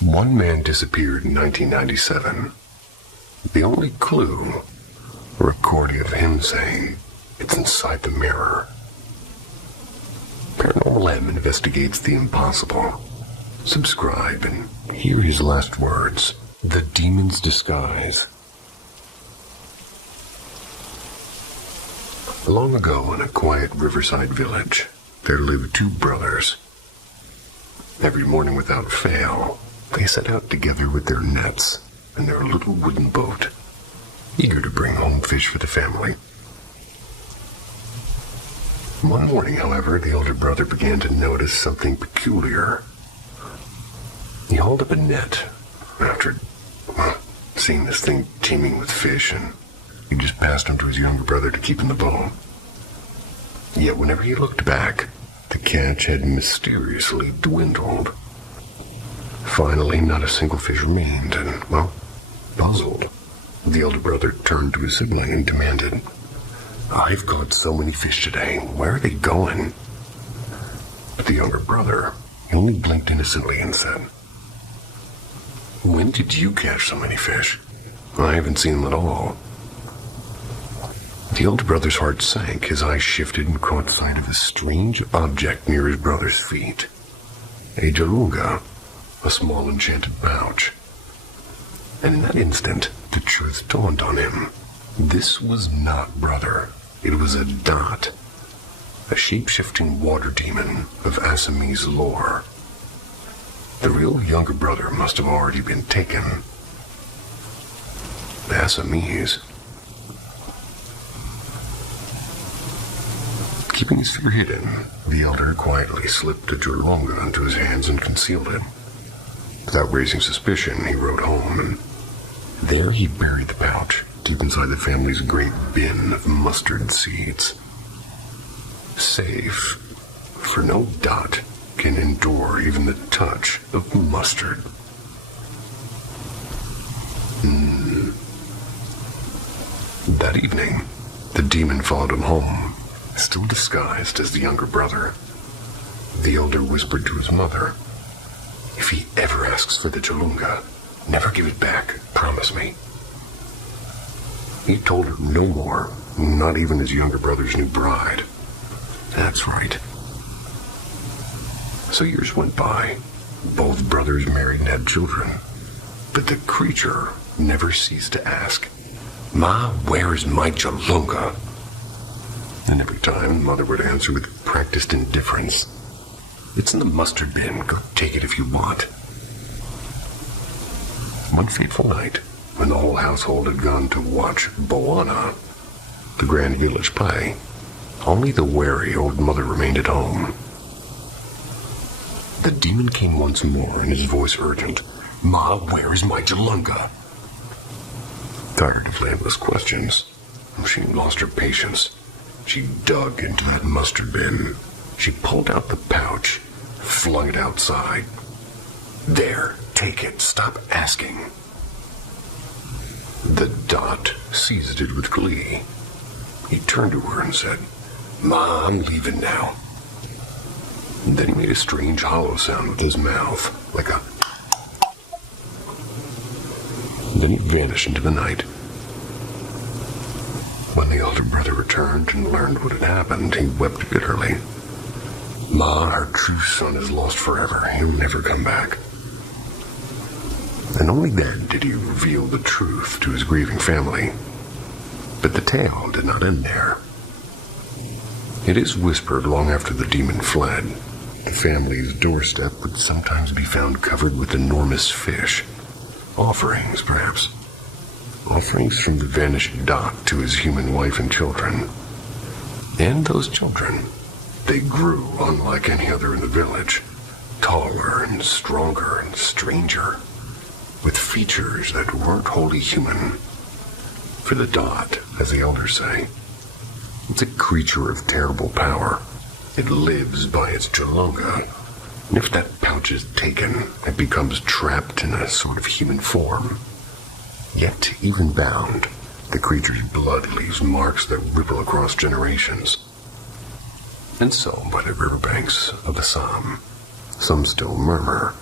One man disappeared in 1997. The only clue, a recording of him saying, "It's inside the mirror." Paranormal M investigates the impossible. Subscribe and hear his last words. The Demon's Disguise. Long ago in a quiet riverside village, there lived two brothers. Every morning without fail, they set out together with their nets and their little wooden boat, eager to bring home fish for the family. One morning, however, the older brother began to notice something peculiar. He hauled up a net after seeing this thing teeming with fish, and he just passed him to his younger brother to keep in the boat. Yet whenever he looked back, the catch had mysteriously dwindled. Finally, not a single fish remained, and, puzzled, the older brother turned to his sibling and demanded, "I've caught so many fish today. Where are they going?" But the younger brother, he only blinked innocently and said, "When did you catch so many fish? I haven't seen them at all." The older brother's heart sank. His eyes shifted and caught sight of a strange object near his brother's feet. A jalunga, a small enchanted pouch. And in that instant, the truth dawned on him. This was not brother. It was a dot, a shape-shifting water demon of Assamese lore. The real younger brother must have already been taken. Assamese. Keeping his fear hidden, the elder quietly slipped a jalunga into his hands and concealed it. Without raising suspicion, he rode home, and there he buried the pouch, deep inside the family's great bin of mustard seeds. Safe, for no dot can endure even the touch of mustard. That evening, the demon followed him home, still disguised as the younger brother. The elder whispered to his mother, "If he ever asks for the jalunga, never give it back, promise me." He told her no more, not even his younger brother's new bride. That's right. So years went by. Both brothers married and had children. But the creature never ceased to ask, "Ma, where is my jalunga?" And every time, mother would answer with practiced indifference, "It's in the mustard bin. Go take it if you want." One fateful night, when the whole household had gone to watch Boana, the grand village play, only the wary old mother remained at home. The demon came once more, and his voice urgent, "Ma, where is my jalunga?" Tired of landless questions, she lost her patience. She dug into that mustard bin. She pulled out the pouch, flung it outside. "There, take it. Stop asking." The dot seized it with glee. He turned to her and said, "Ma, I'm leaving now." And then he made a strange hollow sound with his mouth, like a... Then he vanished into the night. When the older brother returned and learned what had happened, he wept bitterly. "Ma, our true son is lost forever. He'll never come back." And only then did he reveal the truth to his grieving family. But the tale did not end there. It is whispered long after the demon fled, the family's doorstep would sometimes be found covered with enormous fish. Offerings, perhaps. Offerings from the vanished dot to his human wife and children. And those children, they grew unlike any other in the village, taller and stronger and stranger, with features that weren't wholly human. For the dot, as the elders say, it's a creature of terrible power. It lives by its jalunga, and if that pouch is taken, it becomes trapped in a sort of human form. Yet, even bound, the creature's blood leaves marks that ripple across generations. And so, by the riverbanks of Assam, some still murmur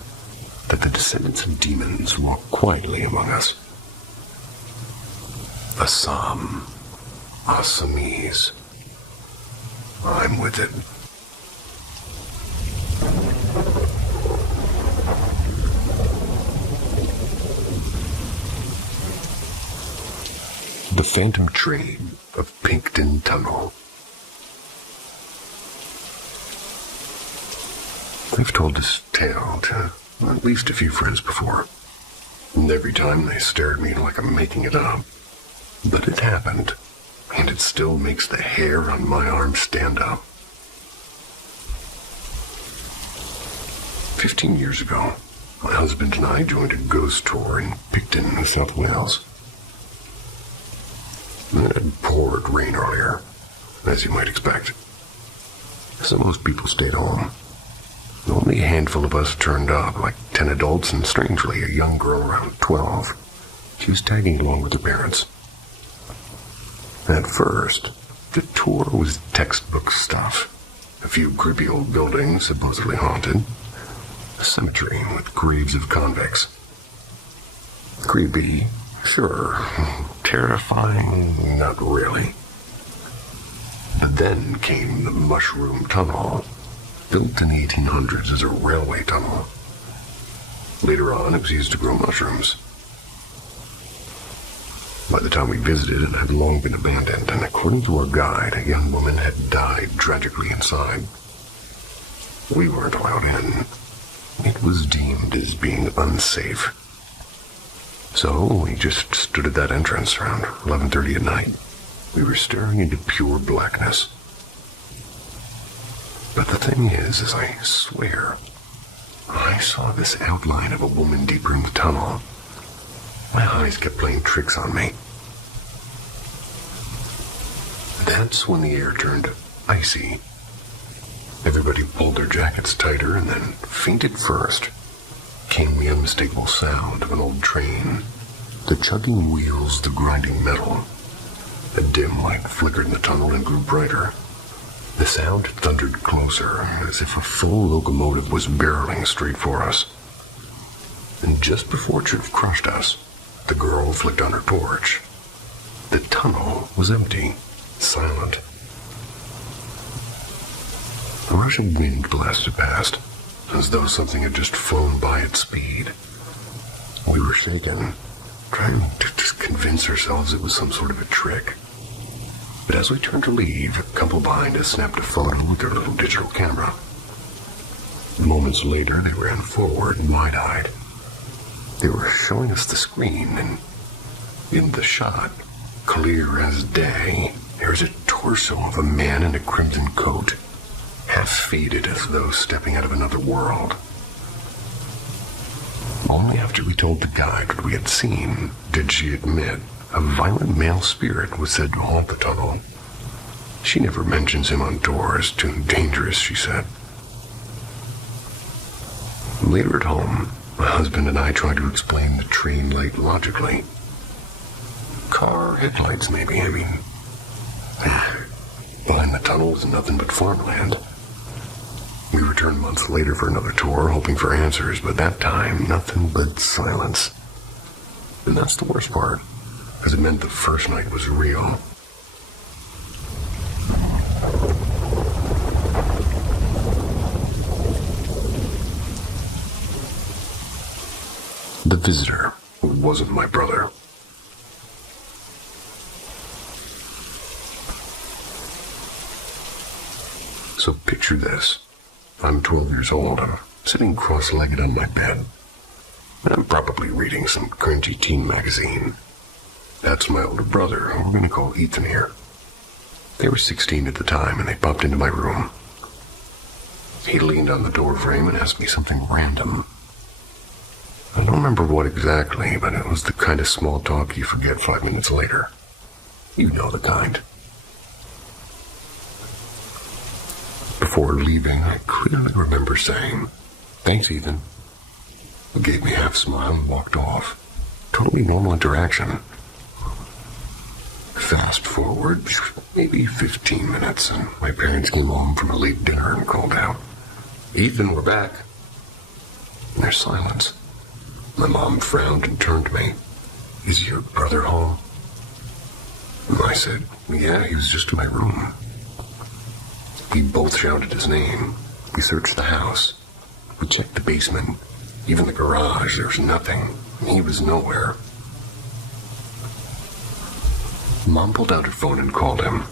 that the descendants of demons walk quietly among us. Assam. Assamese. I'm with it. The Phantom Train of Pinkton Tunnel. I've told this tale to at least a few friends before, and every time they stare at me like I'm making it up. But it happened, and it still makes the hair on my arm stand up. 15 years ago, my husband and I joined a ghost tour in Picton, New South Wales. It had poured rain earlier, as you might expect. So most people stayed home. Only a handful of us turned up, like 10 adults and, strangely, a young girl around 12. She was tagging along with her parents. At first, the tour was textbook stuff. A few creepy old buildings, supposedly haunted. A cemetery with graves of convicts. Creepy, sure. Terrifying, not really. But then came the Mushroom Tunnel, built in the 1800s as a railway tunnel. Later on, it was used to grow mushrooms. By the time we visited, it had long been abandoned, and according to our guide, a young woman had died tragically inside. We weren't allowed in. It was deemed as being unsafe. So we just stood at that entrance around 11:30 at night. We were staring into pure blackness. But the thing is I swear, I saw this outline of a woman deeper in the tunnel. My eyes kept playing tricks on me. That's when the air turned icy. Everybody pulled their jackets tighter, and then, faint at first, came the unmistakable sound of an old train. The chugging wheels, the grinding metal. A dim light flickered in the tunnel and grew brighter. The sound thundered closer, as if a full locomotive was barreling straight for us. And just before it should have crushed us, the girl flicked on her torch. The tunnel was empty, silent. A rush of wind blasted past, as though something had just flown by at speed. We were shaken, trying to just convince ourselves it was some sort of a trick. But as we turned to leave, a couple behind us snapped a photo with their little digital camera. Moments later, they ran forward, wide-eyed. They were showing us the screen, and in the shot, clear as day, there was a torso of a man in a crimson coat, half faded as though stepping out of another world. Only after we told the guide what we had seen did she admit a violent male spirit was said to haunt the tunnel. She never mentions him on tours, too dangerous, she said. Later at home, my husband and I tried to explain the train light logically. Car headlights, maybe, behind the tunnel was nothing but farmland. We returned months later for another tour, hoping for answers, but that time, nothing but silence. And that's the worst part, because it meant the first night was real. The visitor wasn't my brother. So picture this. I'm 12 years old. I'm sitting cross-legged on my bed. And I'm probably reading some cringy teen magazine. That's my older brother, we're going to call Ethan here. They were 16 at the time, and they popped into my room. He leaned on the door frame and asked me something random. I don't remember what exactly, but it was the kind of small talk you forget 5 minutes later. You know the kind. Before leaving, I clearly remember saying, "Thanks, Ethan." He gave me a half smile and walked off. Totally normal interaction. Fast forward, maybe 15 minutes, and my parents came home from a late dinner and called out, "Ethan, we're back." And there's silence. My mom frowned and turned to me. "Is your brother home?" And I said, "Yeah, he was just in my room." We both shouted his name. We searched the house. We checked the basement. Even the garage, there was nothing. He was nowhere. Mom pulled out her phone and called him.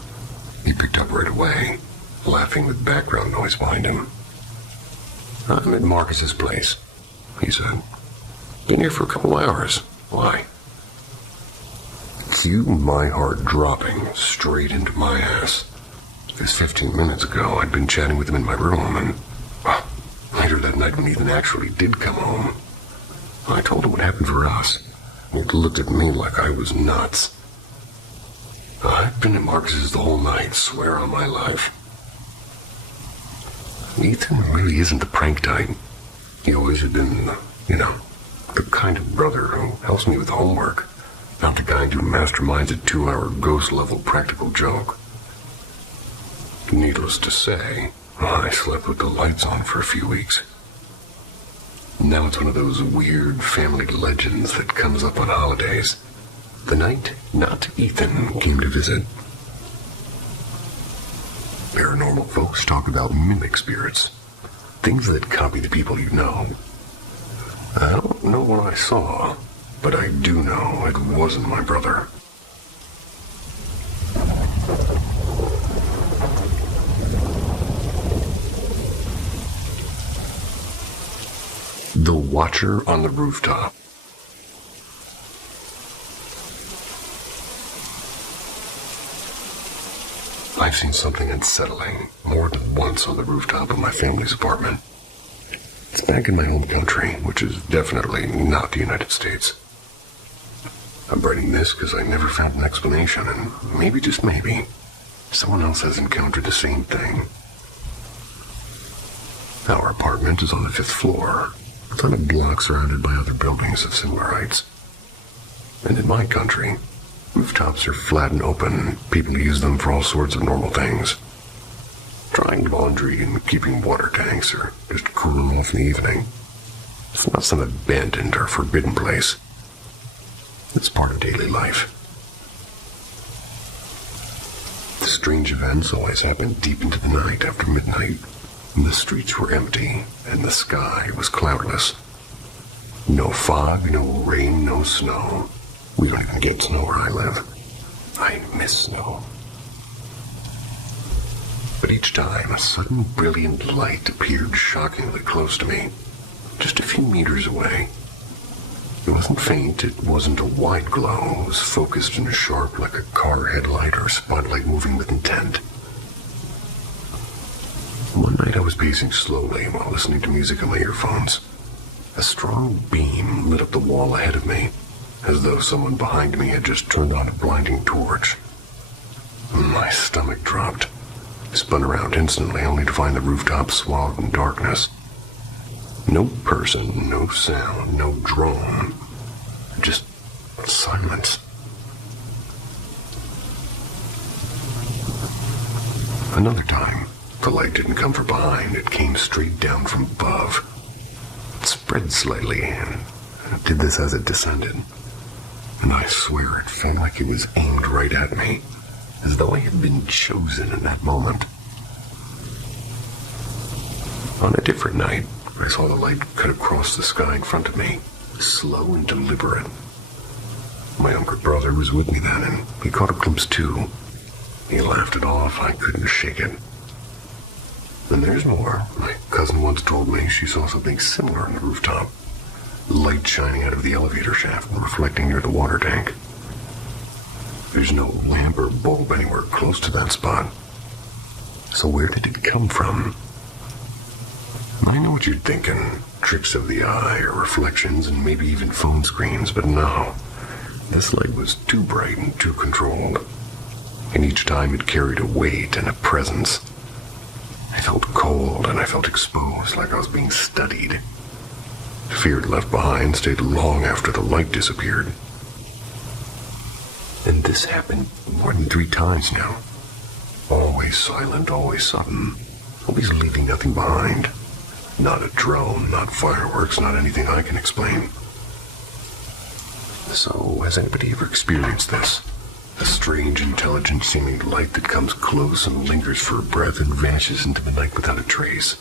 He picked up right away, laughing with background noise behind him. "I'm at Marcus's place," he said. "Been here for a couple hours. Why?" Cue my heart dropping straight into my ass. Because 15 minutes ago, I'd been chatting with him in my room, and later that night when Ethan actually did come home, I told him what happened for us. He looked at me like I was nuts. "I've been at Marcus's the whole night, swear on my life." Ethan really isn't the prank type. He always had been, the kind of brother who helps me with homework, not the kind who masterminds a 2-hour ghost-level practical joke. Needless to say, I slept with the lights on for a few weeks. Now it's one of those weird family legends that comes up on holidays. The night not Ethan came to visit. Paranormal folks talk about mimic spirits, things that copy the people you know. I don't know what I saw, but I do know it wasn't my brother. The Watcher on the Rooftop. I've seen something unsettling more than once on the rooftop of my family's apartment. It's back in my home country, which is definitely not the United States. I'm writing this because I never found an explanation, and maybe, just maybe, someone else has encountered the same thing. Our apartment is on the 5th floor. It's on a block surrounded by other buildings of similar heights. And in my country, rooftops are flat and open. People use them for all sorts of normal things. Drying laundry and keeping water tanks, or just cooling off in the evening. It's not some abandoned or forbidden place. It's part of daily life. The strange events always happen deep into the night after midnight. The streets were empty, and the sky was cloudless. No fog, no rain, no snow. We don't even get snow where I live. I miss snow. But each time, a sudden brilliant light appeared shockingly close to me, just a few meters away. It wasn't faint, it wasn't a wide glow. It was focused and sharp like a car headlight or a spotlight moving with intent. One night I was pacing slowly while listening to music on my earphones. A strong beam lit up the wall ahead of me, as though someone behind me had just turned on a blinding torch. My stomach dropped. I spun around instantly, only to find the rooftop swallowed in darkness. No person, no sound, no drone. Just silence. Another time, the light didn't come from behind, it came straight down from above. It spread slightly, and it did this as it descended. And I swear it felt like it was aimed right at me, as though I had been chosen in that moment. On a different night, I saw the light cut across the sky in front of me, slow and deliberate. My younger brother was with me then, and he caught a glimpse too. He laughed it off. I couldn't shake it. And there's more. My cousin once told me she saw something similar on the rooftop. Light shining out of the elevator shaft and reflecting near the water tank. There's no lamp or bulb anywhere close to that spot. So where did it come from? I know what you're thinking. Tricks of the eye or reflections and maybe even phone screens, but no. This light was too bright and too controlled. And each time it carried a weight and a presence. I felt cold and I felt exposed, like I was being studied. Fear left behind stayed long after the light disappeared. And this happened more than 3 times now. Always silent, always sudden. Always leaving nothing behind. Not a drone, not fireworks, not anything I can explain. So, has anybody ever experienced this? A strange, intelligent seeming light that comes close and lingers for a breath and vanishes into the night without a trace.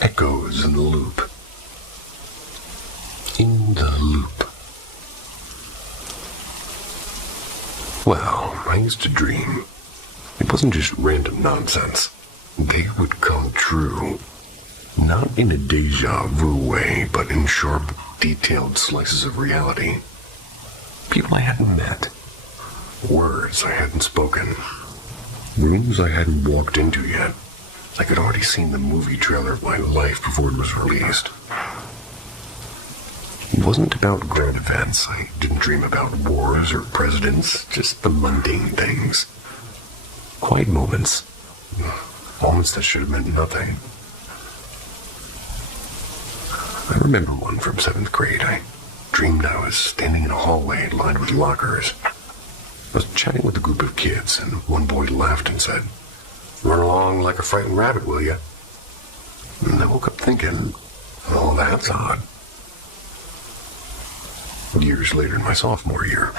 Echoes in the loop. In the loop. Well, I used to dream. It wasn't just random nonsense. They would come true. Not in a deja vu way, but in sharp, detailed slices of reality. People I hadn't met. Words I hadn't spoken. Rooms I hadn't walked into yet. I could already seen the movie trailer of my life before it was released. It wasn't about grand events. I didn't dream about wars or presidents, just the mundane things. Quiet moments. Moments that should have meant nothing. I remember one from 7th grade. I dreamed I was standing in a hallway lined with lockers. I was chatting with a group of kids, and one boy laughed and said, "Run along like a frightened rabbit, will ya?" And I woke up thinking, oh, that's odd. Years later, in my sophomore year,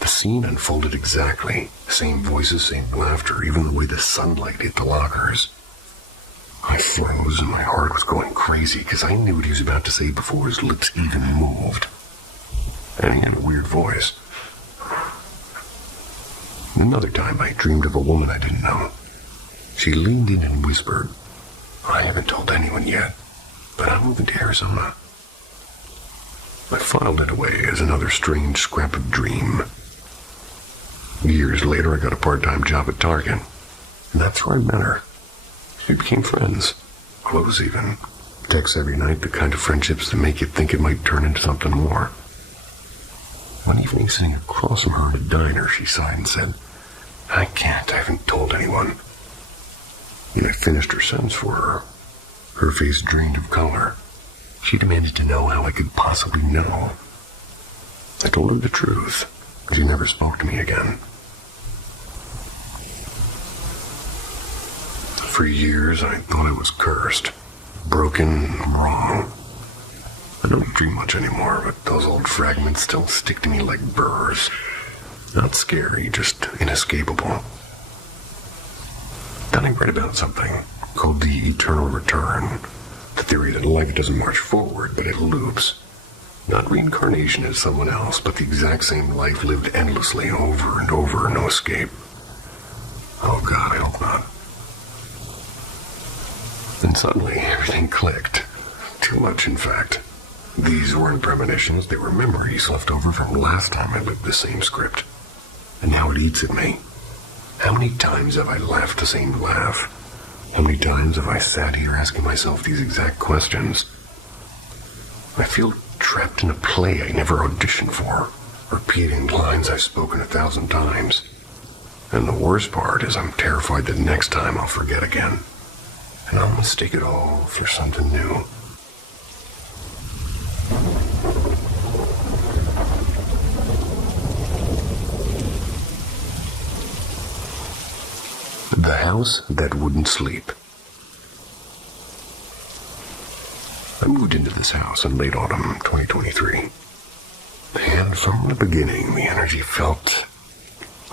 the scene unfolded exactly. Same voices, same laughter, even the way the sunlight hit the lockers. I froze and my heart was going crazy because I knew what he was about to say before his lips even moved. And he had a weird voice. Another time I dreamed of a woman I didn't know. She leaned in and whispered, "I haven't told anyone yet, but I'm moving to Arizona." I filed it away as another strange scrap of dream. Years later, I got a part-time job at Target, and that's where I met her. We became friends, close even. Texts every night, the kind of friendships that make you think it might turn into something more. One evening, sitting across from her in a diner, she sighed and said, I haven't told anyone." And I finished her sentence for her. Her face drained of color. She demanded to know how I could possibly know. I told her the truth. She never spoke to me again. For years, I thought I was cursed, broken, wrong. I don't dream much anymore, but those old fragments still stick to me like burrs. Not scary, just inescapable. Then I read about something called the eternal return. The theory that life doesn't march forward, but it loops. Not reincarnation as someone else, but the exact same life lived endlessly over and over, no escape. Oh God, I hope not. And suddenly, everything clicked. Too much, in fact. These weren't premonitions, they were memories left over from last time I lived the same script. And now it eats at me. How many times have I laughed the same laugh? How many times have I sat here asking myself these exact questions? I feel trapped in a play I never auditioned for, repeating lines I've spoken 1,000 times. And the worst part is I'm terrified that next time I'll forget again. And I'll mistake it all for something new. The house that wouldn't sleep. I moved into this house in late autumn 2023. And from the beginning, the energy felt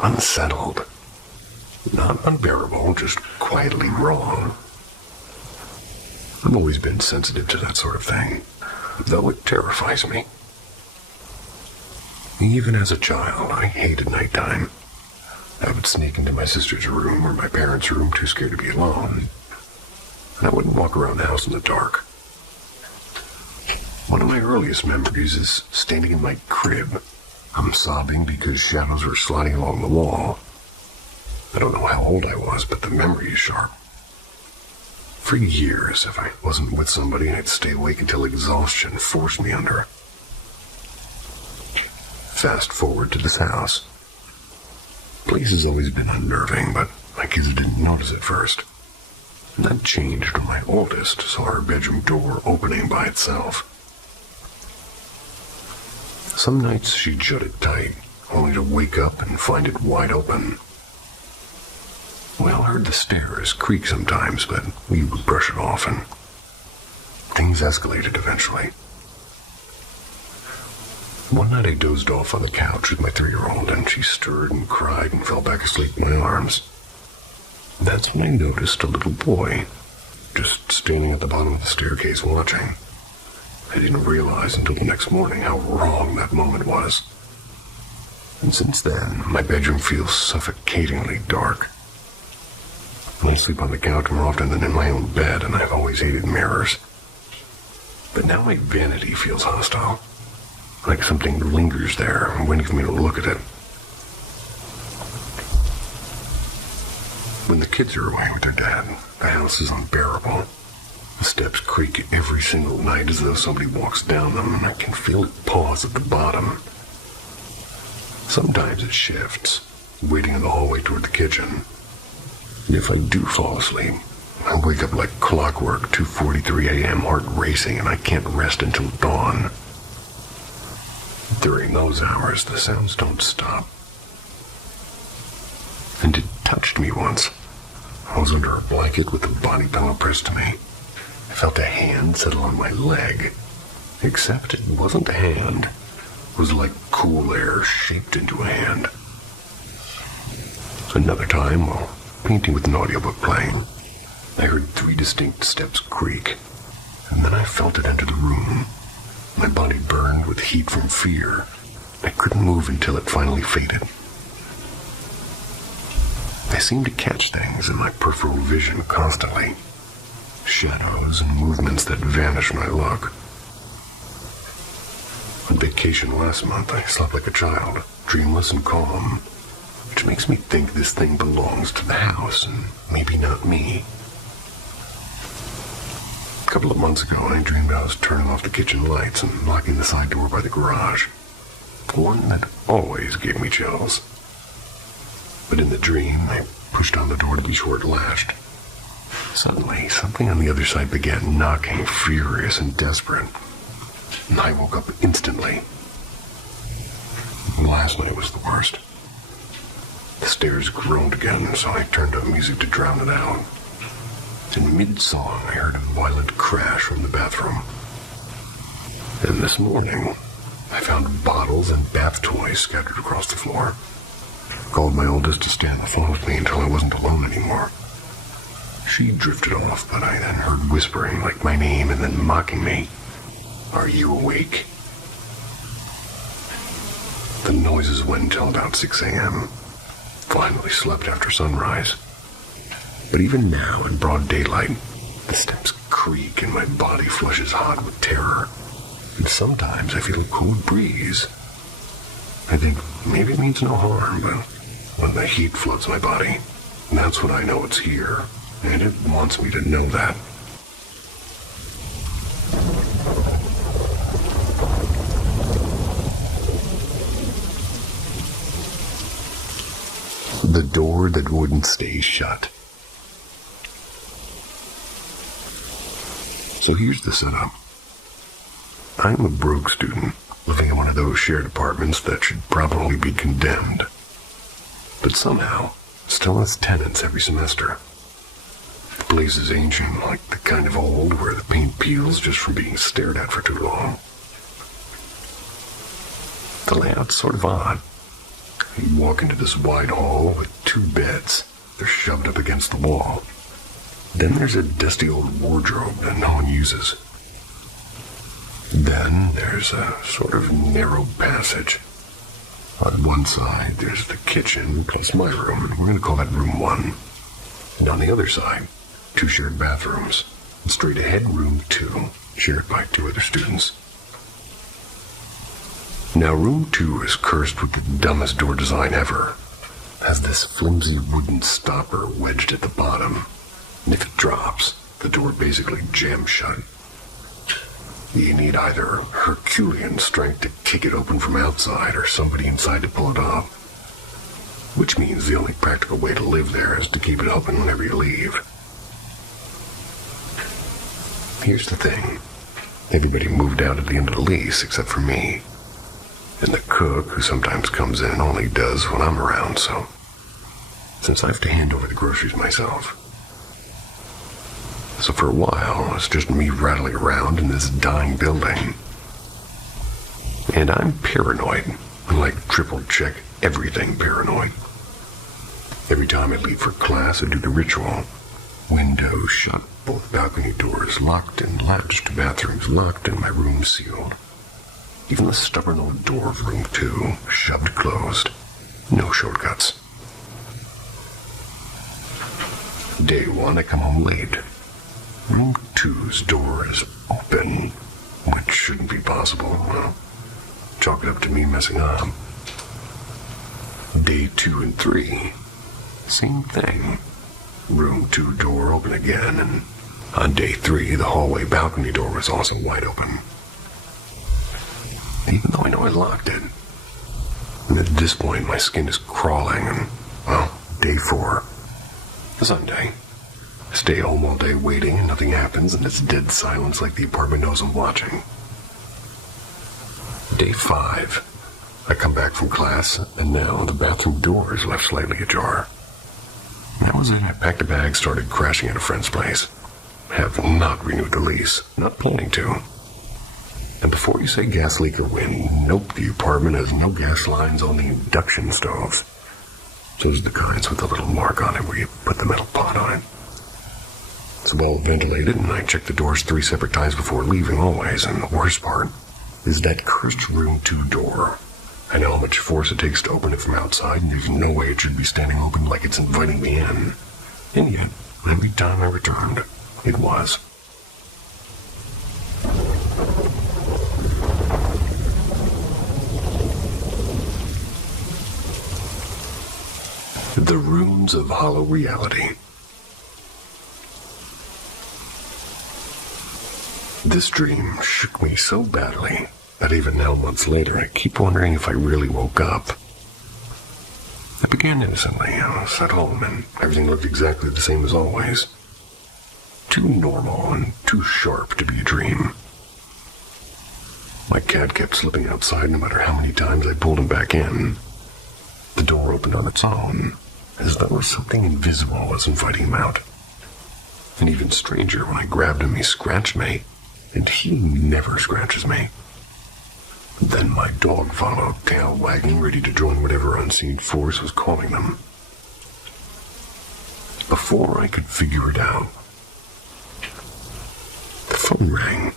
unsettled. Not unbearable, just quietly wrong. I've always been sensitive to that sort of thing, though it terrifies me. Even as a child, I hated nighttime. I would sneak into my sister's room or my parents' room too scared to be alone. And I wouldn't walk around the house in the dark. One of my earliest memories is standing in my crib. I'm sobbing because shadows were sliding along the wall. I don't know how old I was, but the memory is sharp. For years, if I wasn't with somebody, I'd stay awake until exhaustion forced me under. Fast forward to this house. The place has always been unnerving, but my kids didn't notice at first. And that changed when my oldest saw her bedroom door opening by itself. Some nights she'd shut it tight, only to wake up and find it wide open. We all heard the stairs creak sometimes, but we would brush it off, and things escalated eventually. One night I dozed off on the couch with my 3-year-old, and she stirred and cried and fell back asleep in my arms. That's when I noticed a little boy, just standing at the bottom of the staircase watching. I didn't realize until the next morning how wrong that moment was. And since then, my bedroom feels suffocatingly dark. I sleep on the couch more often than in my own bed, and I've always hated mirrors. But now my vanity feels hostile, like something lingers there, waiting for me to look at it. When the kids are away with their dad, the house is unbearable. The steps creak every single night as though somebody walks down them, and I can feel it pause at the bottom. Sometimes it shifts, waiting in the hallway toward the kitchen. And if I do fall asleep, I wake up like clockwork, 2:43 a.m., heart racing, and I can't rest until dawn. During those hours, the sounds don't stop. And it touched me once. I was under a blanket with the body pillow pressed to me. I felt a hand settle on my leg. Except it wasn't a hand. It was like cool air shaped into a hand. Another time, while painting with an audiobook playing, I heard 3 distinct steps creak, and then I felt it enter the room. My body burned with heat from fear. I couldn't move until it finally faded. I seemed to catch things in my peripheral vision constantly. Shadows and movements that vanished when I look. On vacation last month, I slept like a child, dreamless and calm, which makes me think this thing belongs to the house and maybe not me. A couple of months ago, I dreamed I was turning off the kitchen lights and locking the side door by the garage. One that always gave me chills. But in the dream, I pushed on the door to be short-lashed. Suddenly, something on the other side began knocking, furious and desperate. And I woke up instantly. Last night was the worst. The stairs groaned again, so I turned up music to drown it out. In mid-song, I heard a violent crash from the bathroom. And this morning, I found bottles and bath toys scattered across the floor. I called my oldest to stay on the phone with me until I wasn't alone anymore. She drifted off, but I then heard whispering like my name and then mocking me. "Are you awake?" The noises went until about 6 a.m. Finally slept after sunrise. But even now, in broad daylight, the steps creak and my body flushes hot with terror. And sometimes I feel a cool breeze. I think maybe it means no harm, but when the heat floods my body, that's when I know it's here, and it wants me to know that. The door that wouldn't stay shut. So here's the setup. I'm a broke student, living in one of those shared apartments that should probably be condemned, but somehow still has tenants every semester. The place is ancient, like the kind of old where the paint peels just from being stared at for too long. The layout's sort of odd. You walk into this wide hall with 2 beds. They're shoved up against the wall. Then there's a dusty old wardrobe that no one uses. Then there's a sort of narrow passage. On one side, there's the kitchen plus my room. We're going to call that room 1. And on the other side, 2 shared bathrooms. And straight ahead, room 2, shared by 2 other students. Now, room 2 is cursed with the dumbest door design ever. It has this flimsy wooden stopper wedged at the bottom. And if it drops, the door basically jams shut. You need either Herculean strength to kick it open from outside or somebody inside to pull it off. Which means the only practical way to live there is to keep it open whenever you leave. Here's the thing. Everybody moved out at the end of the lease except for me. And the cook, who sometimes comes in, only does when I'm around, so... Since I have to hand over the groceries myself. So for a while, it's just me rattling around in this dying building. And I'm paranoid. Like triple-check everything paranoid. Every time I leave for class, I do the ritual. Windows shut, both balcony doors locked and latched, bathrooms locked, and my room sealed. Even the stubborn old door of room 2, shoved closed. No shortcuts. Day 1, I come home late. Room 2's door is open, which shouldn't be possible. Well, chalk it up to me messing up. Day 2 and 3, same thing. Room 2 door open again, and on day 3, the hallway balcony door was also wide open. Even though I know I locked it. And at this point, my skin is crawling, and, well, day 4, Sunday. I stay home all day waiting, and nothing happens, and it's dead silence like the apartment knows I'm watching. Day 5, I come back from class, and now the bathroom door is left slightly ajar. That was it. I packed a bag, started crashing at a friend's place. Have not renewed the lease. Not planning to. And before you say gas leak or wind, nope, the apartment has no gas lines, only induction stoves. Those are the kinds with a little mark on it where you put the metal pot on it. It's well ventilated, and I check the doors 3 separate times before leaving always, and the worst part is that cursed room 2 door. I know how much force it takes to open it from outside, and there's no way it should be standing open like it's inviting me in. And yet, every time I returned, it was. The Runes of Hollow Reality. This dream shook me so badly that even now, months later, I keep wondering if I really woke up. It began innocently. I was at home, and everything looked exactly the same as always. Too normal and too sharp to be a dream. My cat kept slipping outside no matter how many times I pulled him back in. The door opened on its own, as though something invisible was inviting him out. And even stranger, when I grabbed him, he scratched me, and he never scratches me. Then my dog followed, tail wagging, ready to join whatever unseen force was calling them. Before I could figure it out, the phone rang.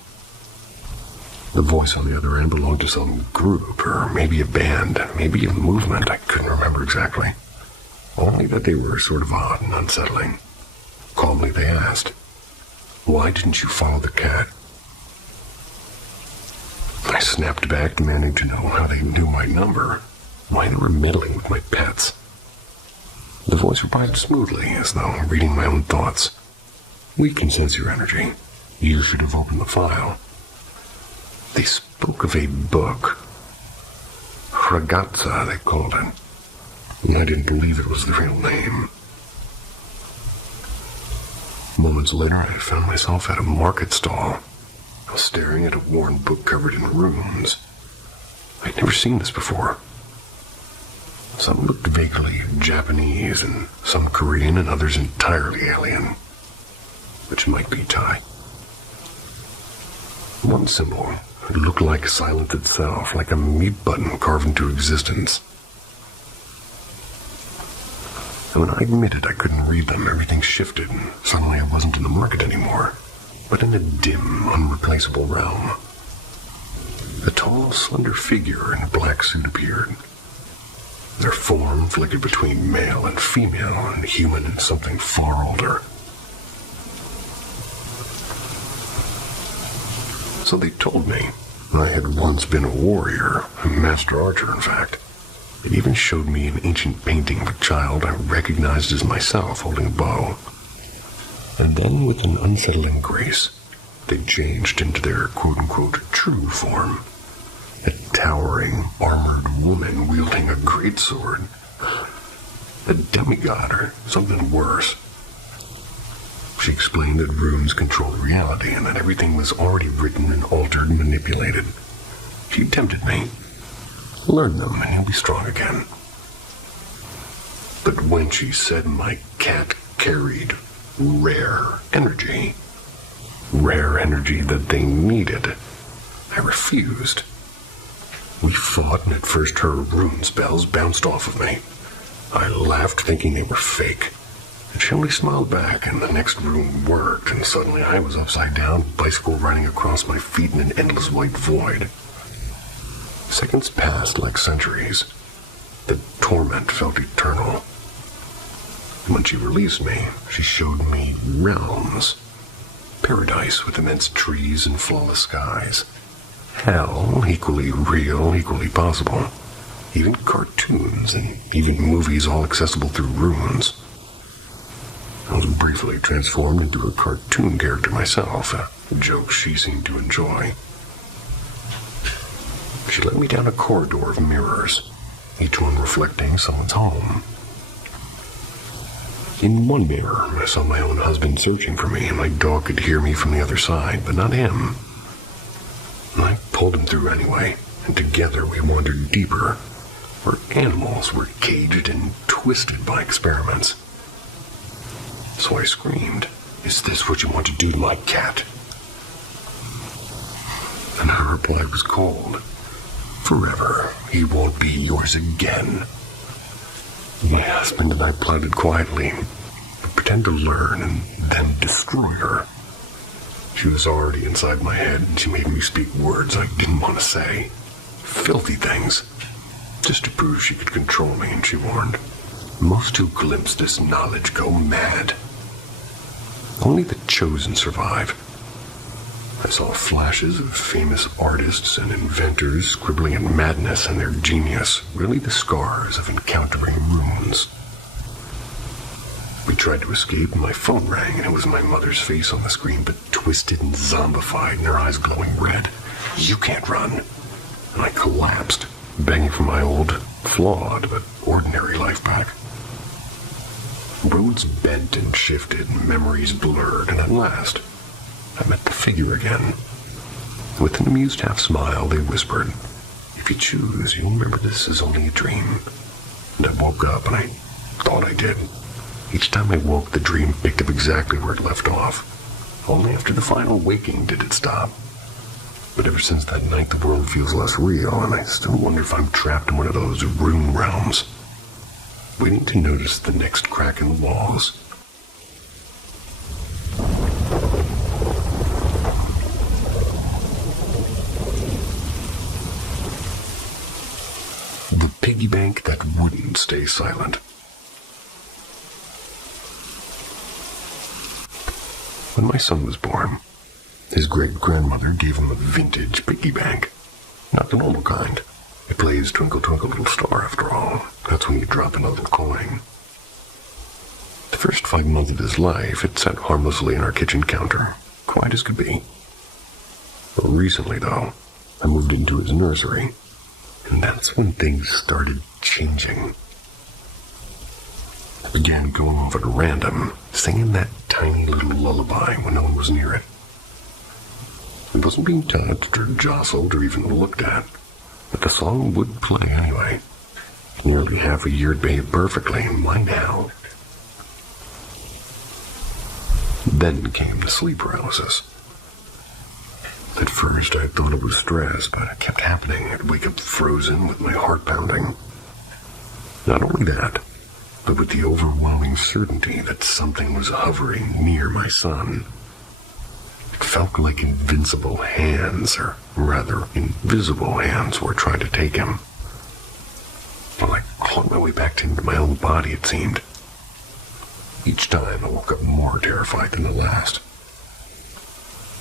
The voice on the other end belonged to some group, or maybe a band, maybe a movement. I couldn't remember exactly. Only that they were sort of odd and unsettling. Calmly they asked, "Why didn't you follow the cat?" I snapped back, demanding to know how they knew my number, why they were meddling with my pets. The voice replied smoothly, as though reading my own thoughts. "We can sense your energy. You should have opened the file." They spoke of a book. Ragazza, they called it. And I didn't believe it was the real name. Moments later, I found myself at a market stall. I was staring at a worn book covered in runes. I'd never seen this before. Some looked vaguely Japanese, and some Korean, and others entirely alien, which might be Thai. One symbol looked like silence itself, like a mute button carved into existence. And when I admitted I couldn't read them, everything shifted, and suddenly I wasn't in the market anymore, but in a dim, unreplaceable realm. A tall, slender figure in a black suit appeared. Their form flickered between male and female, and human and something far older. So they told me I had once been a warrior, a master archer, in fact. It even showed me an ancient painting of a child I recognized as myself holding a bow. And then, with an unsettling grace, they changed into their quote-unquote true form. A towering, armored woman wielding a great sword. A demigod or something worse. She explained that runes controlled reality and that everything was already written and altered and manipulated. She tempted me. Learn them and you'll be strong again. But when she said my cat carried rare energy that they needed, I refused. We fought, and at first her rune spells bounced off of me. I laughed, thinking they were fake. And she only smiled back, and the next rune worked, and suddenly I was upside down, bicycle riding across my feet in an endless white void. Seconds passed like centuries. The torment felt eternal. When she released me, she showed me realms. Paradise with immense trees and flawless skies. Hell, equally real, equally possible. Even cartoons and even movies all accessible through runes. I was briefly transformed into a cartoon character myself, a joke she seemed to enjoy. She led me down a corridor of mirrors, each one reflecting someone's home. In one mirror, I saw my own husband searching for me, and my dog could hear me from the other side, but not him. I pulled him through anyway, and together we wandered deeper, where animals were caged and twisted by experiments. So I screamed, "Is this what you want to do to my cat?" And her reply was cold. "Forever, he won't be yours again." My husband and I plotted quietly, to pretend to learn and then destroy her. She was already inside my head, and she made me speak words I didn't want to say. Filthy things. Just to prove she could control me, and she warned. Most who glimpse this knowledge go mad. Only the chosen survive. I saw flashes of famous artists and inventors scribbling in madness and their genius, really the scars of encountering runes. We tried to escape, and my phone rang, and it was my mother's face on the screen, but twisted and zombified, and her eyes glowing red. "You can't run." And I collapsed, begging for my old, flawed, but ordinary life back. Roads bent and shifted, memories blurred, and at last, I met the figure again. With an amused half-smile, they whispered, "If you choose, you'll remember this is only a dream." And I woke up, and I thought I did. Each time I woke, the dream picked up exactly where it left off. Only after the final waking did it stop. But ever since that night, the world feels less real, and I still wonder if I'm trapped in one of those rune realms, waiting to notice the next crack in the walls. The piggy bank that wouldn't stay silent. When my son was born, his great-grandmother gave him a vintage piggy bank. Not the normal kind. It plays Twinkle Twinkle Little Star, after all. That's when you drop in a little coin. The first 5 months of his life, it sat harmlessly on our kitchen counter, quiet as could be. But recently, though, I moved into his nursery, and that's when things started changing. I began going off at random, singing that tiny little lullaby when no one was near it. It wasn't being touched or jostled or even looked at, but the song would play anyway. Nearly half a year it behaved perfectly, and why now? Then came the sleep paralysis. At first I thought it was stress, but it kept happening. I'd wake up frozen with my heart pounding. Not only that, but with the overwhelming certainty that something was hovering near my son. It felt like invincible hands, or rather, invisible hands were trying to take him. Well, I clawed my way back into my own body, it seemed. Each time I woke up more terrified than the last.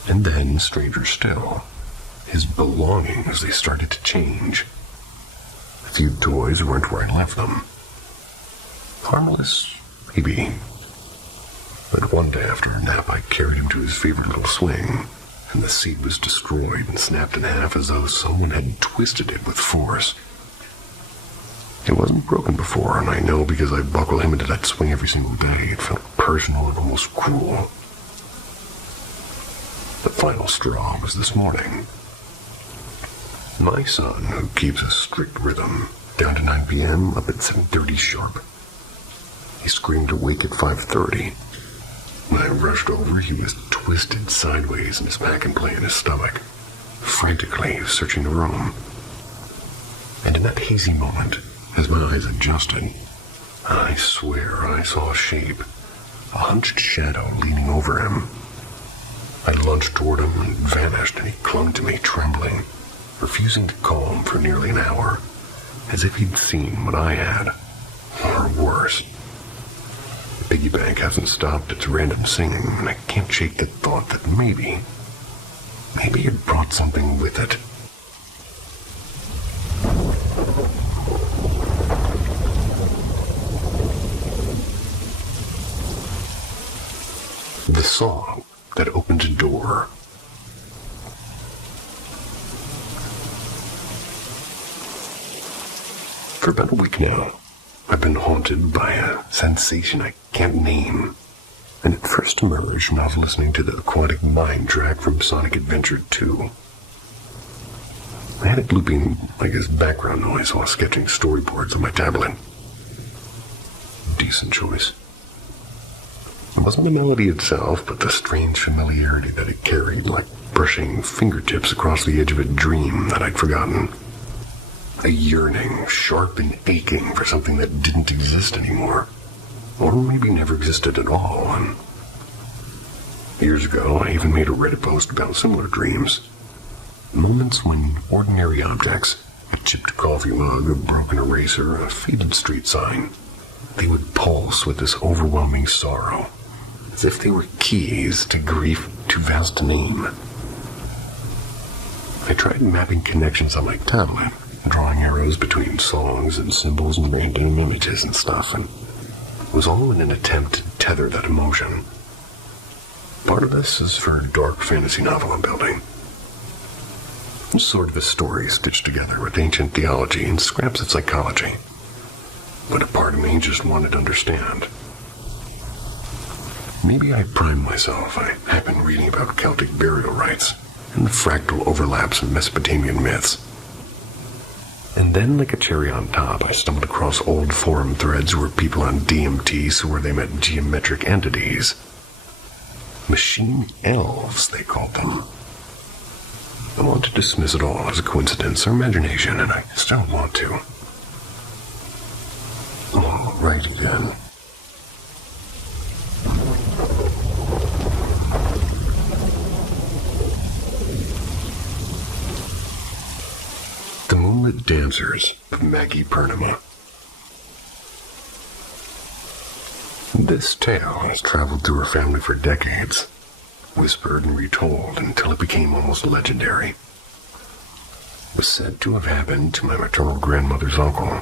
And then, stranger still, his belongings, they started to change. A few toys weren't where I left them. Harmless, maybe. But one day after a nap, I carried him to his favorite little swing, and the seat was destroyed and snapped in half as though someone had twisted it with force. It wasn't broken before, and I know because I buckle him into that swing every single day. It felt personal and almost cruel. The final straw was this morning. My son, who keeps a strict rhythm, down to 9 p.m., up at 7:30 sharp. He screamed awake at 5:30. When I rushed over, he was twisted sideways in his back and play in his stomach, frantically searching the room. And in that hazy moment, as my eyes adjusted, I swear I saw a shape, a hunched shadow leaning over him. I lunged toward him and vanished, and he clung to me, trembling, refusing to calm for nearly an hour, as if he'd seen what I had, or worse. The piggy bank hasn't stopped its random singing, and I can't shake the thought that maybe it brought something with it. The song that opened a door. For about a week now, I've been haunted by a sensation I can't name. And it first emerged when I was listening to the Aquatic Mind track from Sonic Adventure 2. I had it looping like as background noise while sketching storyboards on my tablet. Decent choice. It wasn't the melody itself, but the strange familiarity that it carried, like brushing fingertips across the edge of a dream that I'd forgotten. A yearning, sharp and aching for something that didn't exist anymore. Or maybe never existed at all. And years ago, I even made a Reddit post about similar dreams. Moments when ordinary objects, a chipped coffee mug, a broken eraser, a faded street sign, they would pulse with this overwhelming sorrow, as if they were keys to grief too vast to name. I tried mapping connections on my tablet, drawing arrows between songs and symbols and random images and stuff, and it was all in an attempt to tether that emotion. Part of this is for a dark fantasy novel I'm building. It's sort of a story stitched together with ancient theology and scraps of psychology. But a part of me just wanted to understand. Maybe I primed myself. I had been reading about Celtic burial rites and the fractal overlaps of Mesopotamian myths. And then, like a cherry on top, I stumbled across old forum threads where people on DMT swore they met geometric entities. Machine elves, they called them. I want to dismiss it all as a coincidence or imagination, and I still want to. All right again. The Moonlit Dancers of Maggie Purnima. This tale has traveled through her family for decades, whispered and retold until it became almost legendary. It was said to have happened to my maternal grandmother's uncle,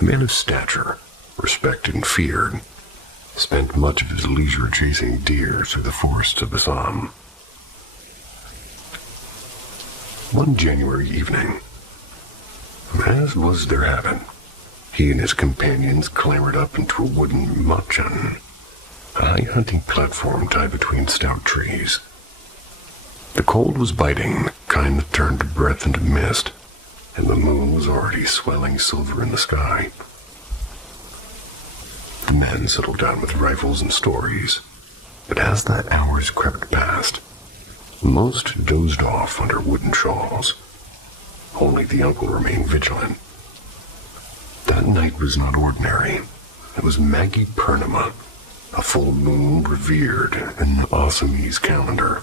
a man of stature, respected and feared, spent much of his leisure chasing deer through the forests of Assam. One January evening, as was their habit, he and his companions clambered up into a wooden machan, a high hunting platform tied between stout trees. The cold was biting, the kind that turned to breath into mist, and the moon was already swelling silver in the sky. The men settled down with rifles and stories, but as the hours crept past, most dozed off under wooden shawls. Only the uncle remained vigilant. That night was not ordinary. It was Maggie Purnima, a full moon revered in the Assamese calendar.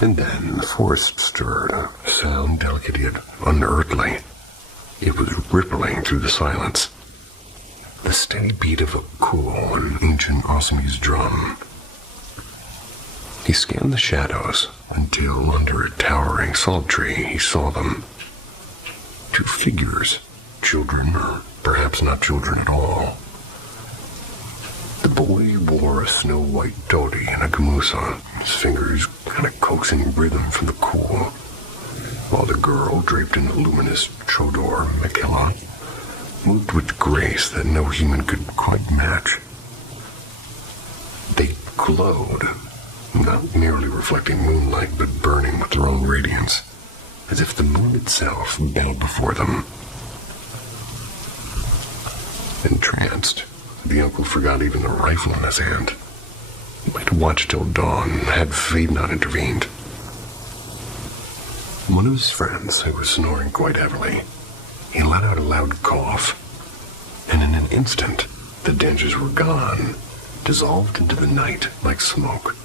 And then the forest stirred, a sound delicate yet unearthly. It was rippling through the silence, the steady beat of a cool and ancient Assamese drum. He scanned the shadows until under a towering salt tree he saw them. Two figures, children, or perhaps not children at all. The boy wore a snow-white dhoti and a gamusa, his fingers kind of coaxing rhythm from the cool, while the girl, draped in a luminous chodor mekila, moved with grace that no human could quite match. They glowed, not merely reflecting moonlight, but burning with their own radiance, as if the moon itself bowed before them. Entranced, the uncle forgot even the rifle in his hand. He might have watched till dawn, had fate not intervened. One of his friends, who was snoring quite heavily, he let out a loud cough, and in an instant, the dangers were gone, dissolved into the night like smoke.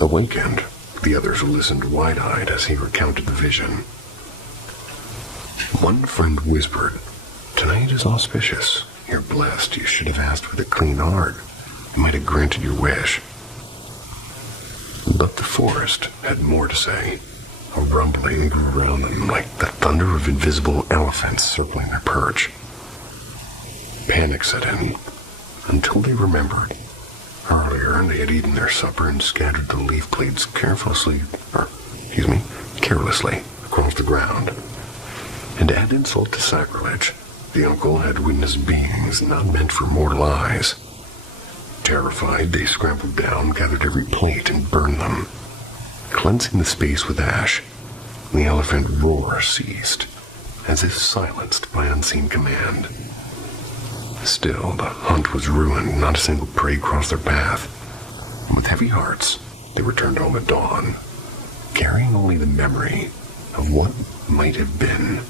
Awakened, the others listened wide-eyed as he recounted the vision. One friend whispered, "Tonight is auspicious. You're blessed. You should have asked with a clean heart. It might have granted your wish." But the forest had more to say. A rumbling grew around them like the thunder of invisible elephants circling their perch. Panic set in, until they remembered. Earlier, they had eaten their supper and scattered the leaf blades carelessly across the ground. And to add insult to sacrilege, the uncle had witnessed beings not meant for mortal eyes. Terrified, they scrambled down, gathered every plate, and burned them. Cleansing the space with ash, the elephant roar ceased, as if silenced by unseen command. Still, the hunt was ruined. Not a single prey crossed their path. And with heavy hearts, they returned home at dawn, carrying only the memory of what might have been.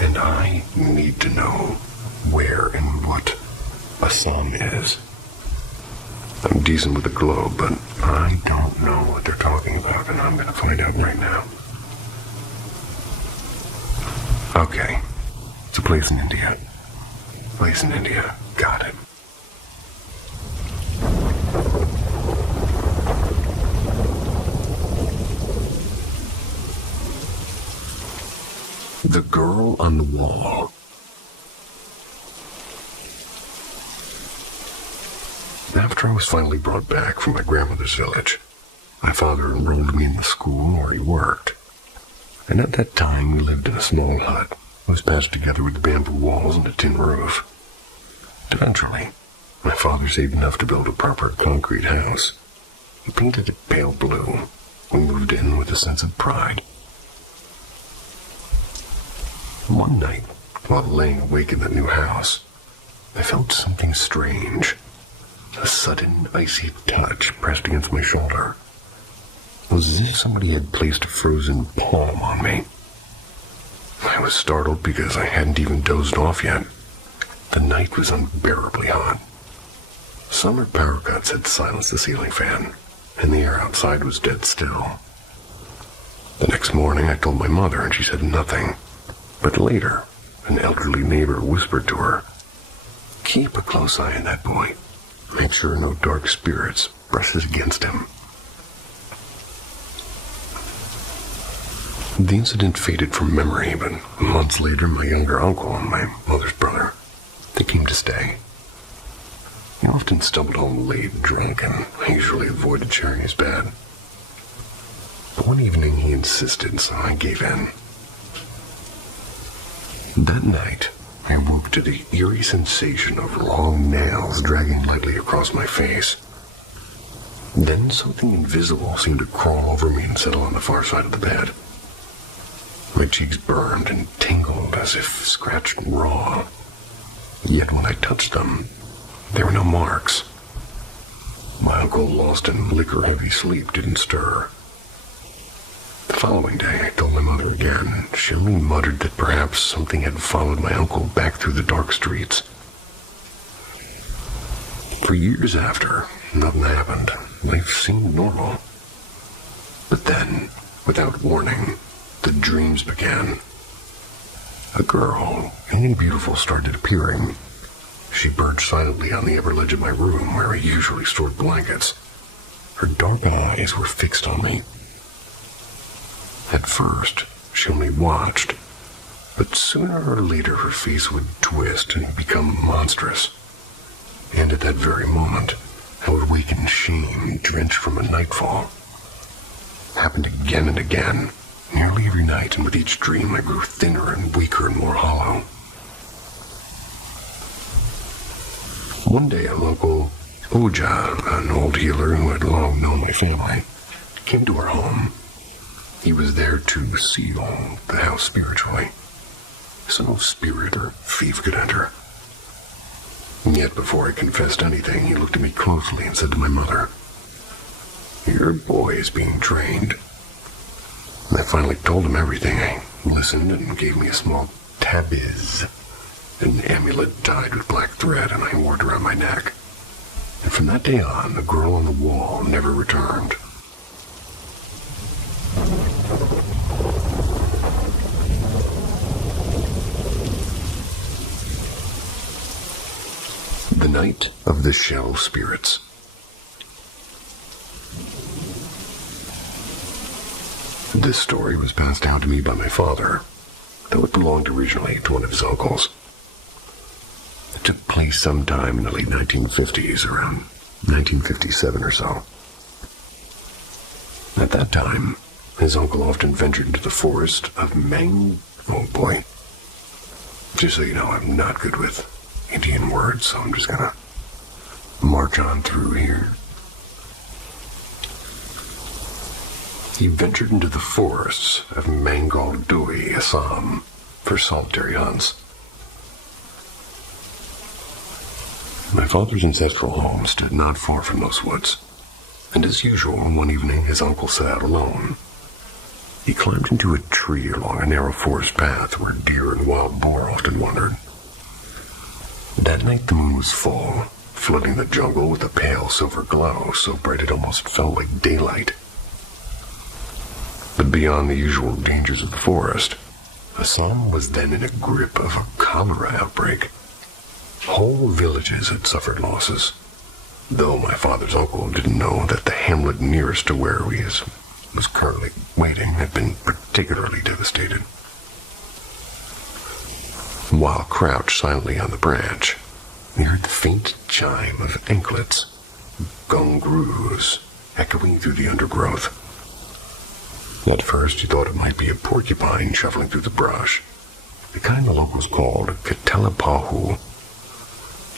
And I need to know where and what Assam is. I'm decent with the globe, but I don't know what they're talking about, and I'm going to find out right now. Okay, it's a place in India. Place in India. Got it. The Girl on the Wall. After I was finally brought back from my grandmother's village, my father enrolled me in the school where he worked. And at that time, we lived in a small hut. It was patched together with bamboo walls and a tin roof. Eventually, my father saved enough to build a proper concrete house. He painted it pale blue. We moved in with a sense of pride. One night, while laying awake in the new house, I felt something strange. A sudden, icy touch pressed against my shoulder. It was as if somebody had placed a frozen palm on me. I was startled because I hadn't even dozed off yet. The night was unbearably hot. Summer power cuts had silenced the ceiling fan, and the air outside was dead still. The next morning, I told my mother, and she said nothing. But later, an elderly neighbor whispered to her, "Keep a close eye on that boy. Make sure no dark spirits brushes against him." The incident faded from memory, but months later, my younger uncle and my mother's brother, they came to stay. He often stumbled home late, drunk, and I usually avoided sharing his bed. But one evening he insisted, so I gave in. That night, I woke to the eerie sensation of long nails dragging lightly across my face. Then something invisible seemed to crawl over me and settle on the far side of the bed. My cheeks burned and tingled as if scratched and raw. Yet when I touched them, there were no marks. My uncle, lost in liquor-heavy sleep, didn't stir. The following day, I told my mother again, and she only muttered that perhaps something had followed my uncle back through the dark streets. For years after, nothing happened. Life seemed normal. But then, without warning, the dreams began. A girl, young and beautiful, started appearing. She perched silently on the upper ledge of my room where I usually stored blankets. Her dark eyes were fixed on me. At first, she only watched, but sooner or later her face would twist and become monstrous. And at that very moment, I would wake in shame, drenched from a nightfall. It happened again and again, nearly every night, and with each dream I grew thinner and weaker and more hollow. One day, Uncle Oja, an old healer who had long known my family, came to our home. He was there to seal the house spiritually, so no spirit or thief could enter. And yet, before I confessed anything, he looked at me closely and said to my mother, "Your boy is being trained." And I finally told him everything. He listened and gave me a small tabiz, an amulet tied with black thread, and I wore it around my neck. And from that day on, the girl on the wall never returned. The Night of the Shell Spirits. This story was passed down to me by my father, though it belonged originally to one of his uncles. It took place sometime in the late 1950s, around 1957 or so. At that time, his uncle often ventured into the forest of Oh boy. Just so you know, I'm not good with Indian words, so I'm just gonna march on through here. He ventured into the forests of Mangal-Dui, Assam, for solitary hunts. My father's ancestral home stood not far from those woods, and as usual, one evening his uncle set out alone. He climbed into a tree along a narrow forest path where deer and wild boar often wandered. That night the moon was full, flooding the jungle with a pale silver glow so bright it almost felt like daylight. But beyond the usual dangers of the forest, Assam was then in a grip of a cholera outbreak. Whole villages had suffered losses, though my father's uncle didn't know that the hamlet nearest to where he was currently waiting had been particularly devastated. While crouched silently on the branch, we heard the faint chime of anklets, gungroos, echoing through the undergrowth. At first, he thought it might be a porcupine shuffling through the brush, the kind the locals called Katelapahu,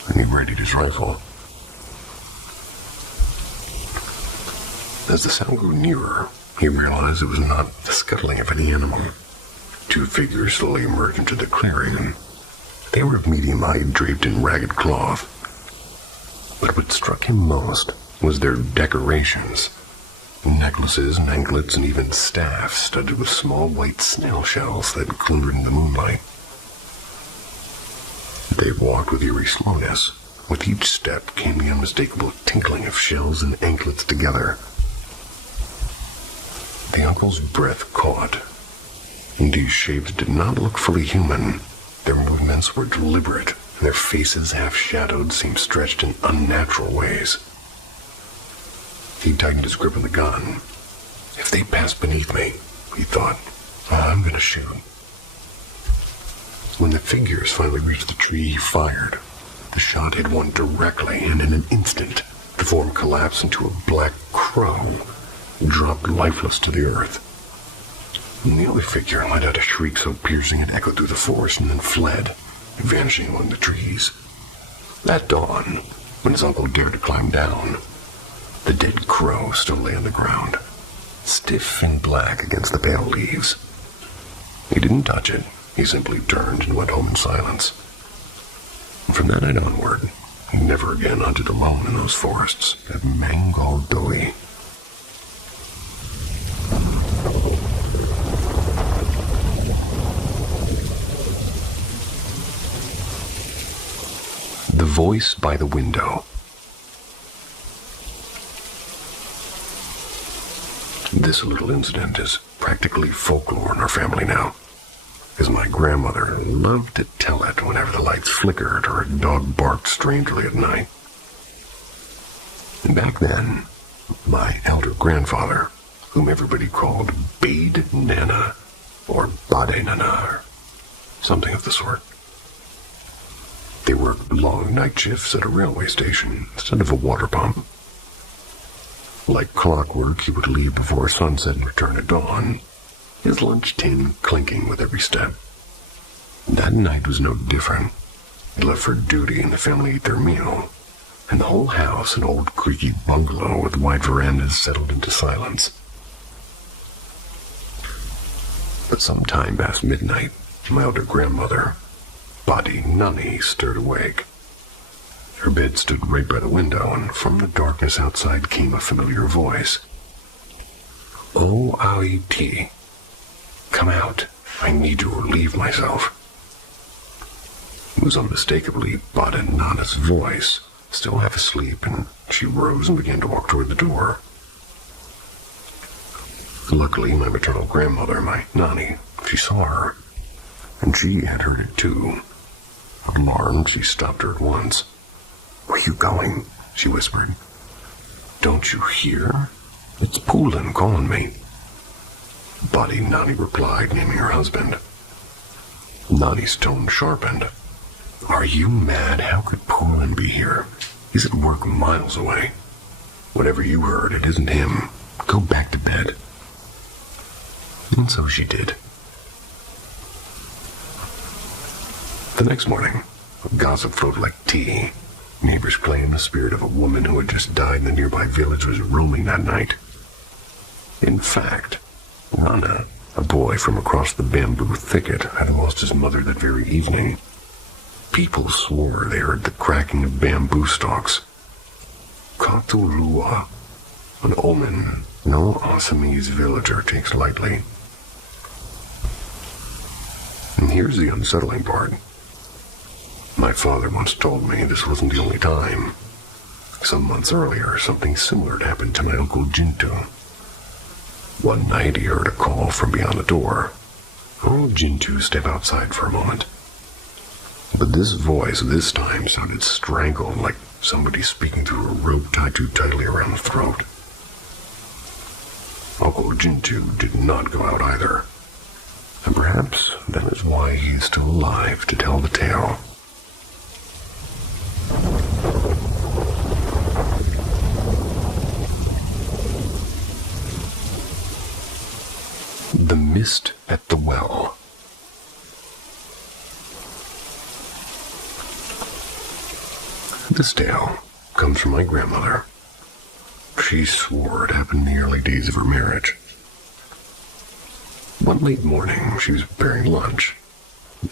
and he readied his rifle. As the sound grew nearer, he realized it was not the scuttling of any animal. Two figures slowly emerged into the clearing. They were of medium height, draped in ragged cloth. But what struck him most was their decorations. Necklaces and anklets and even staffs studded with small white snail shells that glimmered in the moonlight. They walked with eerie slowness. With each step came the unmistakable tinkling of shells and anklets together. The uncle's breath caught. And these shapes did not look fully human. Their movements were deliberate, and their faces, half-shadowed, seemed stretched in unnatural ways. He tightened his grip on the gun. If they passed beneath me, he thought, I'm gonna shoot. When the figures finally reached the tree, he fired. The shot hit one directly, and in an instant, the form collapsed into a black crow, dropped lifeless to the earth. And the other figure let out a shriek so piercing it echoed through the forest and then fled, vanishing among the trees. At dawn, when his uncle dared to climb down, the dead crow still lay on the ground, stiff and black against the pale leaves. He didn't touch it. He simply turned and went home in silence. And from that night onward, he never again hunted alone in those forests of Mangal-Dui. The Voice by the Window. This little incident is practically folklore in our family now, because my grandmother loved to tell it whenever the lights flickered or a dog barked strangely at night. And back then, my elder grandfather, whom everybody called Bade Nana or Bade Nana or something of the sort, they worked long night shifts at a railway station instead of a water pump. Like clockwork, he would leave before sunset and return at dawn, his lunch tin clinking with every step. That night was no different. He left for duty and the family ate their meal, and the whole house, an old creaky bungalow with wide verandas, settled into silence. But some time past midnight, my elder grandmother, Body Nunny, stirred awake. Her bed stood right by the window, and from the darkness outside came a familiar voice. "O Aiti, come out. I need to relieve myself." It was unmistakably Body Nana's voice, still half asleep, and she rose and began to walk toward the door. Luckily, my maternal grandmother, my Nani, she saw her, and she had heard it too. Alarmed, she stopped her at once. "Where are you going?" she whispered. "Don't you hear? It's Poulin calling me." Body Nani replied, naming her husband. Nani's tone sharpened. "Are you mad? How could Poulin be here? He's at work miles away. Whatever you heard, it isn't him. Go back to bed." And so she did. The next morning, gossip flowed like tea. Neighbors claimed the spirit of a woman who had just died in the nearby village was roaming that night. In fact, Rana, a boy from across the bamboo thicket, had lost his mother that very evening. People swore they heard the cracking of bamboo stalks. Katulua, an omen no Assamese villager takes lightly. And here's the unsettling part. My father once told me this wasn't the only time. Some months earlier, something similar had happened to my Uncle Jintu. One night he heard a call from beyond the door. "Oh, Jintu, step outside for a moment." But this voice this time sounded strangled, like somebody speaking through a rope tied too tightly around the throat. Uncle Jintu did not go out either. And perhaps that is why he is still alive to tell the tale. The Mist at the Well. This tale comes from my grandmother. She swore it happened in the early days of her marriage. One late morning, she was preparing lunch.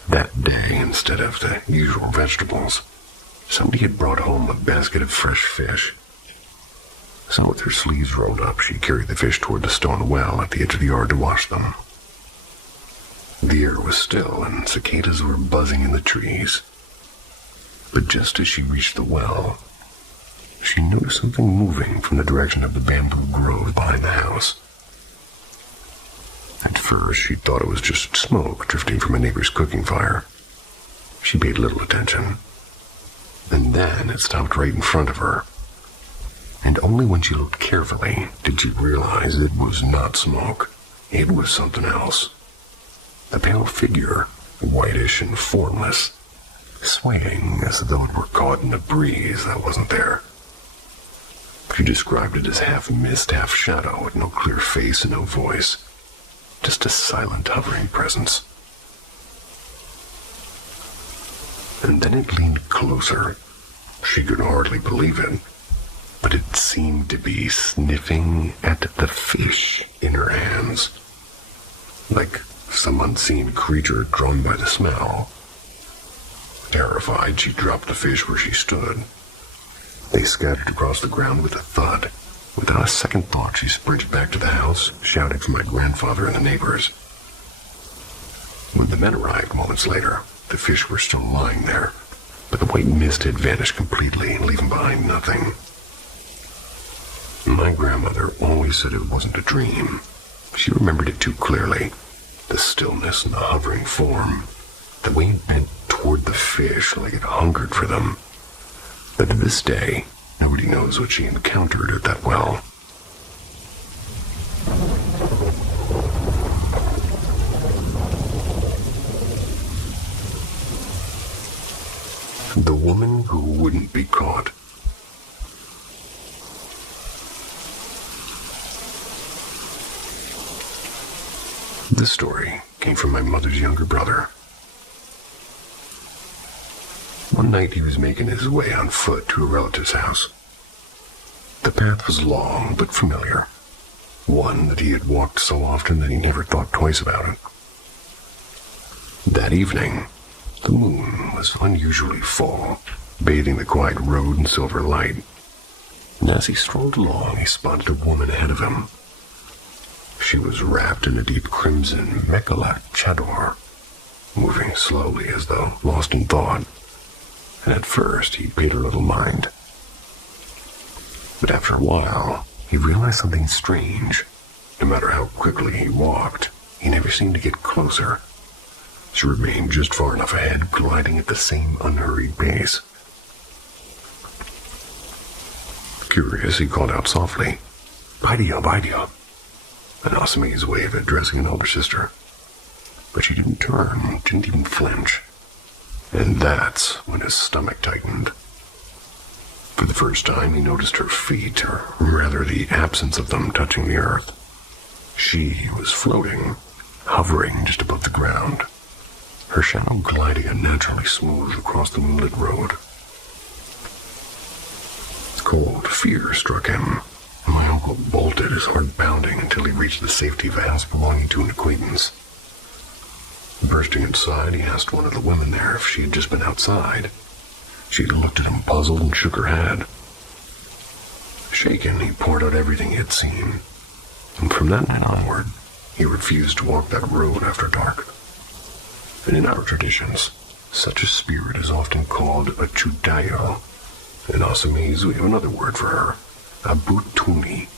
That day, instead of the usual vegetables, somebody had brought home a basket of fresh fish. So with her sleeves rolled up, she carried the fish toward the stone well at the edge of the yard to wash them. The air was still, and cicadas were buzzing in the trees. But just as she reached the well, she noticed something moving from the direction of the bamboo grove behind the house. At first, she thought it was just smoke drifting from a neighbor's cooking fire. She paid little attention. And then it stopped right in front of her. And only when she looked carefully did she realize it was not smoke. It was something else. A pale figure, whitish and formless, swaying as though it were caught in a breeze that wasn't there. She described it as half mist, half shadow, with no clear face and no voice. Just a silent, hovering presence. And then it leaned closer. She could hardly believe it, but it seemed to be sniffing at the fish in her hands, like some unseen creature drawn by the smell. Terrified, she dropped the fish where she stood. They scattered across the ground with a thud. Without a second thought, she sprinted back to the house, shouting for my grandfather and the neighbors. When the men arrived moments later, the fish were still lying there, but the white mist had vanished completely, leaving behind nothing. My grandmother always said it wasn't a dream. She remembered it too clearly. The stillness and the hovering form, the way it bent toward the fish like it hungered for them. But to this day, nobody knows what she encountered at that well. The woman who wouldn't be caught. This story came from my mother's younger brother. One night he was making his way on foot to a relative's house. The path was long but familiar, one that he had walked so often that he never thought twice about it. That evening, the moon was unusually full, bathing the quiet road in silver light. And as he strolled along, he spotted a woman ahead of him. She was wrapped in a deep crimson mekhala chador, moving slowly as though lost in thought. And at first, he paid her little mind. But after a while, he realized something strange. No matter how quickly he walked, he never seemed to get closer. She remained just far enough ahead, gliding at the same unhurried pace. Curious, he called out softly, "Baidio, Baidio," an Assamese way of addressing an older sister. But she didn't turn, didn't even flinch. And that's when his stomach tightened. For the first time, he noticed her feet, or rather the absence of them, touching the earth. She was floating, hovering just above the ground, her shadow gliding unnaturally smooth across the moonlit road. Cold fear struck him, and my uncle bolted, his heart pounding, until he reached the safety of a house belonging to an acquaintance. Bursting inside, he asked one of the women there if she had just been outside. She looked at him puzzled and shook her head. Shaken, he poured out everything he had seen, and from that night onward, he refused to walk that road after dark. And in our traditions, such a spirit is often called a chudayo. In Assamese, we have another word for her, a butuni.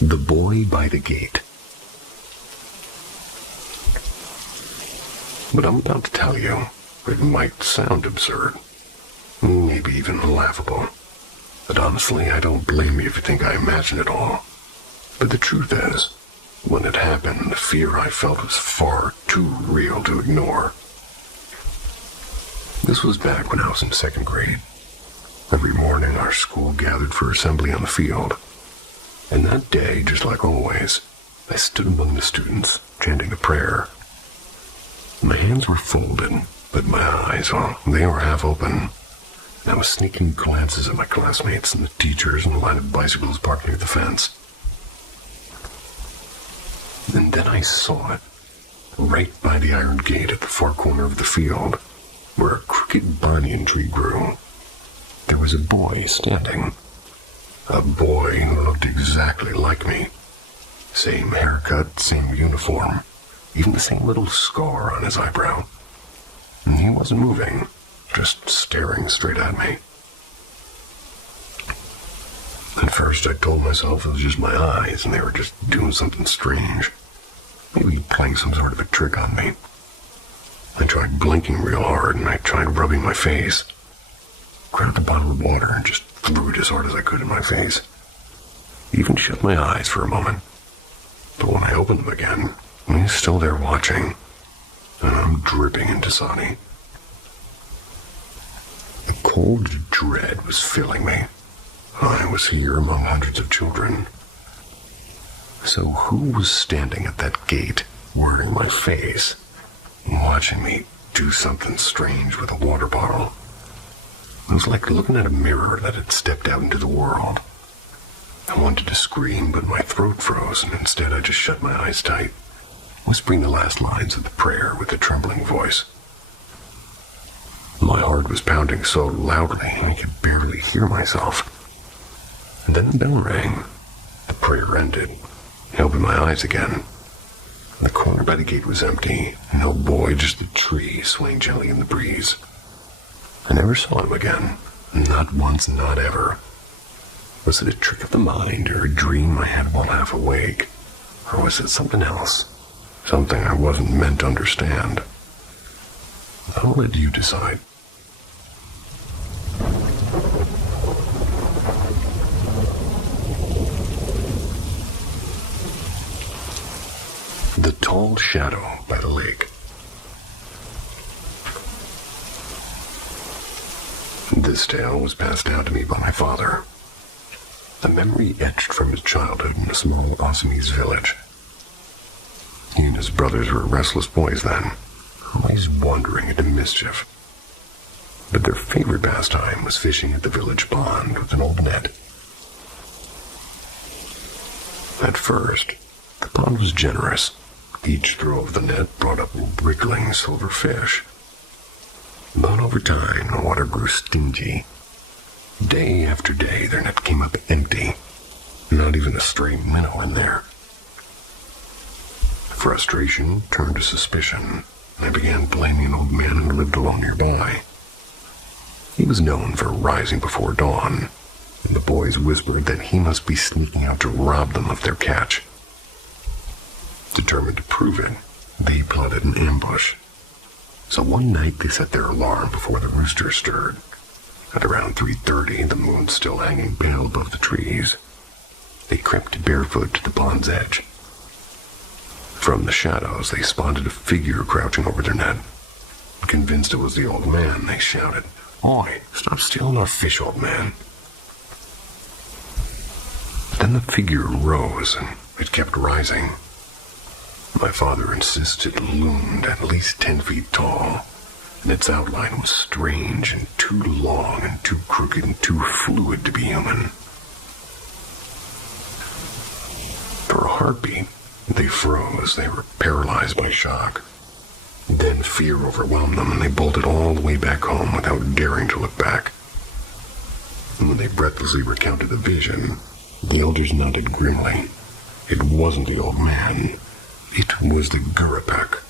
The Boy by the Gate. What I'm about to tell you, it might sound absurd, maybe even laughable, but honestly, I don't blame you if you think I imagine it all. But the truth is, when it happened, the fear I felt was far too real to ignore. This was back when I was in second grade. Every morning, our school gathered for assembly on the field. And that day, just like always, I stood among the students, chanting a prayer. My hands were folded, but my eyes, well, they were half open. And I was sneaking glances at my classmates and the teachers and the line of bicycles parked near the fence. And then I saw it, right by the iron gate at the far corner of the field, where a crooked banyan tree grew. There was a boy standing. A boy who looked exactly like me. Same haircut, same uniform, even the same little scar on his eyebrow. And he wasn't moving, just staring straight at me. At first I told myself it was just my eyes and they were just doing something strange. Maybe playing some sort of a trick on me. I tried blinking real hard and I tried rubbing my face. Grabbed a bottle of water and just threw it as hard as I could in my face. Even shut my eyes for a moment. But when I opened them again, he's still there watching, and I'm dripping into Sani. A cold dread was filling me. I was here among hundreds of children. So who was standing at that gate, wearing my face, watching me do something strange with a water bottle? It was like looking at a mirror that had stepped out into the world. I wanted to scream, but my throat froze, and instead I just shut my eyes tight, whispering the last lines of the prayer with a trembling voice. My heart was pounding so loudly I could barely hear myself. And then the bell rang. The prayer ended. I opened my eyes again. The corner by the gate was empty. No boy, just a tree swaying gently in the breeze. I never saw him again. Not once, not ever. Was it a trick of the mind or a dream I had while half awake? Or was it something else? Something I wasn't meant to understand? I'll let you decide. The Tall Shadow by the Lake. This tale was passed down to me by my father. A memory etched from his childhood in a small Assamese village. He and his brothers were restless boys then, always wandering into mischief. But their favorite pastime was fishing at the village pond with an old net. At first, the pond was generous. Each throw of the net brought up wriggling silver fish. But over time, the water grew stingy. Day after day, their net came up empty. Not even a stray minnow in there. Frustration turned to suspicion, and I began blaming an old man who lived alone nearby. He was known for rising before dawn, and the boys whispered that he must be sneaking out to rob them of their catch. Determined to prove it, they plotted an ambush. So one night they set their alarm before the rooster stirred. At around 3:30, the moon still hanging pale above the trees, they crept barefoot to the pond's edge. From the shadows, they spotted a figure crouching over their net. Convinced it was the old man, they shouted, "Oi, stop stealing our fish, old man." Then the figure rose, and it kept rising. My father insists it loomed at least 10 feet tall, and its outline was strange and too long and too crooked and too fluid to be human. For a heartbeat, they froze. They were paralyzed by shock. Then fear overwhelmed them, and they bolted all the way back home without daring to look back. And when they breathlessly recounted the vision, the elders nodded grimly. It wasn't the old man. It was the Gurapek.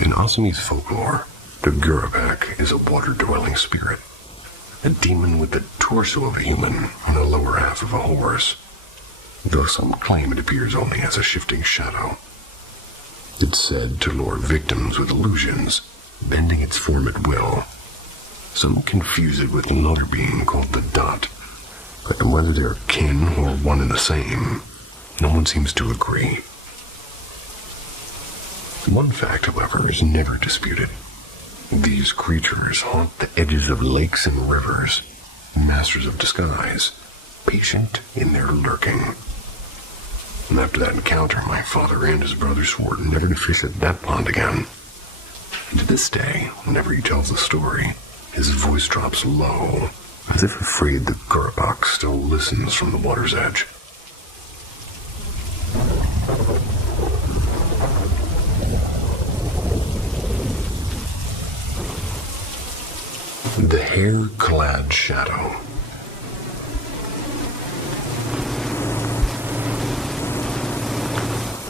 In Assamese folklore, the Gurapek is a water-dwelling spirit, a demon with the torso of a human and the lower half of a horse, though some claim it appears only as a shifting shadow. It's said to lure victims with illusions, bending its form at will. Some confuse it with another being called the Dot, and whether they're kin or one and the same, no one seems to agree. One fact, however, is never disputed. These creatures haunt the edges of lakes and rivers, masters of disguise, patient in their lurking. And after that encounter, my father and his brother swore never to fish at that pond again. And to this day, whenever he tells the story, his voice drops low, as if afraid the Gurapek still listens from the water's edge. The hair-clad shadow.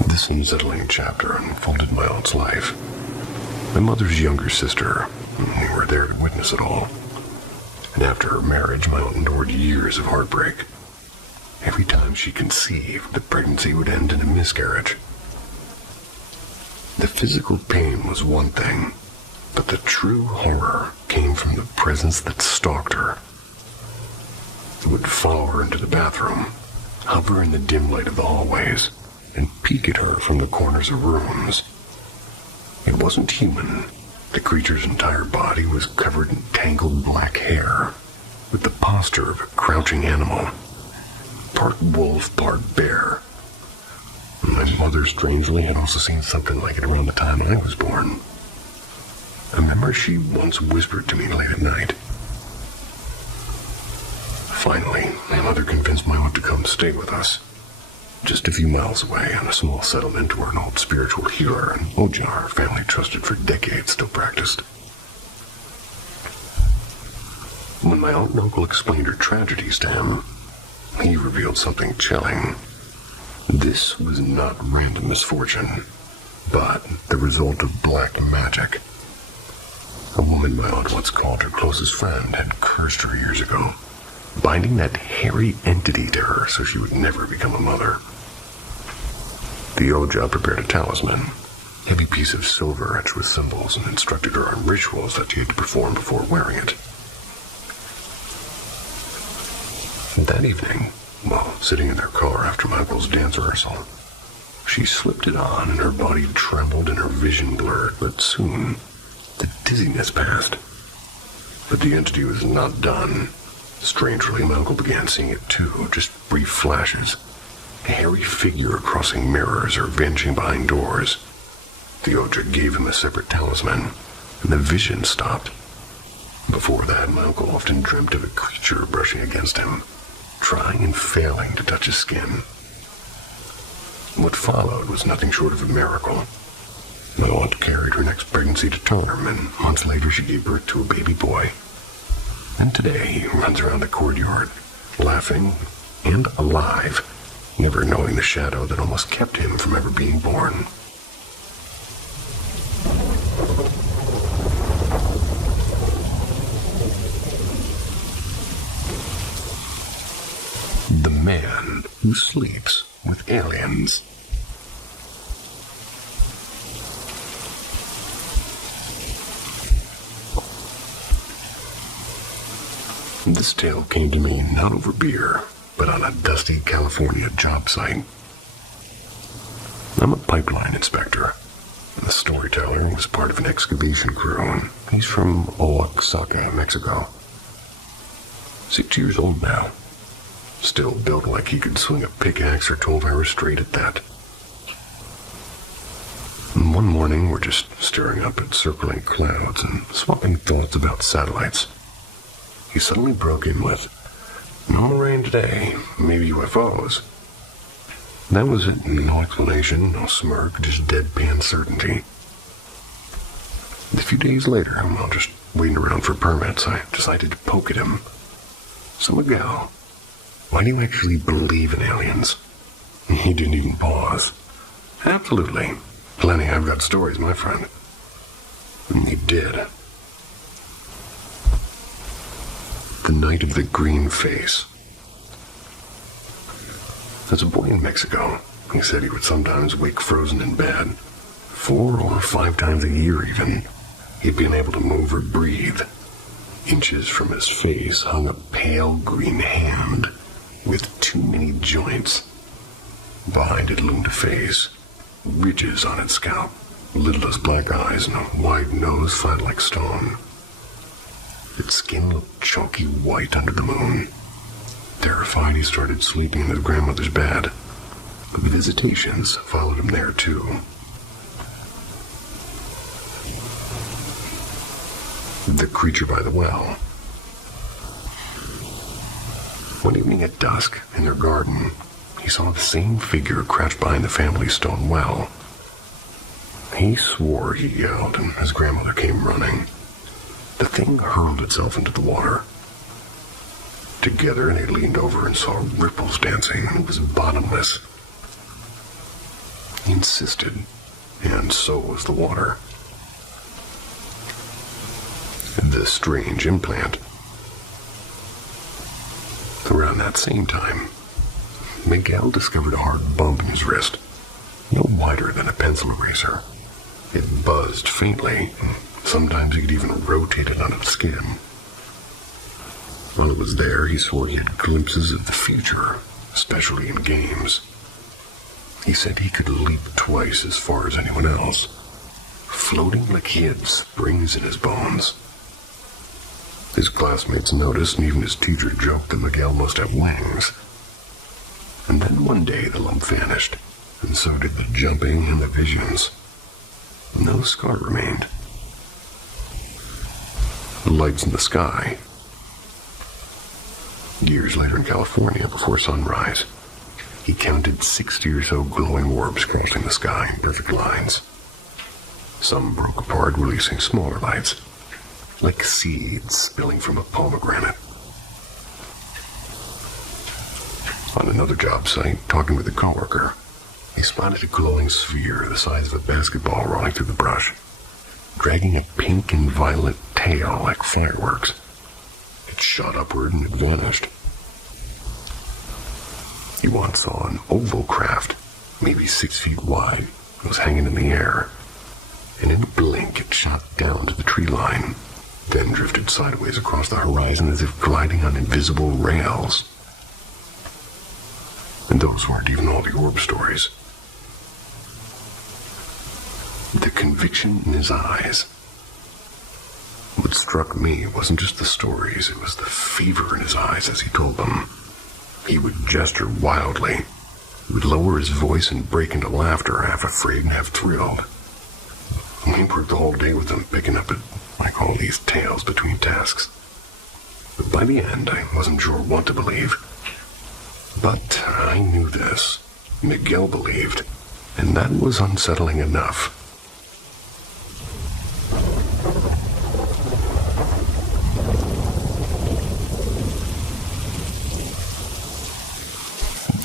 This unsettling chapter unfolded my aunt's life. My mother's younger sister. We were there to witness it all. And after her marriage, my aunt endured years of heartbreak. Every time she conceived, the pregnancy would end in a miscarriage. The physical pain was one thing, but the true horror came from the presence that stalked her. It would follow her into the bathroom, hover in the dim light of the hallways, and peek at her from the corners of rooms. It wasn't human. The creature's entire body was covered in tangled black hair, with the posture of a crouching animal, part wolf, part bear. My mother, strangely, had also seen something like it around the time I was born. I remember she once whispered to me late at night. Finally, my mother convinced my aunt to come stay with us, just a few miles away on a small settlement where an old spiritual healer and Oja, our family trusted for decades, still practiced. When my aunt and uncle explained her tragedies to him, he revealed something chilling. This was not random misfortune, but the result of black magic. A woman my aunt once called her closest friend had cursed her years ago, binding that hairy entity to her so she would never become a mother. The Oja prepared a talisman, a heavy piece of silver etched with symbols, and instructed her on rituals that she had to perform before wearing it. That evening, while sitting in their car after my uncle's dance rehearsal, she slipped it on and her body trembled and her vision blurred, but soon the dizziness passed. But the entity was not done. Strangely, my uncle began seeing it too, just brief flashes. A hairy figure crossing mirrors or vanishing behind doors. The object gave him a separate talisman, and the vision stopped. Before that, my uncle often dreamt of a creature brushing against him, trying and failing to touch his skin. What followed was nothing short of a miracle. My aunt carried her next pregnancy to term, and months later she gave birth to a baby boy. And today he runs around the courtyard, laughing and alive, never knowing the shadow that almost kept him from ever being born. The man who sleeps with aliens. This tale came to me not over beer, but on a dusty California job site. I'm a pipeline inspector, and the storyteller was part of an excavation crew, and he's from Oaxaca, Mexico. 6 years old now. Still built like he could swing a pickaxe for 12 hours straight at that. And one morning, we're just staring up at circling clouds and swapping thoughts about satellites. He suddenly broke in with, "No rain today, maybe UFOs." That was it. No explanation, no smirk, just deadpan certainty. A few days later, while just waiting around for permits, I decided to poke at him. "So, Miguel, why do you actually believe in aliens?" He didn't even pause. "Absolutely. Plenty. I've got stories, my friend." And he did. The night of the green face. As a boy in Mexico, he said he would sometimes wake frozen in bed. 4 or 5 times a year even. He'd been able to move or breathe. Inches from his face hung a pale green hand with too many joints. Behind it loomed a face, ridges on its scalp, lidless black eyes, and a wide nose flat like stone. Its skin looked chalky white under the moon. Terrified, he started sleeping in his grandmother's bed. Visitations followed him there, too. The creature by the well. One evening at dusk, in their garden, he saw the same figure crouched behind the family stone well. He swore, he yelled, and his grandmother came running. The thing hurled itself into the water. Together, they leaned over and saw ripples dancing. It was bottomless. He insisted, and so was the water. The strange implant. Around that same time, Miguel discovered a hard bump in his wrist, no wider than a pencil eraser. It buzzed faintly, and sometimes he could even rotate it on its skin. While it was there, he swore he had glimpses of the future, especially in games. He said he could leap twice as far as anyone else, floating like he had springs in his bones. His classmates noticed, and even his teacher joked that Miguel must have wings. And then one day the lump vanished, and so did the jumping and the visions. No scar remained. Lights in the sky. Years later in California, before sunrise, he counted 60 or so glowing orbs crossing the sky in perfect lines. Some broke apart, releasing smaller lights, like seeds spilling from a pomegranate. On another job site, talking with a coworker, he spotted a glowing sphere the size of a basketball rolling through the brush, dragging a pink and violet tail like fireworks. It shot upward and it vanished. He once saw an oval craft, maybe 6 feet wide. It was hanging in the air, and in a blink it shot down to the tree line, then drifted sideways across the horizon as if gliding on invisible rails. And those weren't even all the orb stories. The conviction in his eyes. What struck me wasn't just the stories, it was the fever in his eyes as he told them. He would gesture wildly. He would lower his voice and break into laughter, half afraid and half thrilled. We worked the whole day with him, picking up all these tales between tasks. But by the end, I wasn't sure what to believe. But I knew this. Miguel believed, and that was unsettling enough.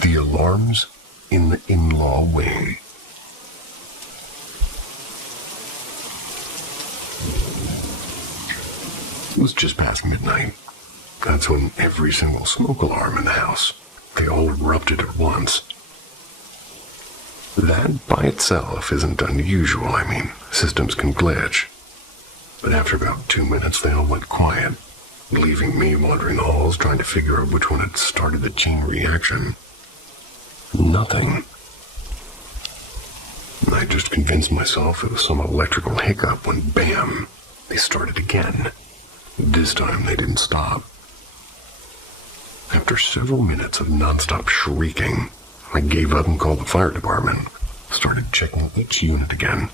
The alarms in the in-law wing. It was just past midnight. That's when every single smoke alarm in the house, they all erupted at once. That by itself isn't unusual. I mean, systems can glitch. But after about 2 minutes, they all went quiet, leaving me wandering the halls trying to figure out which one had started the chain reaction. Nothing. I just convinced myself it was some electrical hiccup when, bam, they started again. This time they didn't stop. After several minutes of nonstop shrieking, I gave up and called the fire department. Started checking each unit again.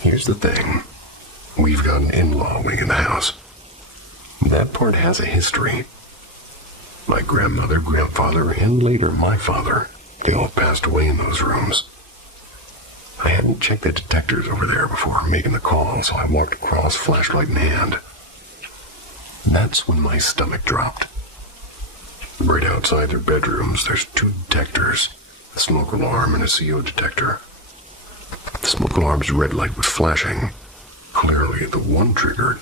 Here's the thing. We've got an in-law wing in the house. That part has a history. My grandmother, grandfather, and later my father, they all passed away in those rooms. I hadn't checked the detectors over there before making the call, so I walked across, flashlight in hand. That's when my stomach dropped. Right outside their bedrooms, there's 2 detectors, a smoke alarm and a CO detector. The smoke alarm's red light was flashing. Clearly the one triggered,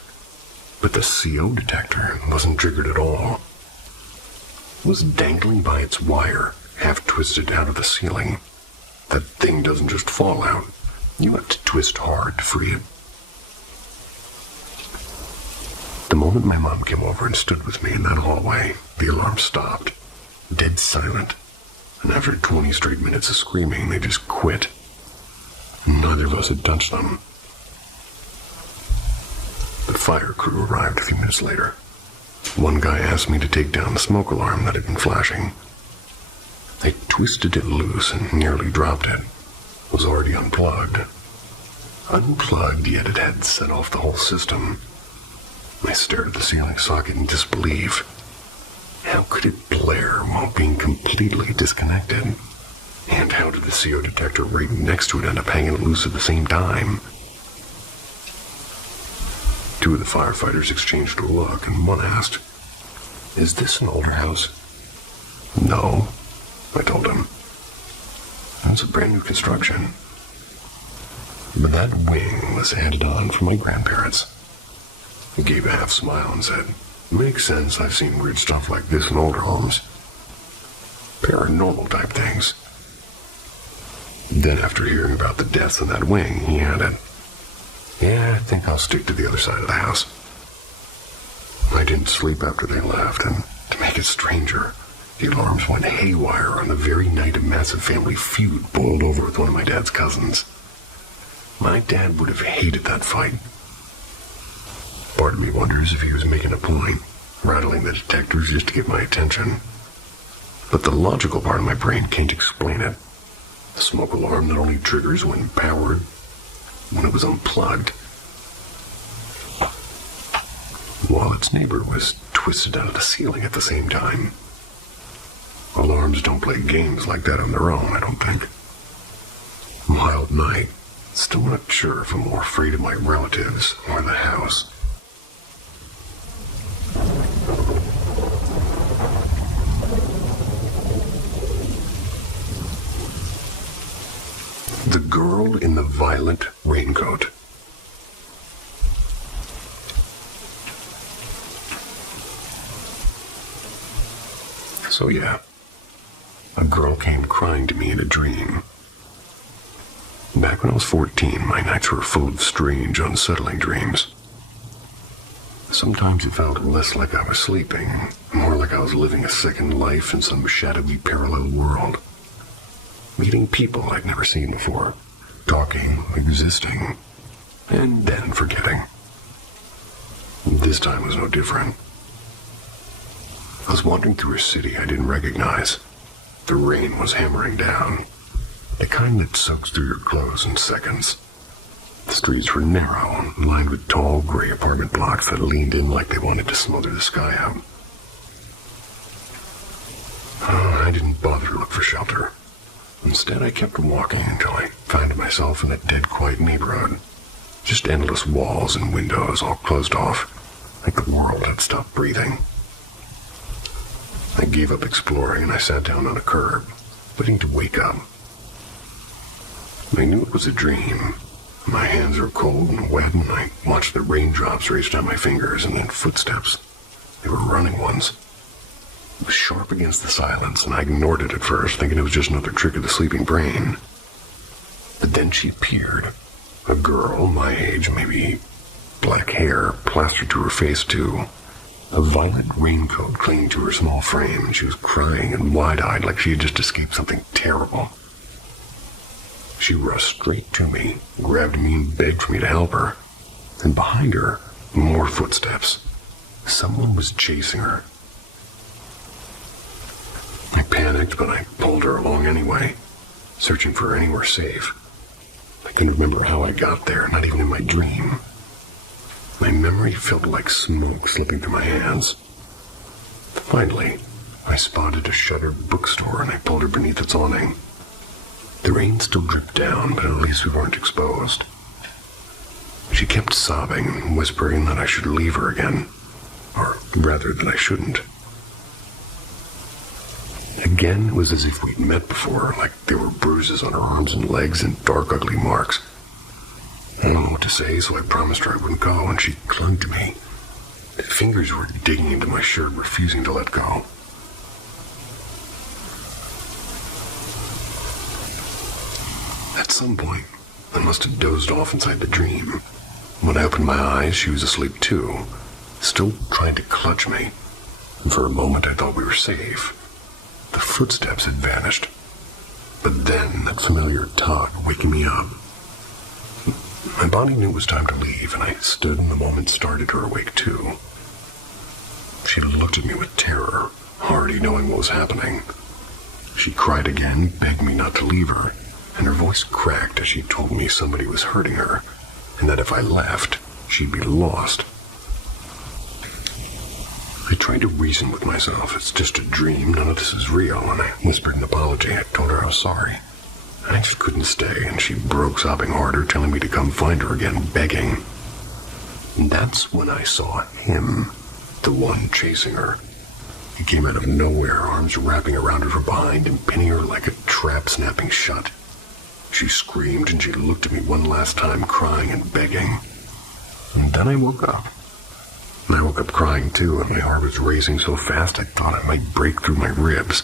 but the CO detector wasn't triggered at all. It was dangling by its wire, half twisted out of the ceiling. That thing doesn't just fall out. You have to twist hard to free it. The moment my mom came over and stood with me in that hallway, the alarm stopped, dead silent. And after 20 straight minutes of screaming, they just quit. Neither of us had touched them. The fire crew arrived a few minutes later. One guy asked me to take down the smoke alarm that had been flashing. I twisted it loose and nearly dropped it. It was already unplugged. Unplugged, yet it had set off the whole system. I stared at the ceiling socket in disbelief. How could it blare while being completely disconnected? And how did the CO detector right next to it end up hanging loose at the same time? 2 of the firefighters exchanged a look, and one asked, "Is this an older house?" "No," I told him. "It's a brand new construction." But that wing was handed on from my grandparents. He gave a half smile and said, "Makes sense, I've seen weird stuff like this in older homes. Paranormal type things." Then after hearing about the deaths in that wing, he added, "Yeah, I think I'll stick to the other side of the house." I didn't sleep after they left, and to make it stranger, the alarms went haywire on the very night a massive family feud boiled over with one of my dad's cousins. My dad would have hated that fight. Part of me wonders if he was making a point, rattling the detectors just to get my attention. But the logical part of my brain can't explain it. The smoke alarm not only triggers when powered, when it was unplugged, while its neighbor was twisted out of the ceiling at the same time. Alarms don't play games like that on their own, I don't think. Wild night. Still not sure if I'm more afraid of my relatives or the house. The girl in the violet raincoat. So yeah, a girl came crying to me in a dream. Back when I was 14, my nights were full of strange, unsettling dreams. Sometimes it felt less like I was sleeping, more like I was living a second life in some shadowy parallel world. Meeting people I'd never seen before, talking, existing, and then forgetting. This time was no different. I was wandering through a city I didn't recognize. The rain was hammering down, the kind that soaks through your clothes in seconds. The streets were narrow, lined with tall gray apartment blocks that leaned in like they wanted to smother the sky out. I didn't bother to look for shelter. Instead, I kept walking until I found myself in a dead, quiet neighborhood. Just endless walls and windows all closed off, like the world had stopped breathing. I gave up exploring and I sat down on a curb, waiting to wake up. I knew it was a dream. My hands were cold and wet, and I watched the raindrops race down my fingers, and then footsteps. They were running ones. It was sharp against the silence, and I ignored it at first, thinking it was just another trick of the sleeping brain. But then she appeared. A girl, my age, maybe black hair, plastered to her face too. A violet raincoat clinging to her small frame, and she was crying and wide-eyed like she had just escaped something terrible. She rushed straight to me, grabbed me and begged for me to help her. And behind her, more footsteps. Someone was chasing her. I panicked, but I pulled her along anyway, searching for her anywhere safe. I couldn't remember how I got there, not even in my dream. My memory felt like smoke slipping through my hands. Finally, I spotted a shuttered bookstore and I pulled her beneath its awning. The rain still dripped down, but at least we weren't exposed. She kept sobbing and whispering that I should leave her again, or rather that I shouldn't. Again, it was as if we'd met before, like there were bruises on her arms and legs and dark, ugly marks. I didn't know what to say, so I promised her I wouldn't go, and she clung to me. Her fingers were digging into my shirt, refusing to let go. At some point, I must have dozed off inside the dream. When I opened my eyes, she was asleep too, still trying to clutch me. And for a moment, I thought we were safe. The footsteps had vanished. But then, that familiar tug waking me up. My body knew it was time to leave, and I stood and the moment started her awake too. She looked at me with terror, already knowing what was happening. She cried again, begged me not to leave her, and her voice cracked as she told me somebody was hurting her, and that if I left, she'd be lost. I tried to reason with myself. It's just a dream, none of this is real, and I whispered an apology. I told her I was sorry. I just couldn't stay, and she broke sobbing harder, telling me to come find her again, begging. And that's when I saw him, the one chasing her. He came out of nowhere, arms wrapping around her from behind and pinning her like a trap snapping shut. She screamed and she looked at me one last time, crying and begging. And then I woke up. And I woke up crying too, and my heart was racing so fast I thought I might break through my ribs.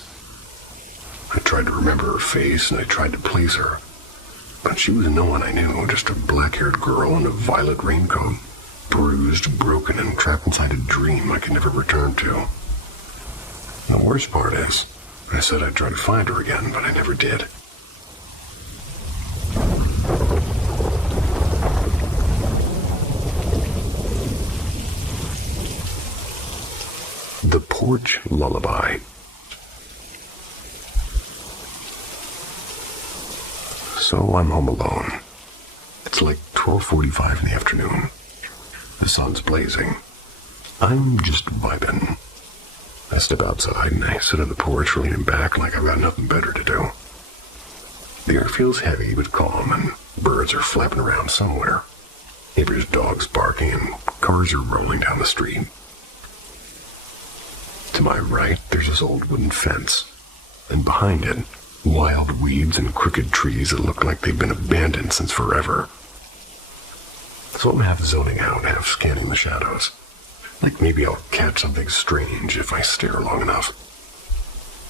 I tried to remember her face and I tried to place her. But she was no one I knew, just a black-haired girl in a violet raincoat, bruised, broken, and trapped inside a dream I could never return to. The worst part is, I said I'd try to find her again, but I never did. The Porch Lullaby. So I'm home alone. It's like 12:45 in the afternoon. The sun's blazing. I'm just vibing. I step outside and I sit on the porch leaning back like I've got nothing better to do. The air feels heavy but calm, and birds are flapping around somewhere. Neighbors' dogs barking and cars are rolling down the street. To my right, there's this old wooden fence, and behind it, wild weeds and crooked trees that look like they've been abandoned since forever. So I'm half zoning out, half scanning the shadows. Like maybe I'll catch something strange if I stare long enough.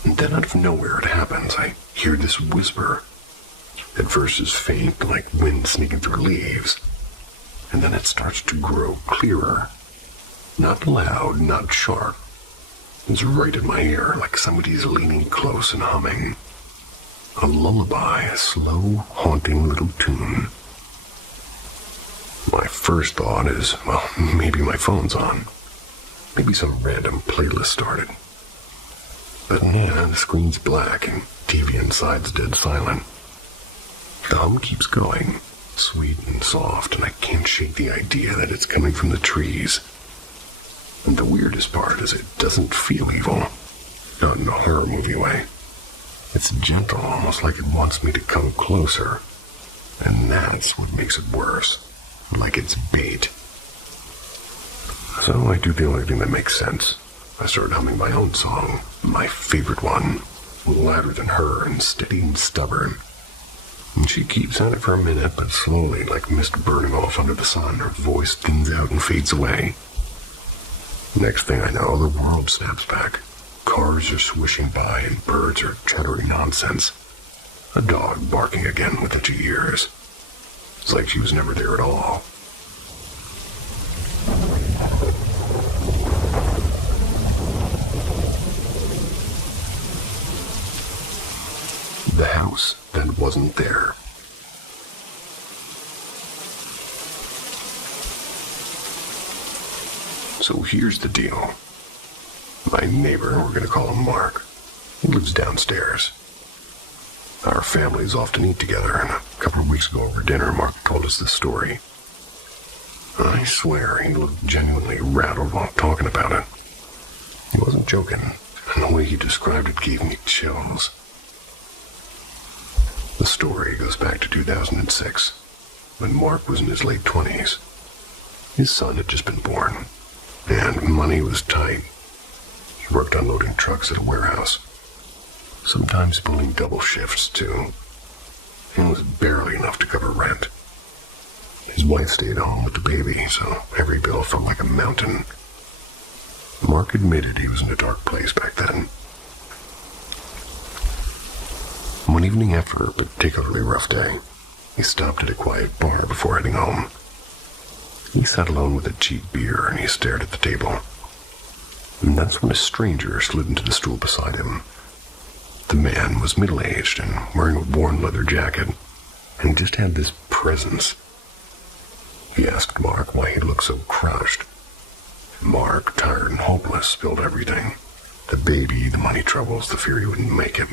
And then out of nowhere it happens. I hear this whisper. At first it's faint, like wind sneaking through leaves. And then it starts to grow clearer. Not loud, not sharp. It's right in my ear, like somebody's leaning close and humming. A lullaby, a slow, haunting little tune. My first first thought is, well, maybe my phone's on. Maybe some random playlist started. But yeah, the screen's black and TV inside's dead silent. The hum keeps going, sweet and soft, and I can't shake the idea that it's coming from the trees. And the weirdest part is it doesn't feel evil. Not in a horror movie way. It's gentle, almost like it wants me to come closer. And that's what makes it worse. Like it's bait. So I do the only thing that makes sense. I started humming my own song, my favorite one, louder than her and steady and stubborn. And she keeps at it for a minute, but slowly, like mist burning off under the sun, her voice thins out and fades away. Next thing I know, the world snaps back. Cars are swishing by and birds are chattering nonsense. A dog barking again with itchy ears. It's like she was never there at all. The house that wasn't there. So here's the deal. My neighbor, we're going to call him Mark, he lives downstairs. Our families often eat together, and a couple of weeks ago over dinner, Mark told us this story. I swear he looked genuinely rattled while talking about it. He wasn't joking, and the way he described it gave me chills. The story goes back to 2006, when Mark was in his late 20s. His son had just been born, and money was tight. He worked unloading trucks at a warehouse, sometimes pulling double shifts too. It was barely enough to cover rent. His wife stayed home with the baby, so every bill felt like a mountain. Mark admitted he was in a dark place back then. One evening after a particularly rough day, he stopped at a quiet bar before heading home. He sat alone with a cheap beer and he stared at the table. And that's when a stranger slid into the stool beside him. The man was middle-aged and wearing a worn leather jacket, and he just had this presence. He asked Mark why he looked so crushed. Mark, tired and hopeless, spilled everything. The baby, the money troubles, the fear he wouldn't make it.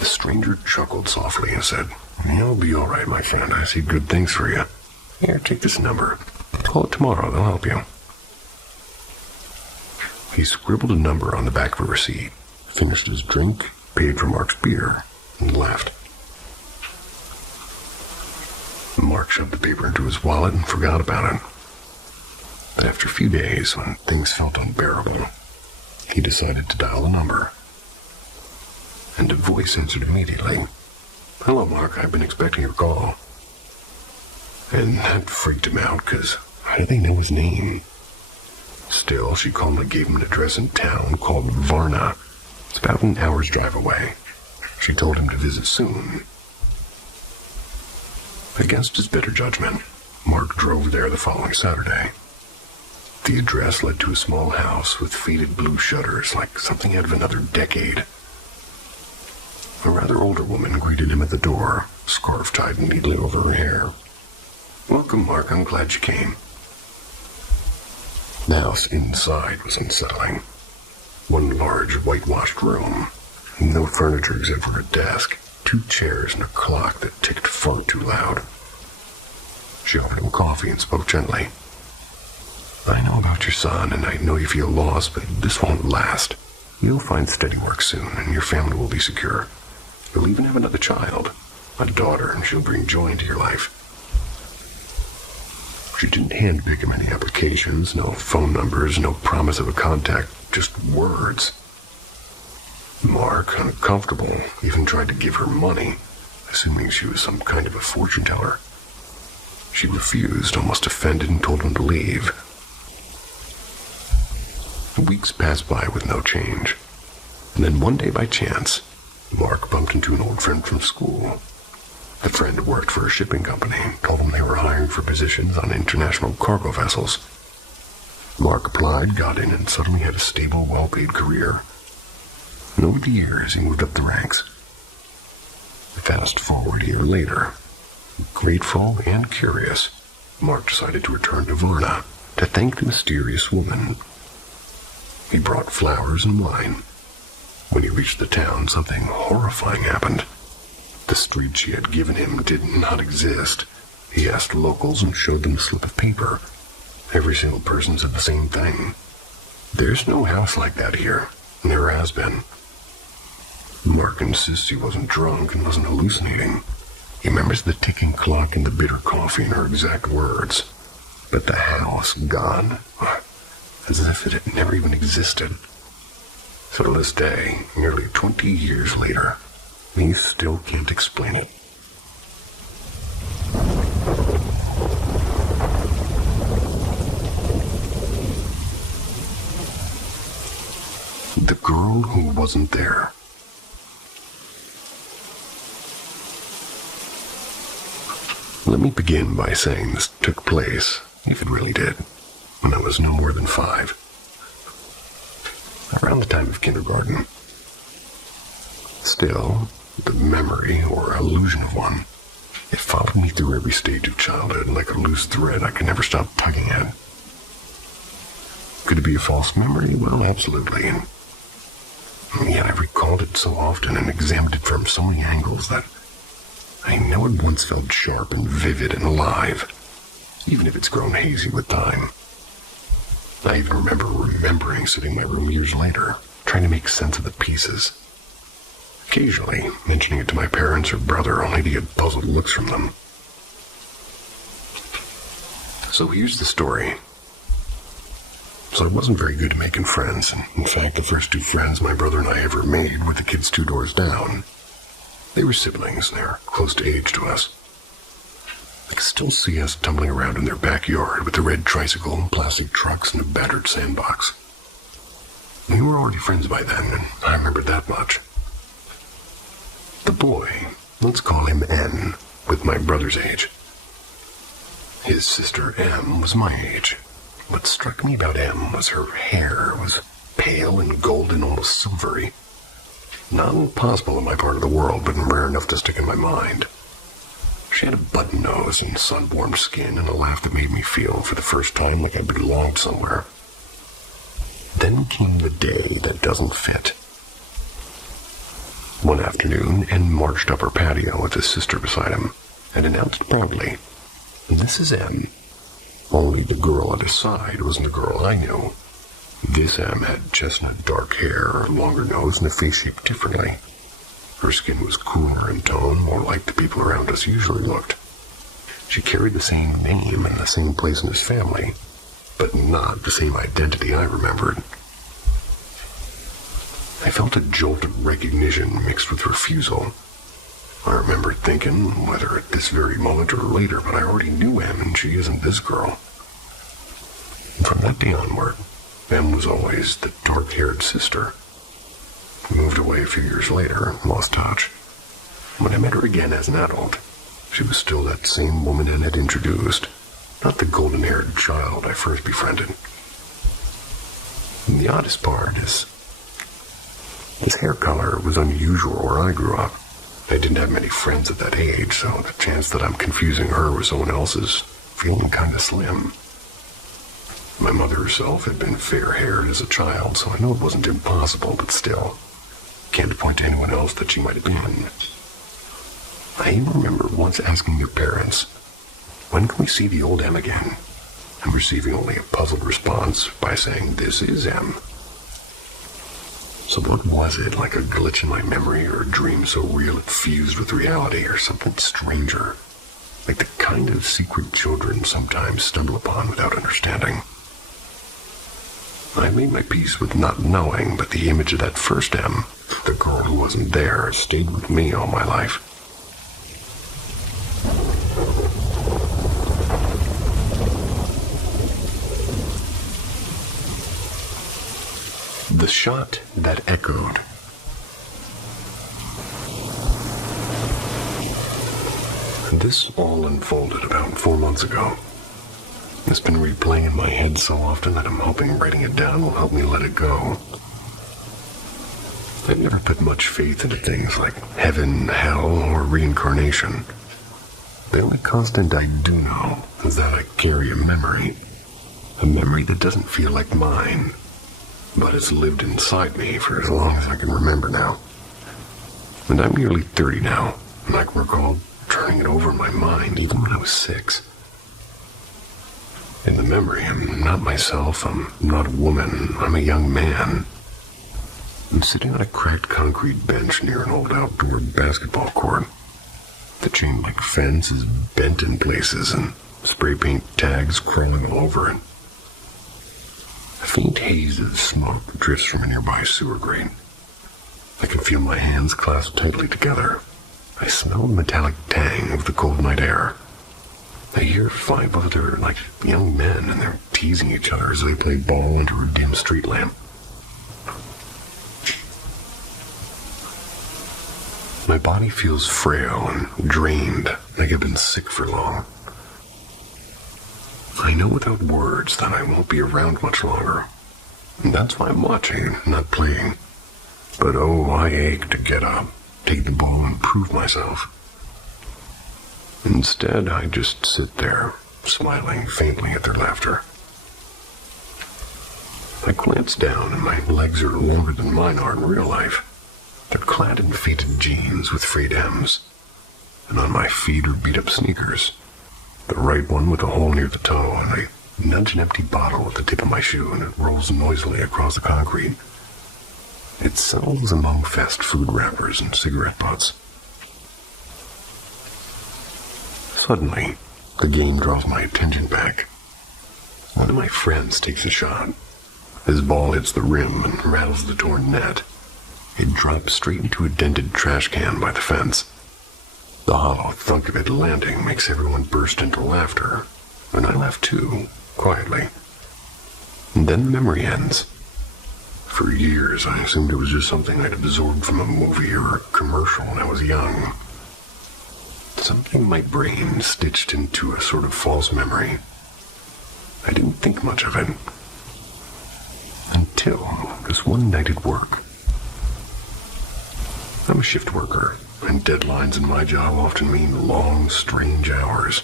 The stranger chuckled softly and said, "You'll be all right, my friend. I see good things for you. Here, take this number. Call it tomorrow. They'll help you." He scribbled a number on the back of a receipt, finished his drink, paid for Mark's beer, and left. Mark shoved the paper into his wallet and forgot about it. But after a few days, when things felt unbearable, he decided to dial the number. And a voice answered immediately. "Hello, Mark, I've been expecting your call." And that freaked him out, because how did they know his name? Still, she calmly gave him an address in town called Varna. It's about an hour's drive away. She told him to visit soon. Against his better judgment, Mark drove there the following Saturday. The address led to a small house with faded blue shutters, like something out of another decade. A rather older woman greeted him at the door, scarf tied neatly over her hair. "Welcome, Mark. I'm glad you came." The house inside was unsettling. One large whitewashed room, no furniture except for a desk, 2 chairs, and a clock that ticked far too loud. She offered him coffee and spoke gently. "I know about your son, and I know you feel lost, but this won't last. You'll find steady work soon, and your family will be secure. You'll even have another child, a daughter, and she'll bring joy into your life." She didn't handpick him any applications, no phone numbers, no promise of a contact, just words. Mark, uncomfortable, even tried to give her money, assuming she was some kind of a fortune teller. She refused, almost offended, and told him to leave. Weeks passed by with no change, and then one day by chance, Mark bumped into an old friend from school. The friend worked for a shipping company, told him they were hiring for positions on international cargo vessels. Mark applied, got in, and suddenly had a stable, well-paid career. And over the years, he moved up the ranks. Fast forward a year later, grateful and curious, Mark decided to return to Varna to thank the mysterious woman. He brought flowers and wine. When he reached the town, something horrifying happened. The street she had given him did not exist. He asked locals and showed them a slip of paper. Every single person said the same thing. There's no house like that here. Never has been. Mark insists he wasn't drunk and wasn't hallucinating. He remembers the ticking clock and the bitter coffee in her exact words. But the house, gone, as if it had never even existed. So to this day, nearly 20 years later, he still can't explain it. The girl who wasn't there. Let me begin by saying this took place, if it really did, when I was no more than 5. Around the time of kindergarten. Still, the memory or illusion of one, it followed me through every stage of childhood like a loose thread I could never stop tugging at. Could it be a false memory? Well, absolutely. And yet I recalled it so often and examined it from so many angles that I know it once felt sharp and vivid and alive, even if it's grown hazy with time. I even remember remembering sitting in my room years later, trying to make sense of the pieces. Occasionally mentioning it to my parents or brother, only to get puzzled looks from them. So here's the story. So I wasn't very good at making friends, and in fact the first 2 friends my brother and I ever made were the kids 2 doors down. They were siblings, and they were close to age to us. I can still see us tumbling around in their backyard with a red tricycle, plastic trucks, and a battered sandbox. We were already friends by then, and I remembered that much. The boy, let's call him N, with my brother's age. His sister M was my age. What struck me about M was her hair was pale and golden, almost silvery. Not impossible in my part of the world, but rare enough to stick in my mind. She had a button nose and sun-warmed skin and a laugh that made me feel, for the first time, like I belonged somewhere. Then came the day that doesn't fit. One afternoon, N marched up her patio with his sister beside him and announced proudly, "This is M." Only the girl at his side wasn't the girl I knew. This M had chestnut dark hair, a longer nose, and a face shaped differently. Her skin was cooler in tone, more like the people around us usually looked. She carried the same name and the same place in his family, but not the same identity I remembered. I felt a jolt of recognition mixed with refusal. I remember thinking, whether at this very moment or later, but I already knew M, and she isn't this girl. And from that day onward, M was always the dark-haired sister. We moved away a few years later, lost touch. When I met her again as an adult, she was still that same woman N had introduced, not the golden-haired child I first befriended. And the oddest part is, his hair color was unusual where I grew up. I didn't have many friends at that age, so the chance that I'm confusing her with someone else is feeling kind of slim. My mother herself had been fair-haired as a child, so I know it wasn't impossible, but still, can't point to anyone else that she might have been. I even remember once asking their parents, "When can we see the old M again?" and receiving only a puzzled response by saying, "This is M." So what was it, like a glitch in my memory or a dream so real it fused with reality, or something stranger, like the kind of secret children sometimes stumble upon without understanding? I made my peace with not knowing, but the image of that first M, the girl who wasn't there, stayed with me all my life. The shot that echoed. This all unfolded about 4 months ago. It's been replaying in my head so often that I'm hoping writing it down will help me let it go. I've never put much faith into things like heaven, hell, or reincarnation. The only constant I do know is that I carry a memory that doesn't feel like mine, but it's lived inside me for as long as I can remember now. And I'm nearly 30 now, and I can recall turning it over in my mind even when I was 6. In the memory, I'm not myself, I'm not a woman, I'm a young man. I'm sitting on a cracked concrete bench near an old outdoor basketball court. The chain-link fence is bent in places and spray paint tags crawling all over it. A faint haze of smoke drifts from a nearby sewer grate. I can feel my hands clasped tightly together. I smell the metallic tang of the cold night air. I hear 5 other, young men, and they're teasing each other as they play ball under a dim street lamp. My body feels frail and drained, like I've been sick for long. I know without words that I won't be around much longer. And that's why I'm watching, not playing. But oh, I ache to get up, take the ball, and prove myself. Instead, I just sit there, smiling faintly at their laughter. I glance down, and my legs are longer than mine are in real life. They're clad in faded jeans with frayed hems, and on my feet are beat-up sneakers. The right one with a hole near the toe, and I nudge an empty bottle with the tip of my shoe, and it rolls noisily across the concrete. It settles among fast food wrappers and cigarette butts. Suddenly, the game draws my attention back. One of my friends takes a shot. His ball hits the rim and rattles the torn net. It drops straight into a dented trash can by the fence. The hollow thunk of it landing makes everyone burst into laughter, and I laugh too, quietly. And then the memory ends. For years, I assumed it was just something I'd absorbed from a movie or a commercial when I was young. Something in my brain stitched into a sort of false memory. I didn't think much of it. Until this one night at work. I'm a shift worker, and deadlines in my job often mean long, strange hours.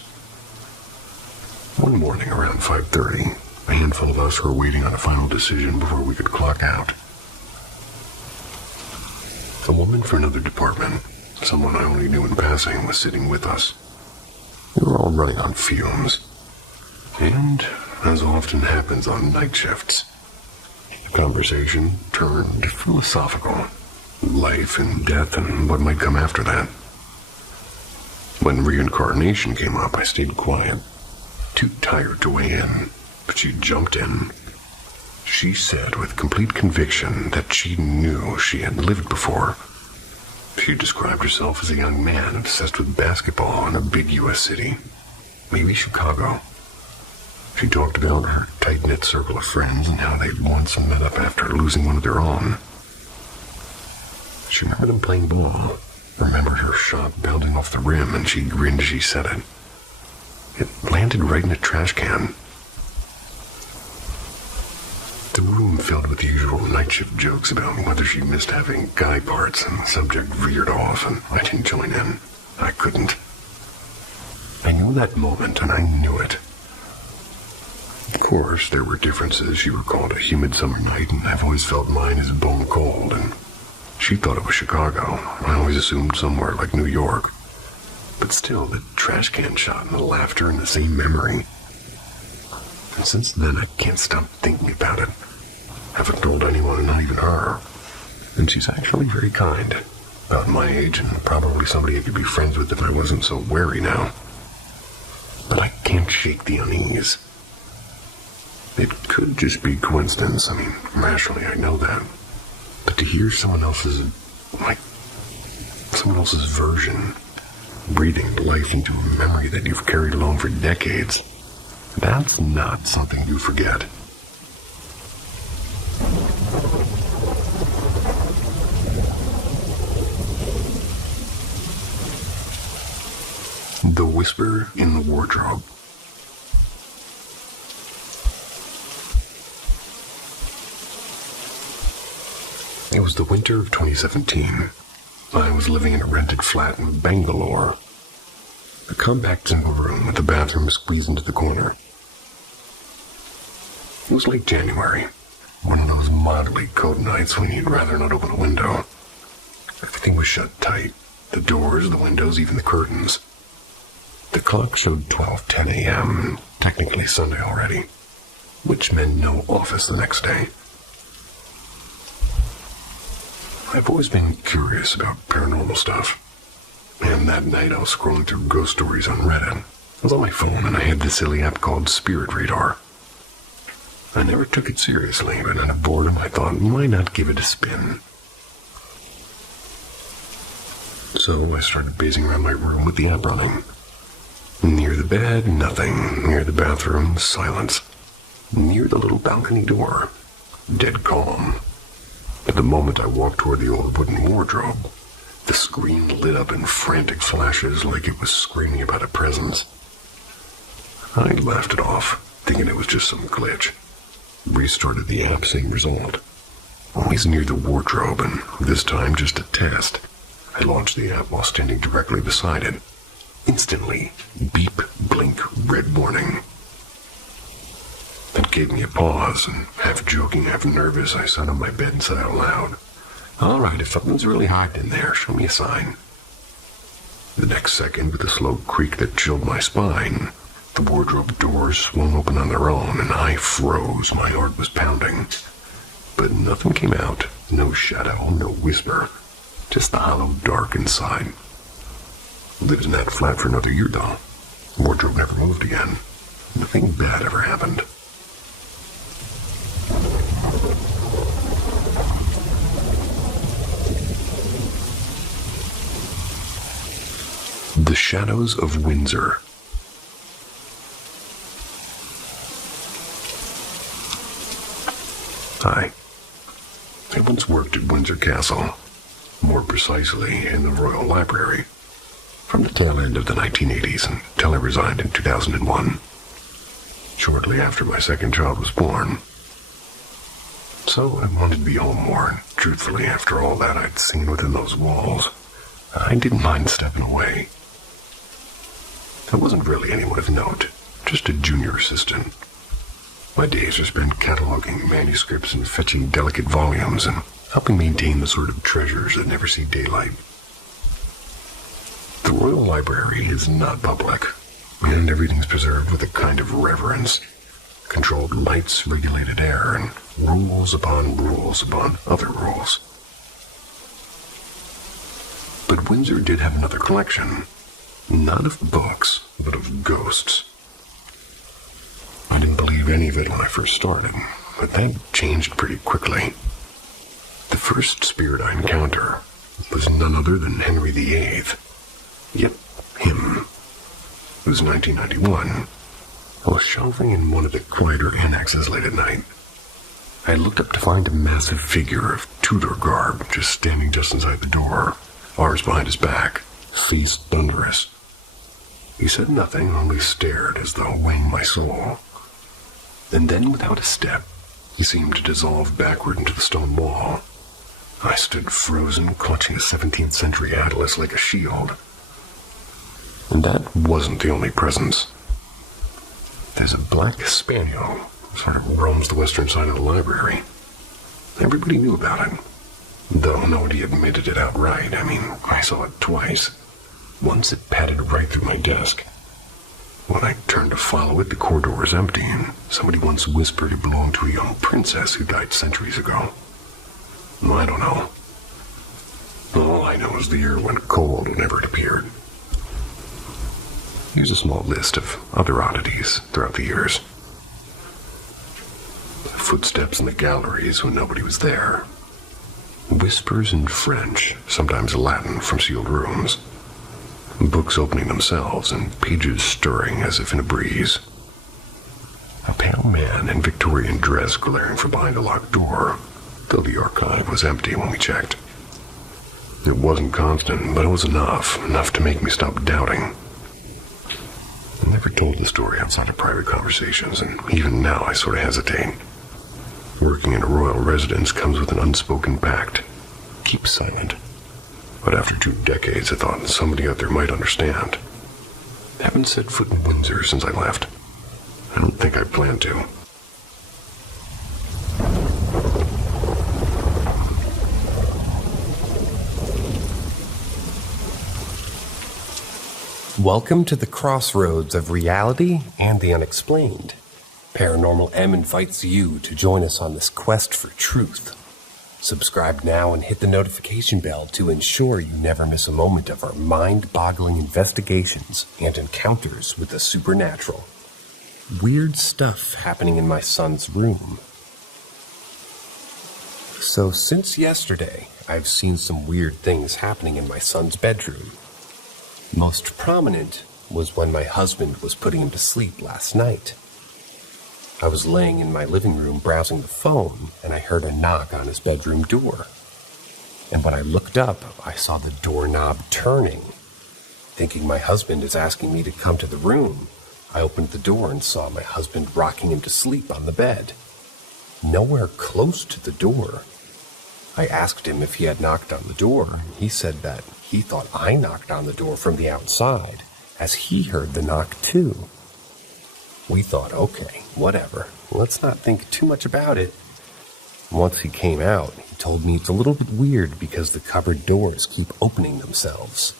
One morning around 5:30, a handful of us were waiting on a final decision before we could clock out. A woman from another department, someone I only knew in passing, was sitting with us. We were all running on fumes. And, as often happens on night shifts, the conversation turned philosophical. Life and death and what might come after that. When reincarnation came up, I stayed quiet, too tired to weigh in, but she jumped in. She said with complete conviction that she knew she had lived before. She described herself as a young man obsessed with basketball in a big U.S. city, maybe Chicago. She talked about her tight-knit circle of friends and how they'd once met up after losing one of their own. She remembered them playing ball, remembered her shot bouncing off the rim, and she grinned as she said it. It landed right in a trash can. The room filled with the usual night shift jokes about whether she missed having guy parts, and the subject veered off, and I didn't join in. I couldn't. I knew that moment, and I knew it. Of course, there were differences. She recalled a humid summer night, and I've always felt mine is bone cold, and she thought it was Chicago. I always assumed somewhere like New York. But still, the trash can shot and the laughter and the same memory. And since then, I can't stop thinking about it. Haven't told anyone, not even her. And she's actually very kind. About my age, and probably somebody I could be friends with if I wasn't so wary now. But I can't shake the unease. It could just be coincidence. I mean, rationally, I know that. But to hear someone else's version, breathing life into a memory that you've carried along for decades, that's not something you forget. The Whisper in the Wardrobe. It was the winter of 2017. I was living in a rented flat in Bangalore. A compact single room with the bathroom squeezed into the corner. It was late January, one of those mildly cold nights when you'd rather not open a window. Everything was shut tight, the doors, the windows, even the curtains. The clock showed 12:10 a.m., technically Sunday already, which meant no office the next day. I've always been curious about paranormal stuff, and that night I was scrolling through ghost stories on Reddit. I was on my phone and I had this silly app called Spirit Radar. I never took it seriously, but out of boredom I thought, why not give it a spin? So I started pacing around my room with the app running. Near the bed, nothing. Near the bathroom, silence. Near the little balcony door, dead calm. But the moment I walked toward the old wooden wardrobe, the screen lit up in frantic flashes like it was screaming about a presence. I laughed it off, thinking it was just some glitch. Restarted the app, same result. Always near the wardrobe, and this time just a test. I launched the app while standing directly beside it. Instantly, beep, blink, red warning. That gave me a pause, and half joking, half nervous, I sat on my bed and said out loud, "All right, if something's really hiding in there, show me a sign." The next second, with a slow creak that chilled my spine, the wardrobe doors swung open on their own, and I froze. My heart was pounding. But nothing came out. No shadow, no whisper. Just the hollow dark inside. Lived in that flat for another year, though. The wardrobe never moved again. Nothing bad ever happened. The Shadows of Windsor. Hi. I once worked at Windsor Castle, more precisely in the Royal Library, from the tail end of the 1980s until I resigned in 2001, shortly after my second child was born. So I wanted to be home more, and truthfully, after all that I'd seen within those walls, I didn't mind stepping away. I wasn't really anyone of note, just a junior assistant. My days are spent cataloging manuscripts and fetching delicate volumes and helping maintain the sort of treasures that never see daylight. The Royal Library is not public, and everything's preserved with a kind of reverence. Controlled lights, regulated air, and rules upon other rules. But Windsor did have another collection. Not of books, but of ghosts. I didn't believe any of it when I first started, but that changed pretty quickly. The first spirit I encountered was none other than Henry VIII. Yep, him. It was 1991. I was shelving in one of the quieter annexes late at night. I looked up to find a massive figure of Tudor garb standing just inside the door, arms behind his back, face thunderous. He said nothing, only stared as though weighing my soul. And then, without a step, he seemed to dissolve backward into the stone wall. I stood frozen, clutching a 17th century atlas like a shield. And that wasn't the only presence. There's a black spaniel who sort of roams the western side of the library. Everybody knew about it, though nobody admitted it outright. I mean, I saw it twice. Once it padded right through my desk. When I turned to follow it, the corridor was empty, and somebody once whispered it belonged to a young princess who died centuries ago. I don't know. All I know is the year went cold whenever it appeared. Here's a small list of other oddities throughout the years. Footsteps in the galleries when nobody was there. Whispers in French, sometimes Latin, from sealed rooms. Books opening themselves and pages stirring as if in a breeze. A pale man in Victorian dress glaring from behind a locked door, though the archive was empty when we checked. It wasn't constant, but it was enough to make me stop doubting. I never told the story outside of private conversations, and even now I sort of hesitate. Working in a royal residence comes with an unspoken pact. Keep silent. But after 2 decades, I thought somebody out there might understand. Haven't set foot in Windsor since I left. I don't think I plan to. Welcome to the crossroads of reality and the unexplained. Paranormal M invites you to join us on this quest for truth. Subscribe now and hit the notification bell to ensure you never miss a moment of our mind-boggling investigations and encounters with the supernatural. Weird stuff happening in my son's room. So since yesterday, I've seen some weird things happening in my son's bedroom. Most prominent was when my husband was putting him to sleep last night. I was laying in my living room browsing the phone, and I heard a knock on his bedroom door. And when I looked up, I saw the doorknob turning. Thinking my husband is asking me to come to the room, I opened the door and saw my husband rocking him to sleep on the bed. Nowhere close to the door. I asked him if he had knocked on the door, and he said that he thought I knocked on the door from the outside, as he heard the knock too. We thought, okay, whatever, let's not think too much about it. Once he came out, he told me it's a little bit weird because the cupboard doors keep opening themselves.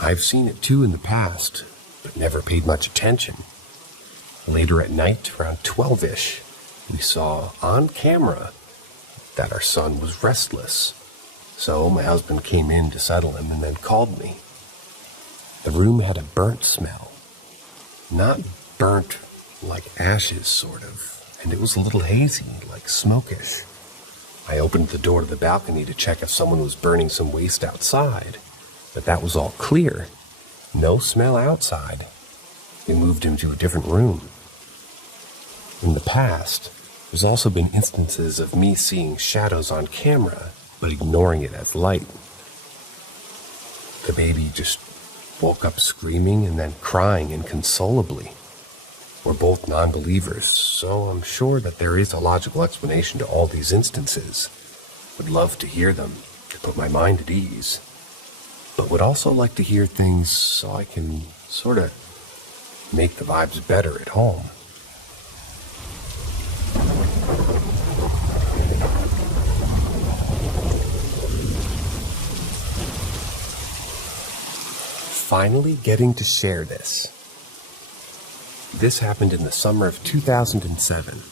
I've seen it too in the past, but never paid much attention. Later at night, around 12-ish, we saw on camera that our son was restless. So my husband came in to settle him and then called me. The room had a burnt smell. Not burnt like ashes, sort of, and it was a little hazy, like smokish. I opened the door to the balcony to check if someone was burning some waste outside, but that was all clear. No smell outside. We moved him to a different room. In the past, there's also been instances of me seeing shadows on camera, but ignoring it as light. The baby just woke up screaming and then crying inconsolably. We're both non-believers, so I'm sure that there is a logical explanation to all these instances. Would love to hear them to put my mind at ease, but would also like to hear things so I can sort of make the vibes better at home. Finally getting to share this. This happened in the summer of 2007.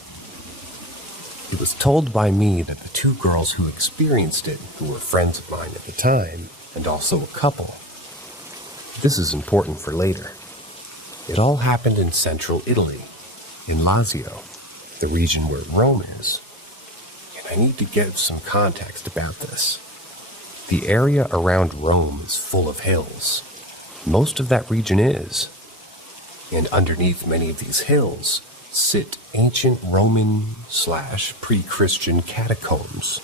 It was told by me that the two girls who experienced it, who were friends of mine at the time, and also a couple. This is important for later. It all happened in central Italy, in Lazio, the region where Rome is. And I need to give some context about this. The area around Rome is full of hills. Most of that region is. And underneath many of these hills sit ancient Roman/pre-Christian catacombs.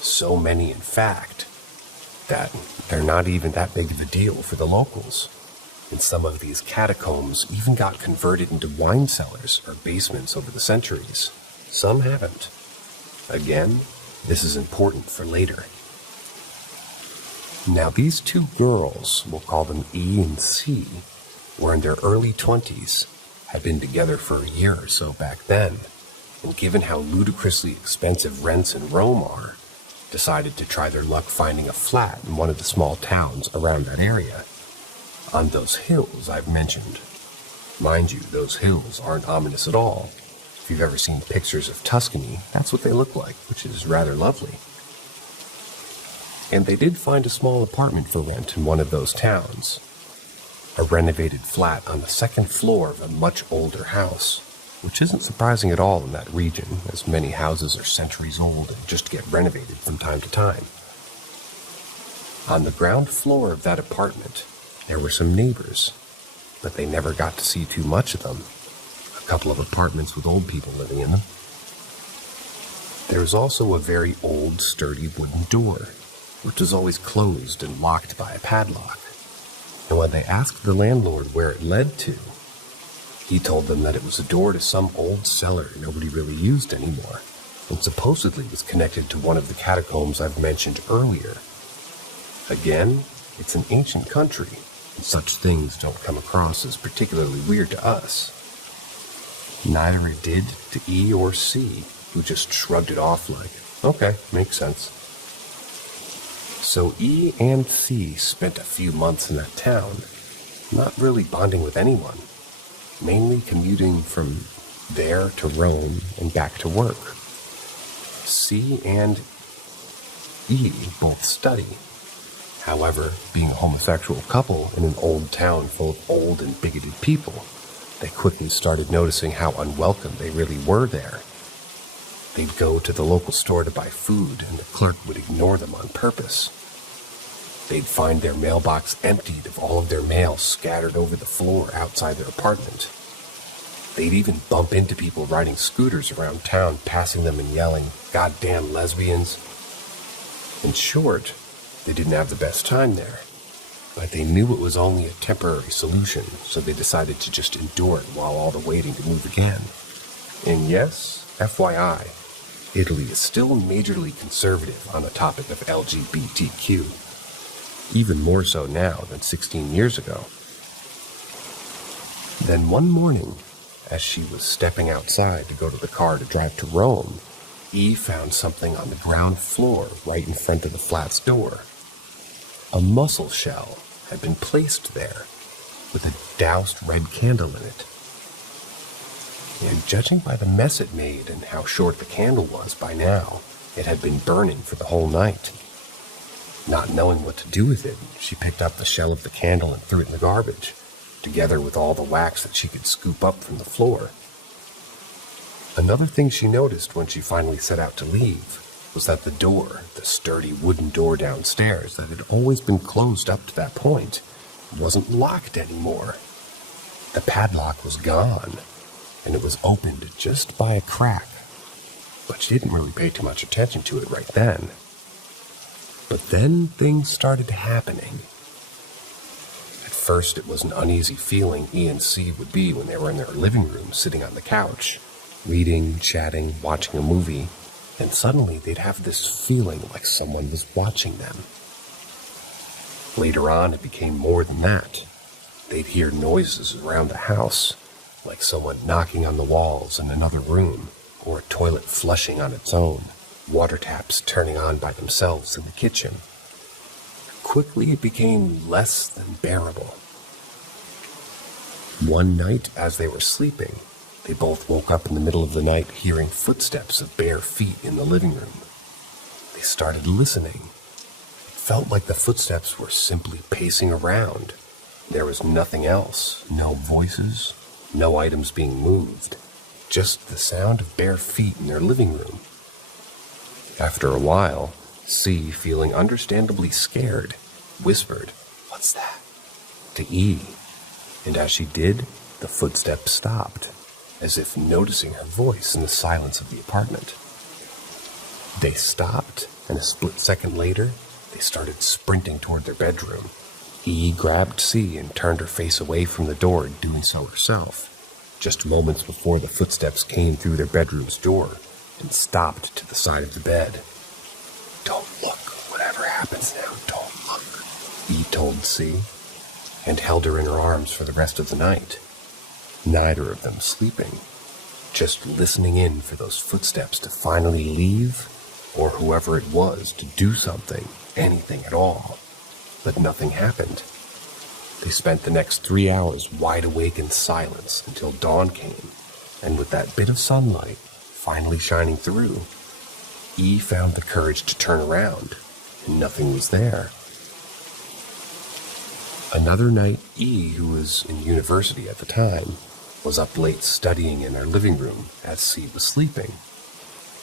So many, in fact, that they're not even that big of a deal for the locals. And some of these catacombs even got converted into wine cellars or basements over the centuries. Some haven't. Again, this is important for later. Now, these two girls, we'll call them E and C, were in their early 20s, had been together for a year or so back then, and given how ludicrously expensive rents in Rome are, decided to try their luck finding a flat in one of the small towns around that area. On those hills I've mentioned. Mind you, those hills aren't ominous at all. If you've ever seen pictures of Tuscany, that's what they look like, which is rather lovely. And they did find a small apartment for rent in one of those towns. A renovated flat on the second floor of a much older house, which isn't surprising at all in that region, as many houses are centuries old and just get renovated from time to time. On the ground floor of that apartment, there were some neighbors, but they never got to see too much of them. A couple of apartments with old people living in them. There was also a very old, sturdy wooden door, which was always closed and locked by a padlock. And when they asked the landlord where it led to, he told them that it was a door to some old cellar nobody really used anymore, and supposedly was connected to one of the catacombs I've mentioned earlier. Again, it's an ancient country, Such things don't come across as particularly weird to us. Neither it did to E or C, who just shrugged it off like, okay, makes sense. So E and C spent a few months in that town, not really bonding with anyone, mainly commuting from there to Rome and back to work. C and E both study. However, being a homosexual couple in an old town full of old and bigoted people, they quickly started noticing how unwelcome they really were there. They'd go to the local store to buy food, and the clerk would ignore them on purpose. They'd find their mailbox emptied of all of their mail scattered over the floor outside their apartment. They'd even bump into people riding scooters around town, passing them and yelling, "Goddamn lesbians." In short, they didn't have the best time there, but they knew it was only a temporary solution, so they decided to just endure it while all the waiting to move again. And yes, FYI, Italy is still majorly conservative on the topic of LGBTQ, even more so now than 16 years ago. Then one morning, as she was stepping outside to go to the car to drive to Rome, E found something on the ground floor right in front of the flat's door. A mussel shell had been placed there with a doused red candle in it. And judging by the mess it made and how short the candle was by now, it had been burning for the whole night. Not knowing what to do with it, she picked up the shell of the candle and threw it in the garbage, together with all the wax that she could scoop up from the floor. Another thing she noticed when she finally set out to leave was that the door, the sturdy wooden door downstairs that had always been closed up to that point, wasn't locked anymore. The padlock was gone, and it was opened just by a crack, but she didn't really pay too much attention to it right then. But then things started happening. At first, it was an uneasy feeling E and C would be when they were in their living room sitting on the couch, reading, chatting, watching a movie, and suddenly they'd have this feeling like someone was watching them. Later on, it became more than that. They'd hear noises around the house, like someone knocking on the walls in another room, or a toilet flushing on its own, water taps turning on by themselves in the kitchen. Quickly, it became less than bearable. One night, as they were sleeping, they both woke up in the middle of the night hearing footsteps of bare feet in the living room. They started listening. It felt like the footsteps were simply pacing around. There was nothing else, no voices, no items being moved, just the sound of bare feet in their living room. After a while, C, feeling understandably scared, whispered, "What's that?" to E, and as she did, the footsteps stopped, as if noticing her voice in the silence of the apartment. They stopped, and a split second later, they started sprinting toward their bedroom. E grabbed C and turned her face away from the door, doing so herself, just moments before the footsteps came through their bedroom's door and stopped to the side of the bed. "Don't look, whatever happens now, don't look," E told C, and held her in her arms for the rest of the night. Neither of them sleeping, just listening in for those footsteps to finally leave, or whoever it was to do something, anything at all. But nothing happened. They spent the next 3 hours wide awake in silence until dawn came, and with that bit of sunlight finally shining through, E found the courage to turn around, and nothing was there. Another night, E, who was in university at the time, was up late studying in her living room as C was sleeping.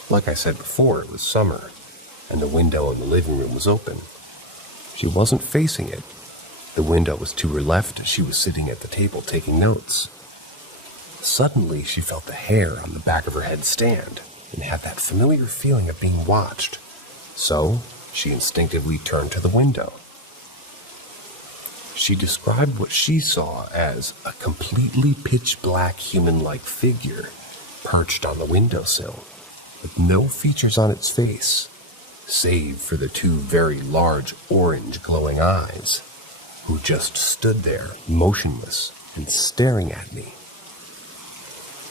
Like I said before, it was summer, and the window in the living room was open. She wasn't facing it. The window was to her left as she was sitting at the table taking notes. Suddenly, she felt the hair on the back of her head stand, and had that familiar feeling of being watched. So, she instinctively turned to the window. She described what she saw as a completely pitch-black human-like figure perched on the windowsill, with no features on its face, save for the two very large orange glowing eyes. who just stood there, motionless and staring at me.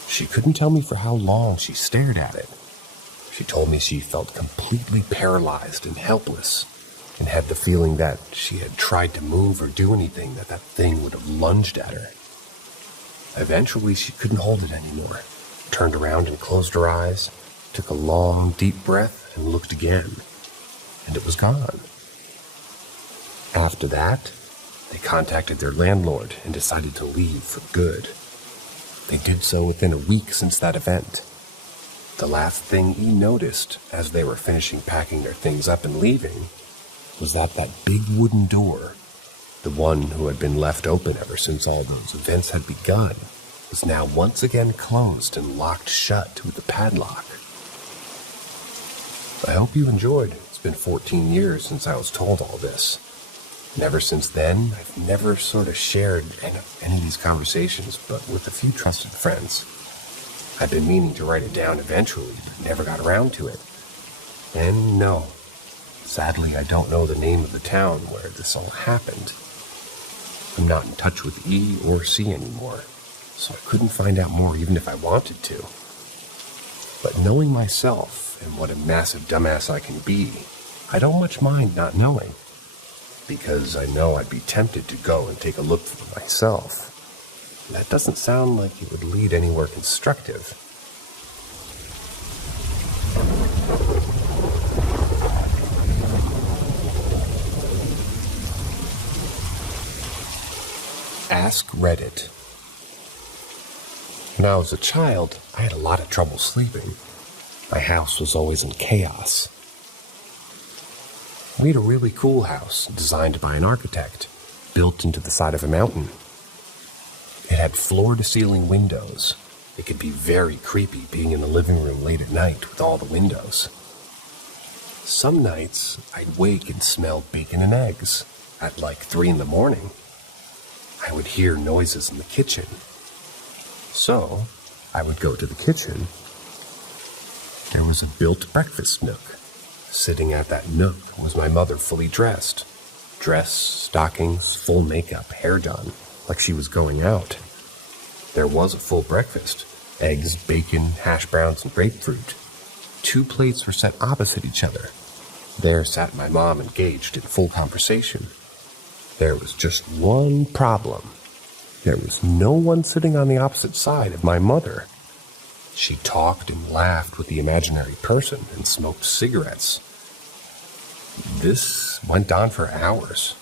She couldn't tell me for how long she stared at it. She told me she felt completely paralyzed and helpless, and had the feeling that she had tried to move or do anything that thing would have lunged at her. Eventually, she couldn't hold it anymore, turned around and closed her eyes, took a long, deep breath, and looked again, and it was gone. After that, they contacted their landlord and decided to leave for good. They did so within a week since that event. The last thing he noticed as they were finishing packing their things up and leaving was that big wooden door, the one who had been left open ever since all those events had begun, was now once again closed and locked shut with a padlock. I hope you enjoyed. It's been 14 years since I was told all this. And ever since then, I've never sort of shared any of these conversations, but with a few trusted friends. I've been meaning to write it down eventually, but never got around to it. And no, sadly, I don't know the name of the town where this all happened. I'm not in touch with E or C anymore, so I couldn't find out more even if I wanted to. But knowing myself and what a massive dumbass I can be, I don't much mind not knowing, because I know I'd be tempted to go and take a look for myself. That doesn't sound like it would lead anywhere constructive. Ask Reddit. When I was a child, I had a lot of trouble sleeping. My house was always in chaos. We had a really cool house designed by an architect, built into the side of a mountain. It had floor-to-ceiling windows. It could be very creepy being in the living room late at night with all the windows. Some nights, I'd wake and smell bacon and eggs at like 3 in the morning. I would hear noises in the kitchen. So, I would go to the kitchen. There was a built breakfast nook. Sitting at that nook was my mother fully dressed. Dress, stockings, full makeup, hair done, like she was going out. There was a full breakfast. Eggs, bacon, hash browns, and grapefruit. 2 plates were set opposite each other. There sat my mom engaged in full conversation. There was just one problem. There was no one sitting on the opposite side of my mother. She talked and laughed with the imaginary person and smoked cigarettes. This went on for hours.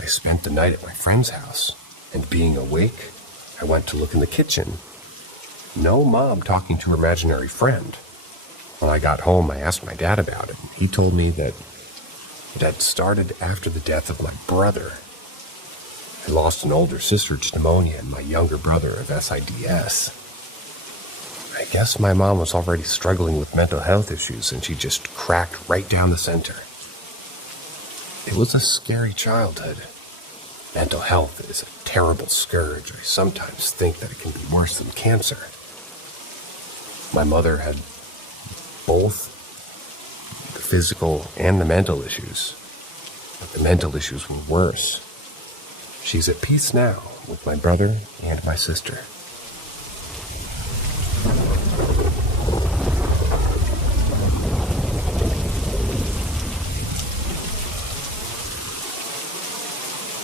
I spent the night at my friend's house, and being awake, I went to look in the kitchen. No mom talking to her imaginary friend. When I got home, I asked my dad about it. He told me that it had started after the death of my brother. I lost an older sister to pneumonia and my younger brother of SIDS. I guess my mom was already struggling with mental health issues, and she just cracked right down the center. It was a scary childhood. Mental health is a terrible scourge. I sometimes think that it can be worse than cancer. My mother had both the physical and the mental issues, but the mental issues were worse. She's at peace now with my brother and my sister.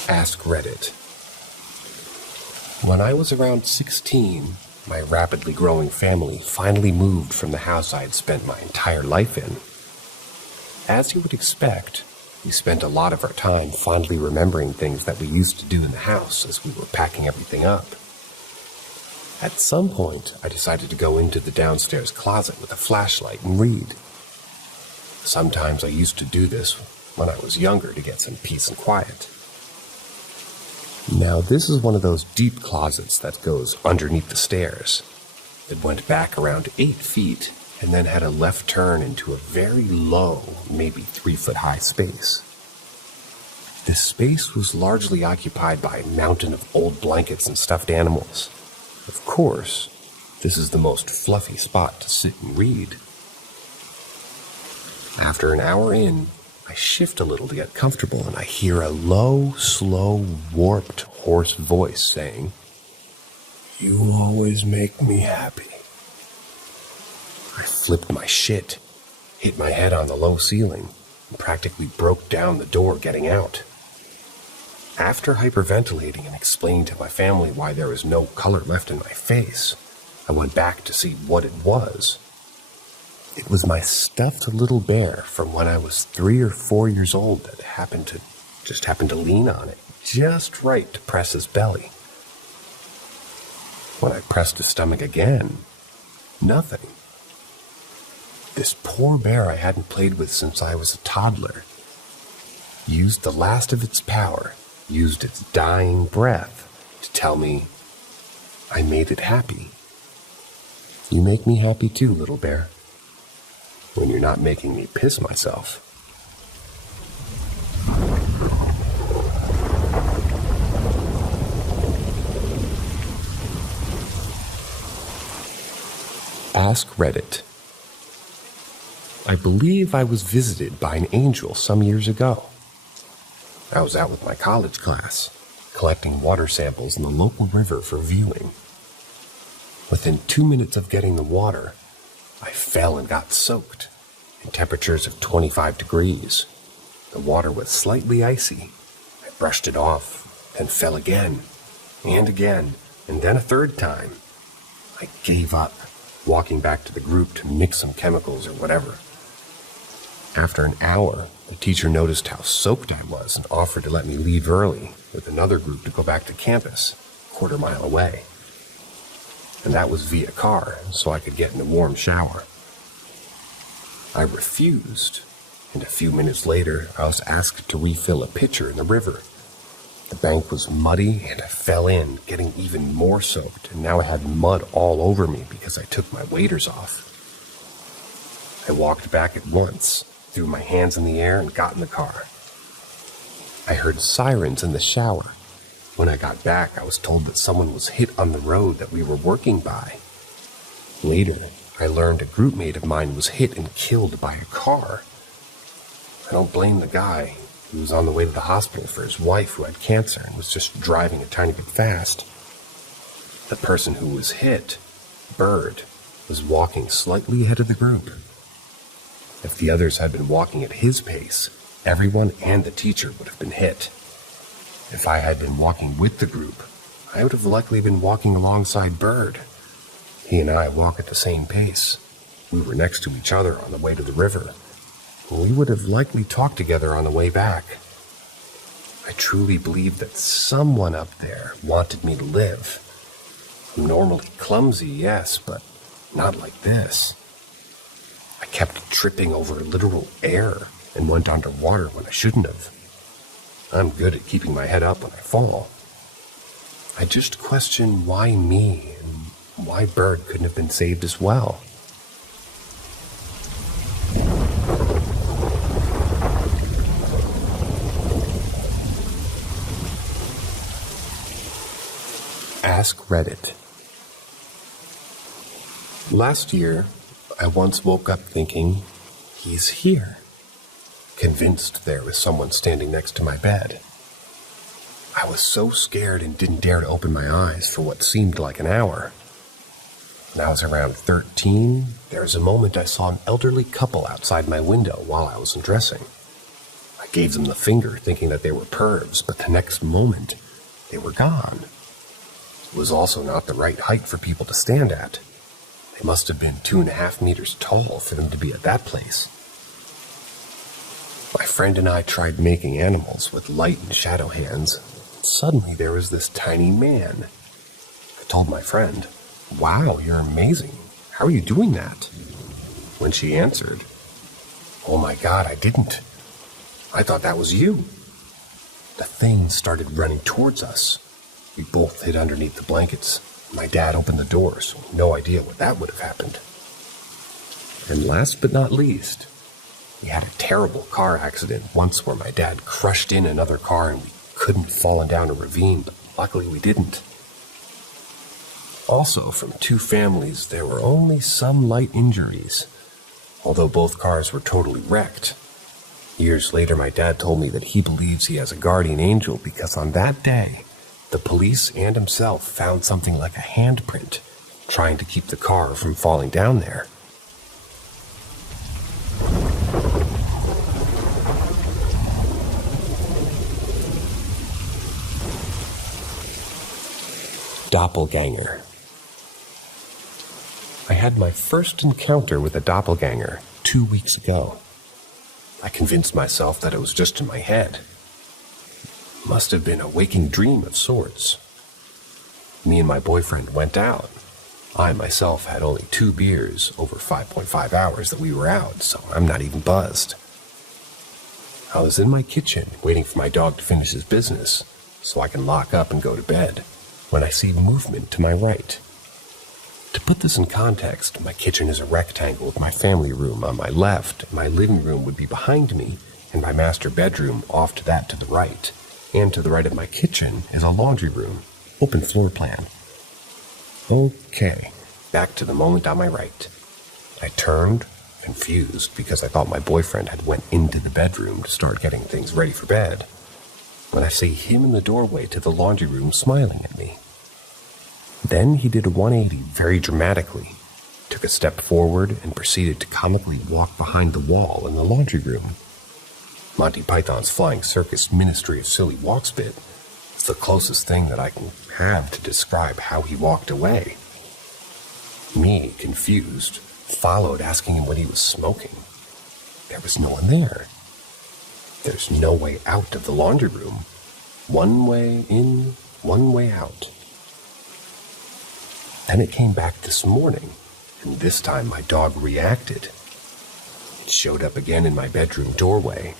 Ask Reddit. When I was around 16, my rapidly growing family finally moved from the house I had spent my entire life in. As you would expect, we spent a lot of our time fondly remembering things that we used to do in the house as we were packing everything up. At some point, I decided to go into the downstairs closet with a flashlight and read. Sometimes I used to do this when I was younger to get some peace and quiet. Now, this is one of those deep closets that goes underneath the stairs. It went back around 8 feet and then had a left turn into a very low, maybe 3-foot-high space. This space was largely occupied by a mountain of old blankets and stuffed animals. Of course, this is the most fluffy spot to sit and read. After an hour in, I shift a little to get comfortable, and I hear a low, slow, warped, hoarse voice saying, "You always make me happy." I flipped my shit, hit my head on the low ceiling, and practically broke down the door getting out. After hyperventilating and explaining to my family why there was no color left in my face, I went back to see what it was. It was my stuffed little bear from when I was 3 or 4 years old that happened to lean on it just right to press his belly. When I pressed his stomach again, nothing. This poor bear I hadn't played with since I was a toddler used the last of its power, used its dying breath to tell me I made it happy. You make me happy too, little bear, when you're not making me piss myself. Ask Reddit. I believe I was visited by an angel some years ago. I was out with my college class, collecting water samples in the local river for viewing. Within 2 minutes of getting the water, I fell and got soaked in temperatures of 25 degrees. The water was slightly icy. I brushed it off, then fell again, and then a third time. I gave up, walking back to the group to mix some chemicals or whatever. After an hour, the teacher noticed how soaked I was and offered to let me leave early with another group to go back to campus, a quarter-mile away. And that was via car, so I could get in a warm shower. I refused, and a few minutes later, I was asked to refill a pitcher in the river. The bank was muddy, and I fell in, getting even more soaked, and now I had mud all over me because I took my waders off. I walked back at once, threw my hands in the air, and got in the car. I heard sirens in the shower. When I got back, I was told that someone was hit on the road that we were working by. Later, I learned a group mate of mine was hit and killed by a car. I don't blame the guy. He was on the way to the hospital for his wife who had cancer and was just driving a tiny bit fast. The person who was hit, Bird, was walking slightly ahead of the group. If the others had been walking at his pace, everyone and the teacher would have been hit. If I had been walking with the group, I would have likely been walking alongside Bird. He and I walk at the same pace. We were next to each other on the way to the river. We would have likely talked together on the way back. I truly believe that someone up there wanted me to live. I'm normally clumsy, yes, but not like this. I kept tripping over literal air and went underwater when I shouldn't have. I'm good at keeping my head up when I fall. I just question why me and why Bird couldn't have been saved as well. Ask Reddit. Last year, I once woke up thinking, he's here. Convinced there was someone standing next to my bed. I was so scared and didn't dare to open my eyes for what seemed like an hour. When I was around 13, there was a moment I saw an elderly couple outside my window while I was undressing. I gave them the finger thinking that they were pervs, but the next moment, they were gone. It was also not the right height for people to stand at. They must have been 2.5 meters tall for them to be at that place. My friend and I tried making animals with light and shadow hands. Suddenly there was this tiny man. I told my friend, "Wow, you're amazing. How are you doing that?" When she answered, "Oh my God, I didn't. I thought that was you." The thing started running towards us. We both hid underneath the blankets. My dad opened the door, so no idea what that would have happened. And last but not least, we had a terrible car accident once where my dad crushed in another car and we couldn't have fallen down a ravine, but luckily we didn't. Also, from 2 families, there were only some light injuries, although both cars were totally wrecked. Years later, my dad told me that he believes he has a guardian angel because on that day, the police and himself found something like a handprint trying to keep the car from falling down there. Doppelganger. I had my first encounter with a doppelganger 2 weeks ago. I convinced myself that it was just in my head. Must have been a waking dream of sorts. Me and my boyfriend went out. I myself had only 2 beers over 5.5 hours that we were out, so I'm not even buzzed. I was in my kitchen waiting for my dog to finish his business so I can lock up and go to bed when I see movement to my right. To put this in context, my kitchen is a rectangle with my family room on my left, and my living room would be behind me, and my master bedroom off to that to the right. And to the right of my kitchen is a laundry room, open floor plan. Okay, back to the moment on my right. I turned, confused, because I thought my boyfriend had went into the bedroom to start getting things ready for bed, when I see him in the doorway to the laundry room smiling at me. Then he did a 180 very dramatically, took a step forward, and proceeded to comically walk behind the wall in the laundry room. Monty Python's Flying Circus Ministry of Silly Walks bit is the closest thing that I can have to describe how he walked away. Me, confused, followed asking him what he was smoking. There was no one there. There's no way out of the laundry room. One way in, one way out. Then it came back this morning, and this time my dog reacted. It showed up again in my bedroom doorway,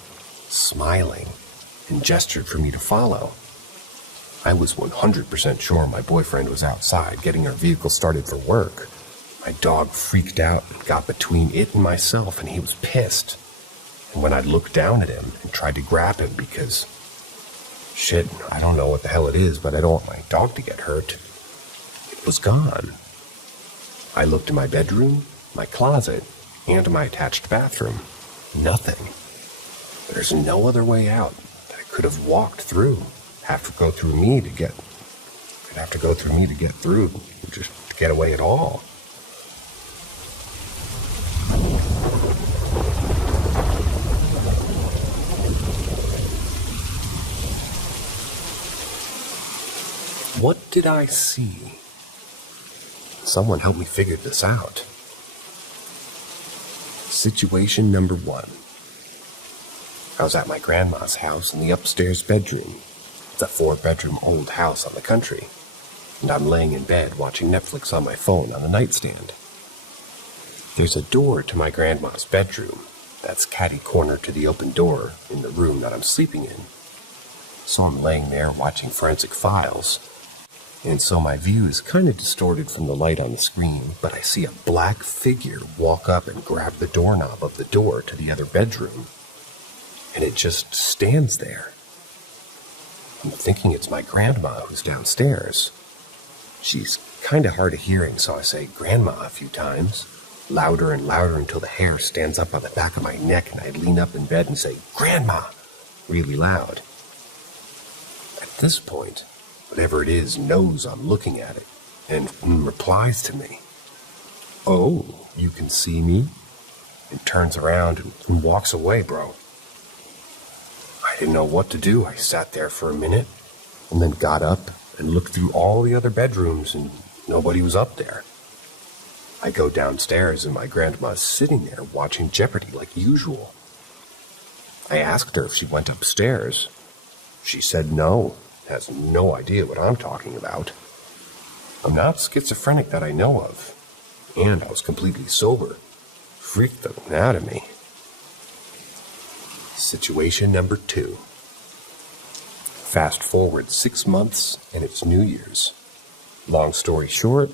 smiling, and gestured for me to follow. I was 100% sure my boyfriend was outside getting our vehicle started for work. My dog freaked out and got between it and myself, and he was pissed. And when I looked down at him and tried to grab him because, shit, I don't know what the hell it is, but I don't want my dog to get hurt, it was gone. I looked in my bedroom, my closet, and my attached bathroom. Nothing. There's no other way out that I could have walked through. It'd have to go through me to get through, just to get away at all. What did I see? Someone help me figure this out. Situation number 1. I was at my grandma's house in the upstairs bedroom. It's a 4-bedroom old house on the country, and I'm laying in bed watching Netflix on my phone on the nightstand. There's a door to my grandma's bedroom that's catty-corner to the open door in the room that I'm sleeping in. So I'm laying there watching Forensic Files, and so my view is kind of distorted from the light on the screen, but I see a black figure walk up and grab the doorknob of the door to the other bedroom, and it just stands there. I'm thinking it's my grandma who's downstairs. She's kind of hard of hearing, so I say "Grandma" a few times, louder and louder until the hair stands up on the back of my neck, and I lean up in bed and say "Grandma" really loud. At this point, whatever it is knows I'm looking at it, and replies to me. "Oh, you can see me?" And turns around and walks away, bro. I didn't know what to do. I sat there for a minute, and then got up and looked through all the other bedrooms, and nobody was up there. I go downstairs, and my grandma's sitting there watching Jeopardy like usual. I asked her if she went upstairs. She said no. Has no idea what I'm talking about. I'm not schizophrenic that I know of, and I was completely sober. Freaked the out of me. Situation number 2. Fast forward 6 months, and it's New Year's. Long story short,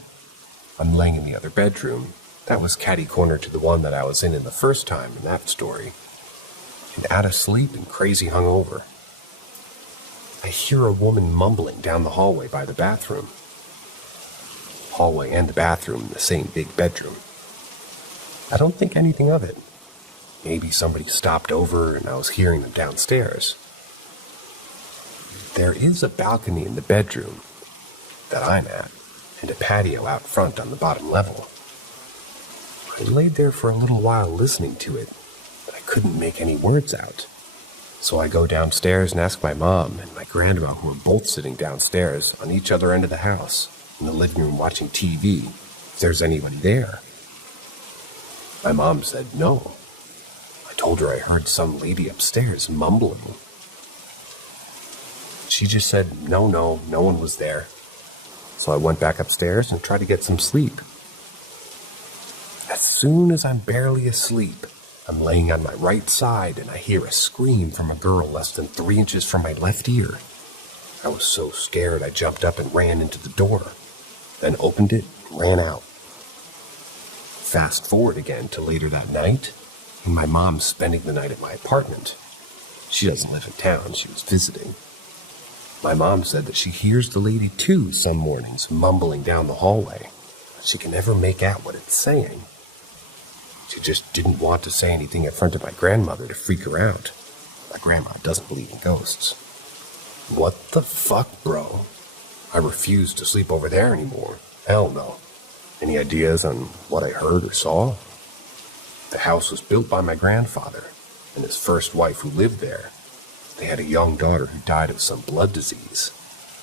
I'm laying in the other bedroom. That was catty-corner to the one that I was in the first time in that story. And out of sleep and crazy hungover. I hear a woman mumbling down the hallway by the bathroom. Hallway and the bathroom in the same big bedroom. I don't think anything of it. maybe somebody stopped over and I was hearing them downstairs. There is a balcony in the bedroom that I'm at, and a patio out front on the bottom level. I laid there for a little while listening to it, but I couldn't make any words out. So I go downstairs and ask my mom and my grandma, who are both sitting downstairs on each other end of the house in the living room watching TV, if there's anybody there. My mom said no. I told her I heard some lady upstairs mumbling. She just said, no one was there. So I went back upstairs and tried to get some sleep. As soon as I'm barely asleep, I'm laying on my right side and I hear a scream from a girl less than 3 inches from my left ear. I was so scared I jumped up and ran into the door, then opened it and ran out. Fast forward again to later that night, and my mom's spending the night at my apartment. She doesn't live in town, she was visiting. My mom said that she hears the lady too some mornings mumbling down the hallway. She can never make out what it's saying. She just didn't want to say anything in front of my grandmother to freak her out. My grandma doesn't believe in ghosts. What the fuck, bro? I refuse to sleep over there anymore. Hell no. Any ideas on what I heard or saw? The house was built by my grandfather and his first wife who lived there. They had a young daughter who died of some blood disease.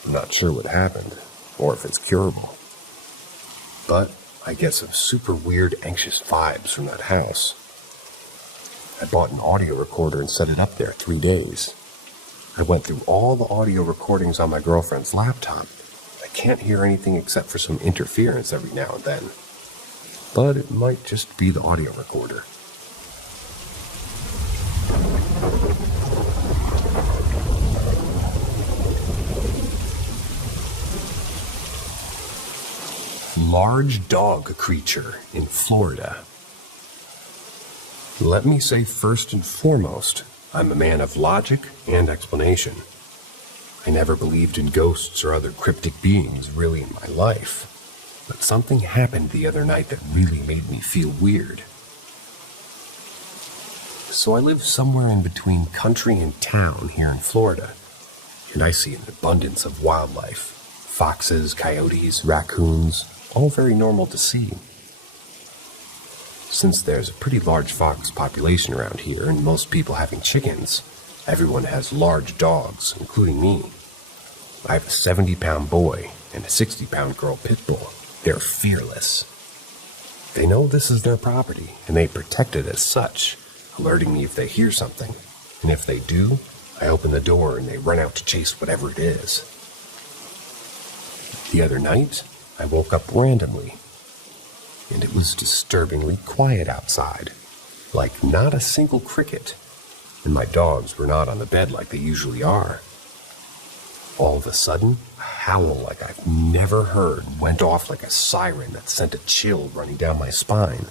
I'm not sure what happened, or if it's curable. But I get some super weird, anxious vibes from that house. I bought an audio recorder and set it up there 3 days. I went through all the audio recordings on my girlfriend's laptop. I can't hear anything except for some interference every now and then. But it might just be the audio recorder. Large dog creature in Florida. Let me say first and foremost, I'm a man of logic and explanation. I never believed in ghosts or other cryptic beings really in my life, but something happened the other night that really made me feel weird. So I live somewhere in between country and town here in Florida, and I see an abundance of wildlife. Foxes, coyotes, raccoons, all very normal to see. Since there's a pretty large fox population around here and most people having chickens, everyone has large dogs, including me. I have a 70-pound boy and a 60-pound girl pit bull. They're fearless. They know this is their property, and they protect it as such, alerting me if they hear something. And if they do, I open the door and they run out to chase whatever it is. The other night, I woke up randomly, and it was disturbingly quiet outside, like not a single cricket, and my dogs were not on the bed like they usually are. All of a sudden, a howl like I've never heard went off like a siren that sent a chill running down my spine,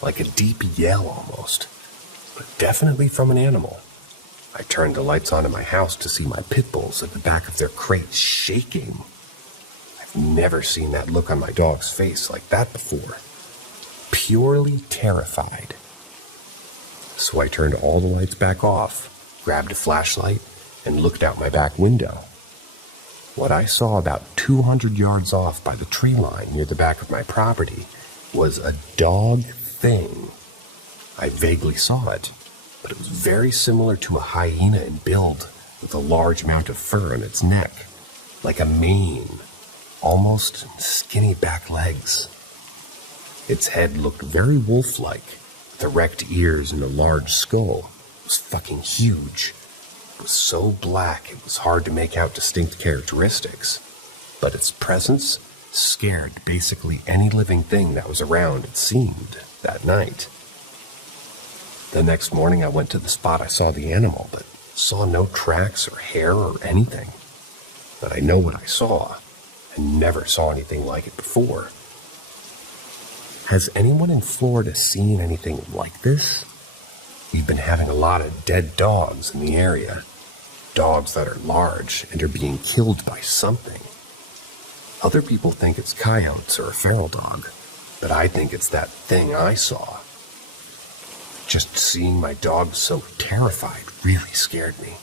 like a deep yell almost, but definitely from an animal. I turned the lights on in my house to see my pit bulls at the back of their crate shaking. Never seen that look on my dog's face like that before. Purely terrified. So I turned all the lights back off, grabbed a flashlight, and looked out my back window. What I saw about 200 yards off by the tree line near the back of my property was a dog thing. I vaguely saw it, but it was very similar to a hyena in build, with a large amount of fur on its neck, like a mane. Almost skinny back legs. Its head looked very wolf-like, with erect ears and a large skull. It was fucking huge. It was so black it was hard to make out distinct characteristics, but its presence scared basically any living thing that was around, it seemed, that night. The next morning I went to the spot I saw the animal, but saw no tracks or hair or anything. But I know what I saw. I never saw anything like it before. Has anyone in Florida seen anything like this? We've been having a lot of dead dogs in the area. Dogs that are large and are being killed by something. Other people think it's coyotes or a feral dog, but I think it's that thing I saw. Just seeing my dog so terrified really scared me.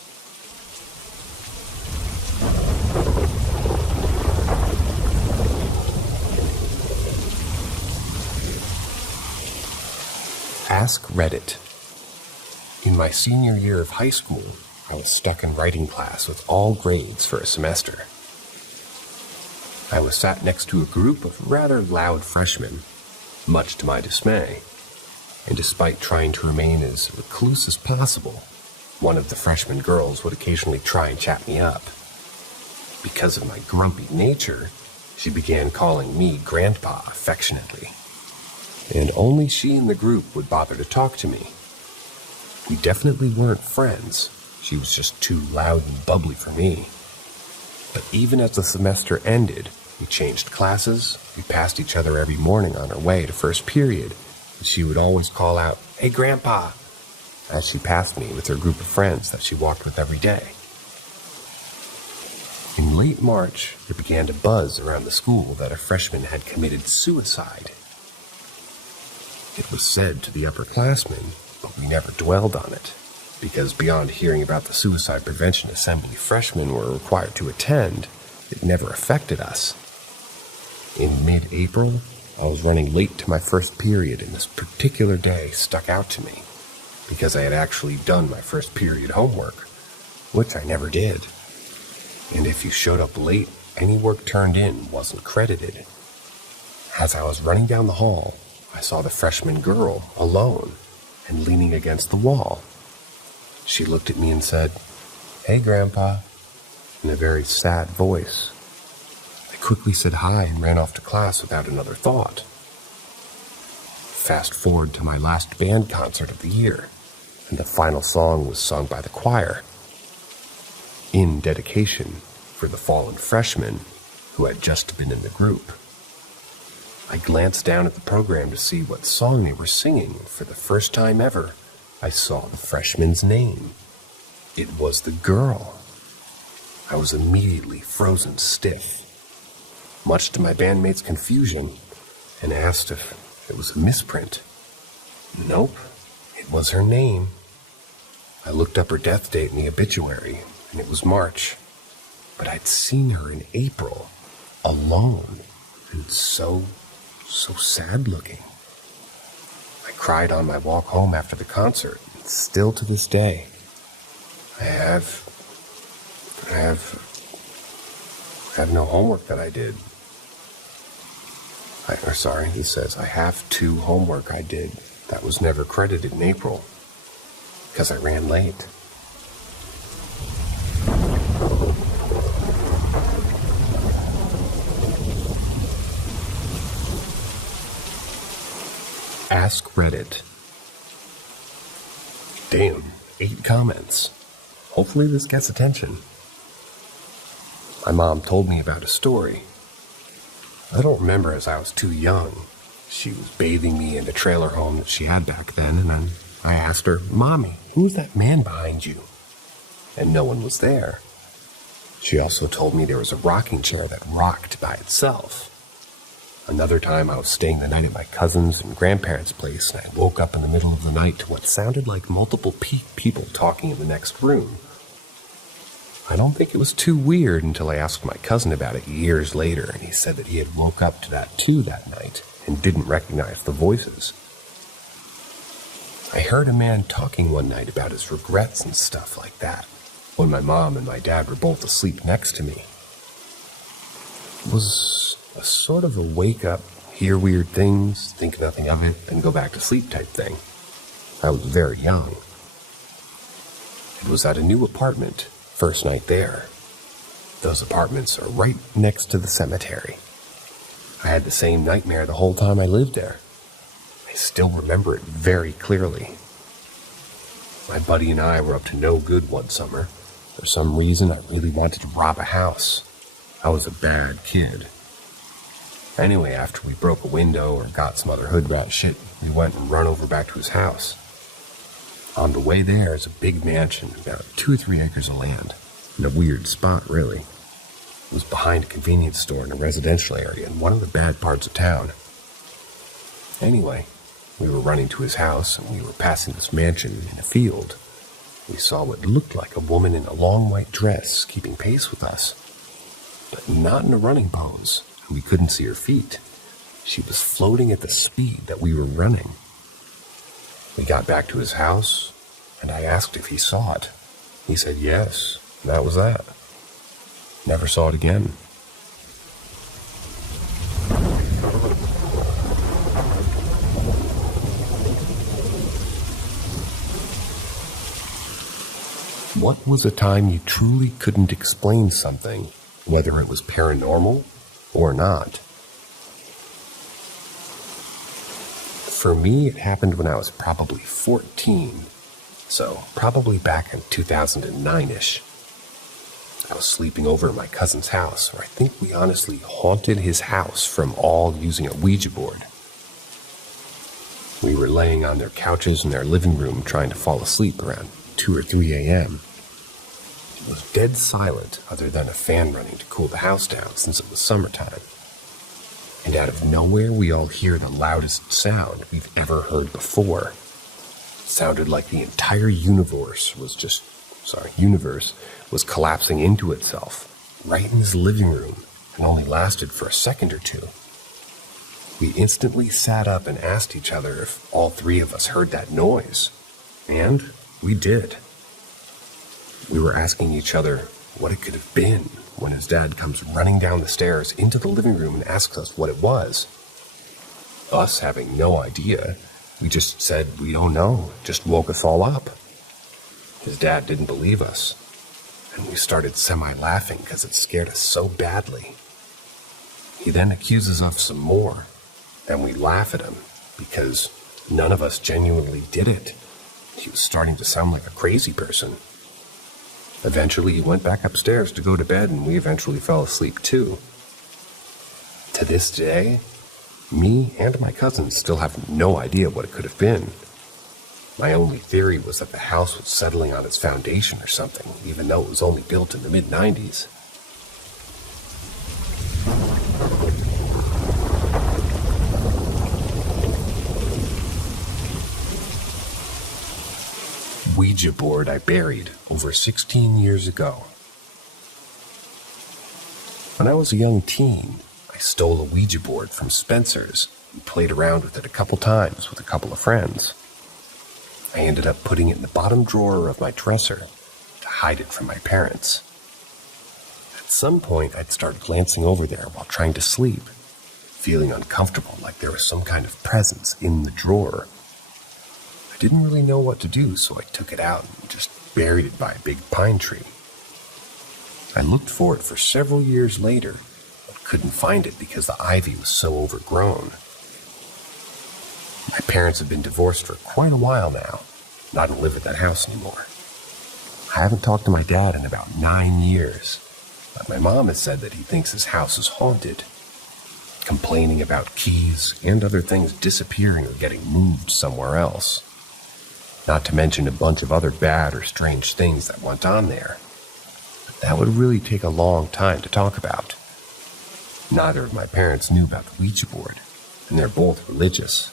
Ask Reddit. In my senior year of high school, I was stuck in writing class with all grades for a semester. I was sat next to a group of rather loud freshmen, much to my dismay, and despite trying to remain as recluse as possible, one of the freshman girls would occasionally try and chat me up. Because of my grumpy nature, she began calling me Grandpa affectionately, and only she and the group would bother to talk to me. We definitely weren't friends. She was just too loud and bubbly for me. But even as the semester ended, we changed classes, we passed each other every morning on our way to first period, and she would always call out, "Hey, Grandpa," as she passed me with her group of friends that she walked with every day. In late March, it began to buzz around the school that a freshman had committed suicide. It was said to the upperclassmen, but we never dwelled on it, because beyond hearing about the suicide prevention assembly freshmen were required to attend, it never affected us. In mid-April, I was running late to my first period, and this particular day stuck out to me, because I had actually done my first period homework, which I never did. And if you showed up late, any work turned in wasn't credited. As I was running down the hall, I saw the freshman girl alone and leaning against the wall. She looked at me and said, "Hey, Grandpa," in a very sad voice. I quickly said hi and ran off to class without another thought. Fast forward to my last band concert of the year, and the final song was sung by the choir, in dedication for the fallen freshman who had just been in the group. I glanced down at the program to see what song they were singing. For the first time ever, I saw the freshman's name. It was the girl. I was immediately frozen stiff, much to my bandmates' confusion, and asked if it was a misprint. Nope, it was her name. I looked up her death date in the obituary, and it was March. But I'd seen her in April, alone, and so sad looking. I cried on my walk home after the concert, and still to this day, I have no homework that I did. This says I have 2 homework I did that was never credited in April, because I ran late. Ask Reddit. Damn, 8 comments. Hopefully this gets attention. My mom told me about a story. I don't remember, as I was too young. She was bathing me in the trailer home that she had back then, and I asked her, "Mommy, who's that man behind you?" And no one was there. She also told me there was a rocking chair that rocked by itself. Another time, I was staying the night at my cousin's and grandparents' place, and I woke up in the middle of the night to what sounded like multiple people talking in the next room. I don't think it was too weird until I asked my cousin about it years later, and he said that he had woke up to that too that night and didn't recognize the voices. I heard a man talking one night about his regrets and stuff like that, when my mom and my dad were both asleep next to me. It was a sort of a wake-up, hear weird things, think nothing of it, and go back to sleep type thing. I was very young. It was at a new apartment, first night there. Those apartments are right next to the cemetery. I had the same nightmare the whole time I lived there. I still remember it very clearly. My buddy and I were up to no good one summer. For some reason, I really wanted to rob a house. I was a bad kid. Anyway, after we broke a window or got some other hood rat shit, we went and run over back to his house. On the way there is a big mansion, about 2 or 3 acres of land, in a weird spot, really. It was behind a convenience store in a residential area in one of the bad parts of town. Anyway, We were running to his house, and we were passing this mansion in a field. We saw what looked like a woman in a long white dress keeping pace with us, but not in a running pose, and we couldn't see her feet. She was floating at the speed that we were running. We got back to his house, and I asked if he saw it. He said yes, and that was that. Never saw it again. What was a time you truly couldn't explain something, whether it was paranormal or not? For me, it happened when I was probably 14, so probably back in 2009-ish. I was sleeping over at my cousin's house, where I think we honestly haunted his house from all using a Ouija board. We were laying on their couches in their living room trying to fall asleep around 2 or 3 a.m. It was dead silent other than a fan running to cool the house down since it was summertime. And out of nowhere, we all hear the loudest sound we've ever heard before. It sounded like the entire universe was collapsing into itself, right in his living room, and only lasted for a second or two. We instantly sat up and asked each other if all three of us heard that noise. And we did. We were asking each other what it could have been when his dad comes running down the stairs into the living room and asks us what it was. Us having no idea, we just said we don't know, just woke us all up. His dad didn't believe us, and we started semi-laughing because it scared us so badly. He then accuses us some more, and we laugh at him because none of us genuinely did it. He was starting to sound like a crazy person. Eventually, he went back upstairs to go to bed, and we eventually fell asleep too. To this day, me and my cousins still have no idea what it could have been. My only theory was that the house was settling on its foundation or something, even though it was only built in the mid-90s. Ouija board I buried over 16 years ago. When I was a young teen, I stole a Ouija board from Spencer's and played around with it a couple times with a couple of friends. I ended up putting it in the bottom drawer of my dresser to hide it from my parents. At some point, I'd start glancing over there while trying to sleep, feeling uncomfortable, like there was some kind of presence in the drawer. I didn't really know what to do, so I took it out and just buried it by a big pine tree. I looked for it for several years later, but couldn't find it because the ivy was so overgrown. My parents have been divorced for quite a while now, and I don't live at that house anymore. I haven't talked to my dad in about 9 years, but my mom has said that he thinks his house is haunted, complaining about keys and other things disappearing or getting moved somewhere else. Not to mention a bunch of other bad or strange things that went on there. But that would really take a long time to talk about. Neither of my parents knew about the Ouija board, and they're both religious.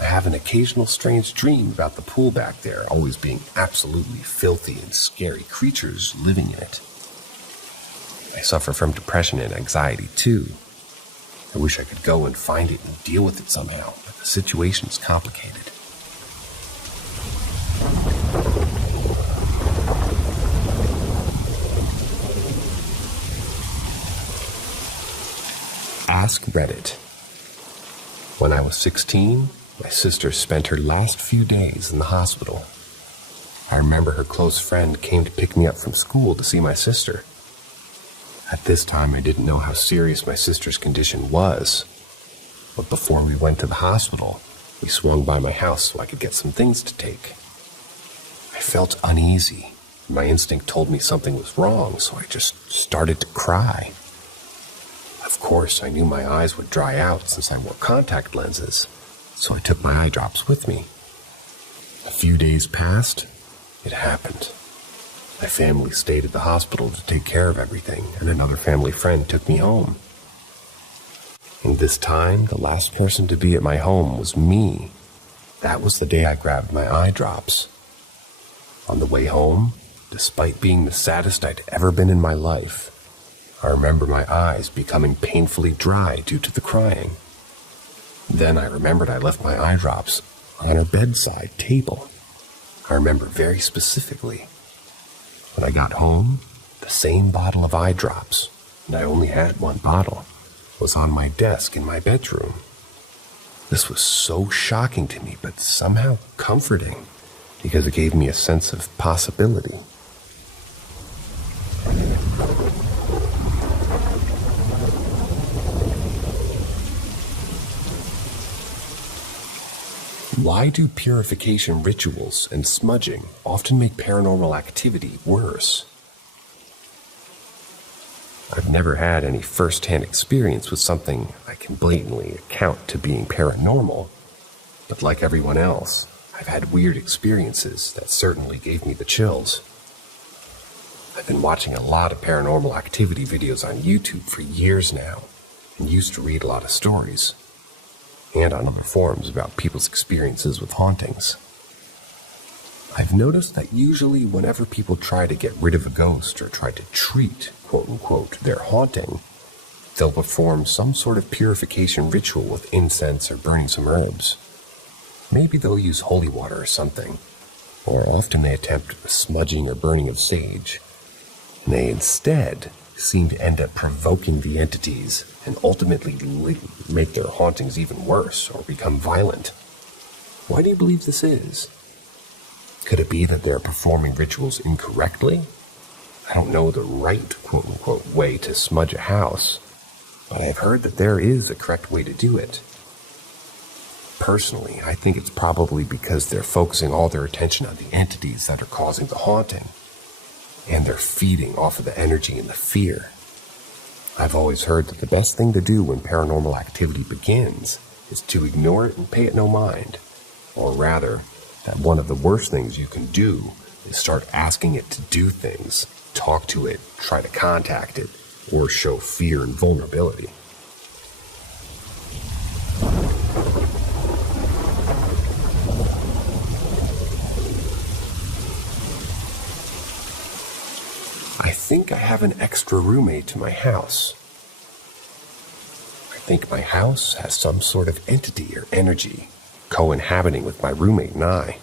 I have an occasional strange dream about the pool back there always being absolutely filthy and scary creatures living in it. I suffer from depression and anxiety too. I wish I could go and find it and deal with it somehow, but the situation's complicated. Ask Reddit. When I was 16, my sister spent her last few days in the hospital. I remember her close friend came to pick me up from school to see my sister. At this time, I didn't know how serious my sister's condition was. But before we went to the hospital, we swung by my house so I could get some things to take. I felt uneasy. My instinct told me something was wrong, so I just started to cry. Of course, I knew my eyes would dry out since I wore contact lenses, so I took my eye drops with me. A few days passed. It happened. My family stayed at the hospital to take care of everything, and another family friend took me home. And this time, the last person to be at my home was me. That was the day I grabbed my eye drops. On the way home, despite being the saddest I'd ever been in my life, I remember my eyes becoming painfully dry due to the crying. Then I remembered I left my eye drops on her bedside table. I remember very specifically. When I got home, the same bottle of eye drops, and I only had one bottle, was on my desk in my bedroom. This was so shocking to me, but somehow comforting, because it gave me a sense of possibility. Why do purification rituals and smudging often make paranormal activity worse? I've never had any first-hand experience with something I can blatantly account to being paranormal, but like everyone else, I've had weird experiences that certainly gave me the chills. I've been watching a lot of paranormal activity videos on YouTube for years now, and used to read a lot of stories, and on other forums about people's experiences with hauntings. I've noticed that usually whenever people try to get rid of a ghost or try to treat, quote-unquote, their haunting, they'll perform some sort of purification ritual with incense or burning some herbs. Maybe they'll use holy water or something, or often they attempt a smudging or burning of sage, and they instead seem to end up provoking the entities and ultimately make their hauntings even worse or become violent. Why do you believe this is? Could it be that they're performing rituals incorrectly? I don't know the right, quote-unquote, way to smudge a house, but I've heard that there is a correct way to do it. Personally, I think it's probably because they're focusing all their attention on the entities that are causing the haunting, and they're feeding off of the energy and the fear. I've always heard that the best thing to do when paranormal activity begins is to ignore it and pay it no mind, or rather, that one of the worst things you can do is start asking it to do things, talk to it, try to contact it, or show fear and vulnerability. I think I have an extra roommate to my house. I think my house has some sort of entity or energy co-inhabiting with my roommate and I.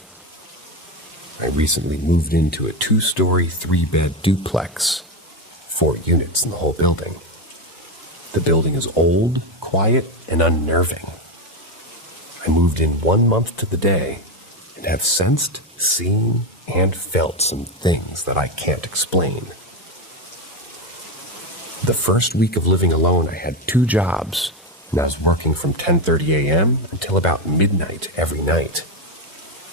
I recently moved into a 2-story, 3-bed duplex, 4 units in the whole building. The building is old, quiet, and unnerving. I moved in 1 month to the day and have sensed, seen, and felt some things that I can't explain. The first week of living alone, I had 2 jobs, and I was working from 10:30 a.m. until about midnight every night.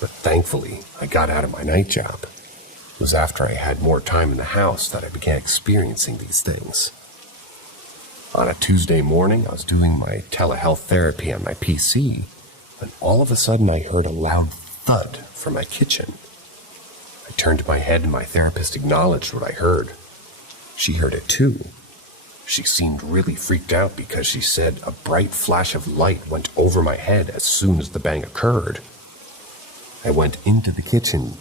But thankfully, I got out of my night job. It was after I had more time in the house that I began experiencing these things. On a Tuesday morning, I was doing my telehealth therapy on my PC, when all of a sudden I heard a loud thud from my kitchen. I turned my head and my therapist acknowledged what I heard. She heard it too. She seemed really freaked out because she said a bright flash of light went over my head as soon as the bang occurred. I went into the kitchen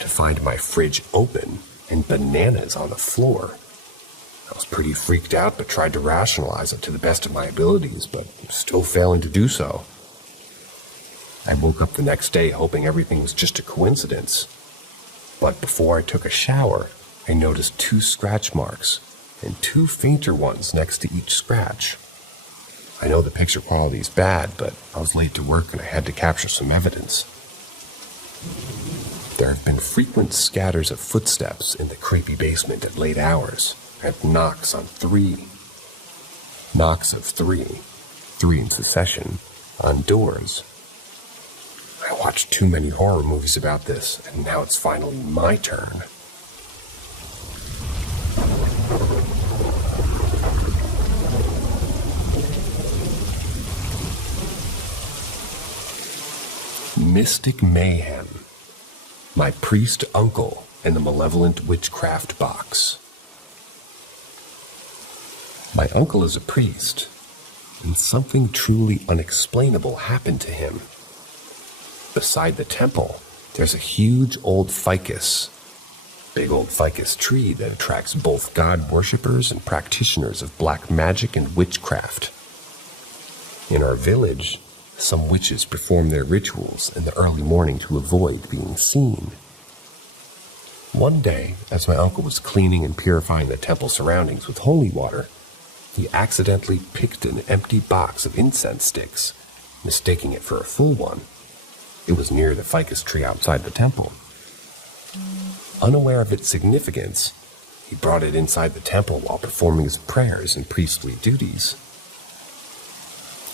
to find my fridge open and bananas on the floor. I was pretty freaked out but tried to rationalize it to the best of my abilities, but still failing to do so. I woke up the next day hoping everything was just a coincidence. But before I took a shower, I noticed 2 scratch marks and 2 fainter ones next to each scratch. I know the picture quality is bad, but I was late to work and I had to capture some evidence. There have been frequent scatters of footsteps in the creepy basement at late hours, and knocks of 3 in succession, on doors. I watched too many horror movies about this, and now it's finally my turn. Mystic Mayhem. My priest uncle and the malevolent witchcraft box. My uncle is a priest, and something truly unexplainable happened to him. Beside the temple, there's a huge old ficus, big old ficus tree that attracts both god worshippers and practitioners of black magic and witchcraft. In our village, some witches perform their rituals in the early morning to avoid being seen. One day, as my uncle was cleaning and purifying the temple surroundings with holy water, he accidentally picked an empty box of incense sticks, mistaking it for a full one. It was near the ficus tree outside the temple. Unaware of its significance, he brought it inside the temple while performing his prayers and priestly duties.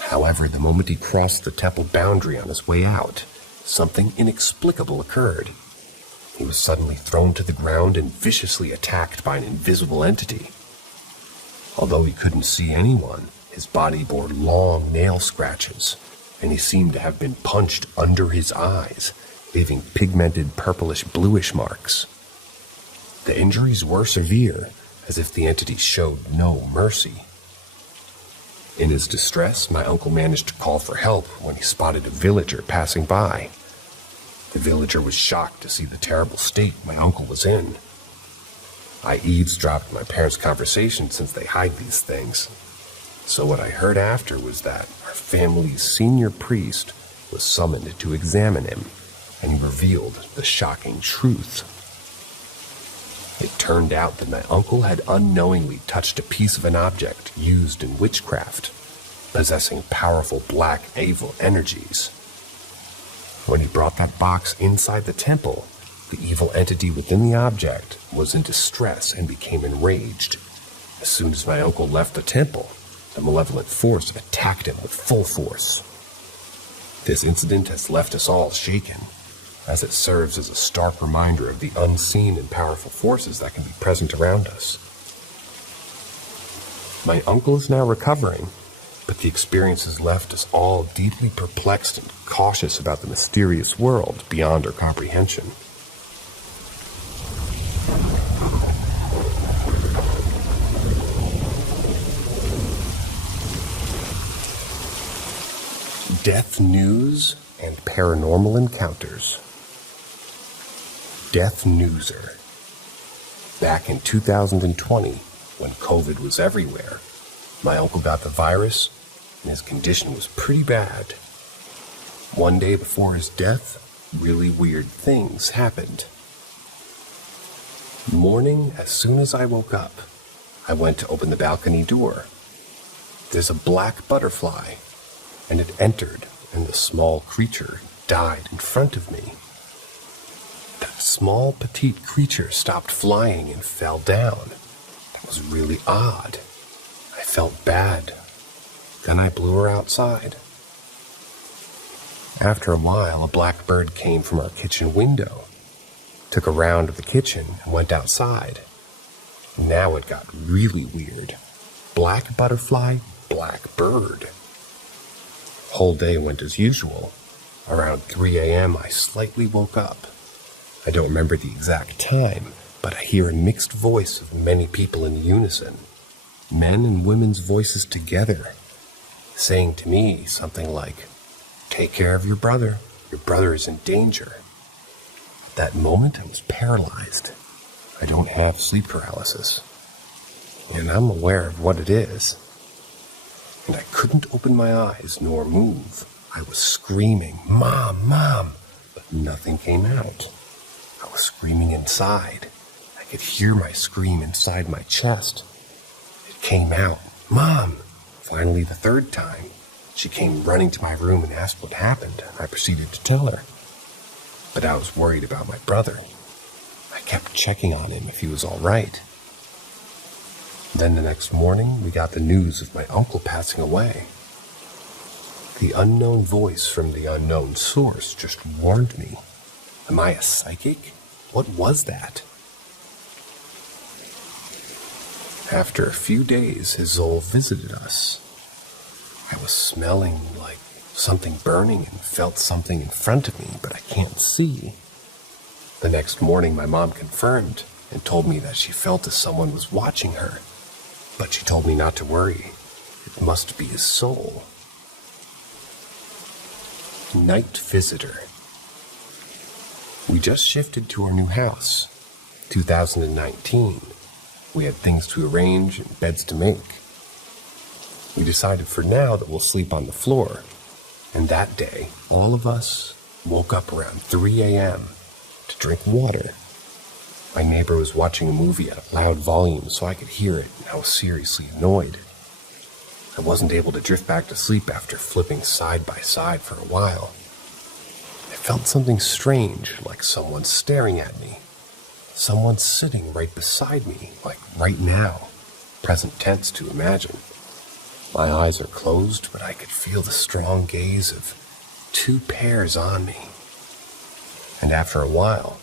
However, the moment he crossed the temple boundary on his way out, something inexplicable occurred. He was suddenly thrown to the ground and viciously attacked by an invisible entity. Although he couldn't see anyone, his body bore long nail scratches, and he seemed to have been punched under his eyes, leaving pigmented purplish-bluish marks. The injuries were severe, as if the entity showed no mercy. In his distress, my uncle managed to call for help when he spotted a villager passing by. The villager was shocked to see the terrible state my uncle was in. I eavesdropped my parents' conversation since they hide these things. So what I heard after was that our family's senior priest was summoned to examine him, and he revealed the shocking truth. It turned out that my uncle had unknowingly touched a piece of an object used in witchcraft, possessing powerful black evil energies. When he brought that box inside the temple, the evil entity within the object was in distress and became enraged. As soon as my uncle left the temple, the malevolent force attacked him with full force. This incident has left us all shaken, as it serves as a stark reminder of the unseen and powerful forces that can be present around us. My uncle is now recovering, but the experience has left us all deeply perplexed and cautious about the mysterious world beyond our comprehension. Death news and paranormal encounters. Death Newser. Back in 2020, when COVID was everywhere, my uncle got the virus, and his condition was pretty bad. One day before his death, really weird things happened. Morning, as soon as I woke up, I went to open the balcony door. There's a black butterfly, and it entered, and the small creature died in front of me. That small, petite creature stopped flying and fell down. That was really odd. I felt bad. Then I blew her outside. After a while, a black bird came from our kitchen window, took a round of the kitchen, and went outside. Now it got really weird. Black butterfly, black bird. Whole day went as usual. Around 3 a.m., I slightly woke up. I don't remember the exact time, but I hear a mixed voice of many people in unison, men and women's voices together, saying to me something like, "Take care of your brother is in danger." At that moment, I was paralyzed. I don't have sleep paralysis, and I'm aware of what it is. And I couldn't open my eyes nor move. I was screaming, "Mom, Mom," but nothing came out. I was screaming inside. I could hear my scream inside my chest. It came out, "Mom." Finally, the third time, she came running to my room and asked what happened. I proceeded to tell her. But I was worried about my brother. I kept checking on him if he was all right. Then the next morning, we got the news of my uncle passing away. The unknown voice from the unknown source just warned me. Am I a psychic? What was that? After a few days, his soul visited us. I was smelling like something burning and felt something in front of me, but I can't see. The next morning, my mom confirmed and told me that she felt as someone was watching her, but she told me not to worry. It must be his soul. Night visitor. We just shifted to our new house. 2019. We had things to arrange and beds to make. We decided for now that we'll sleep on the floor. And that day, all of us woke up around 3 a.m. to drink water. My neighbor was watching a movie at a loud volume so I could hear it, and I was seriously annoyed. I wasn't able to drift back to sleep after flipping side by side for a while. I felt something strange, like someone staring at me. Someone sitting right beside me, like right now. Present tense to imagine. My eyes are closed, but I could feel the strong gaze of 2 pairs on me. And after a while,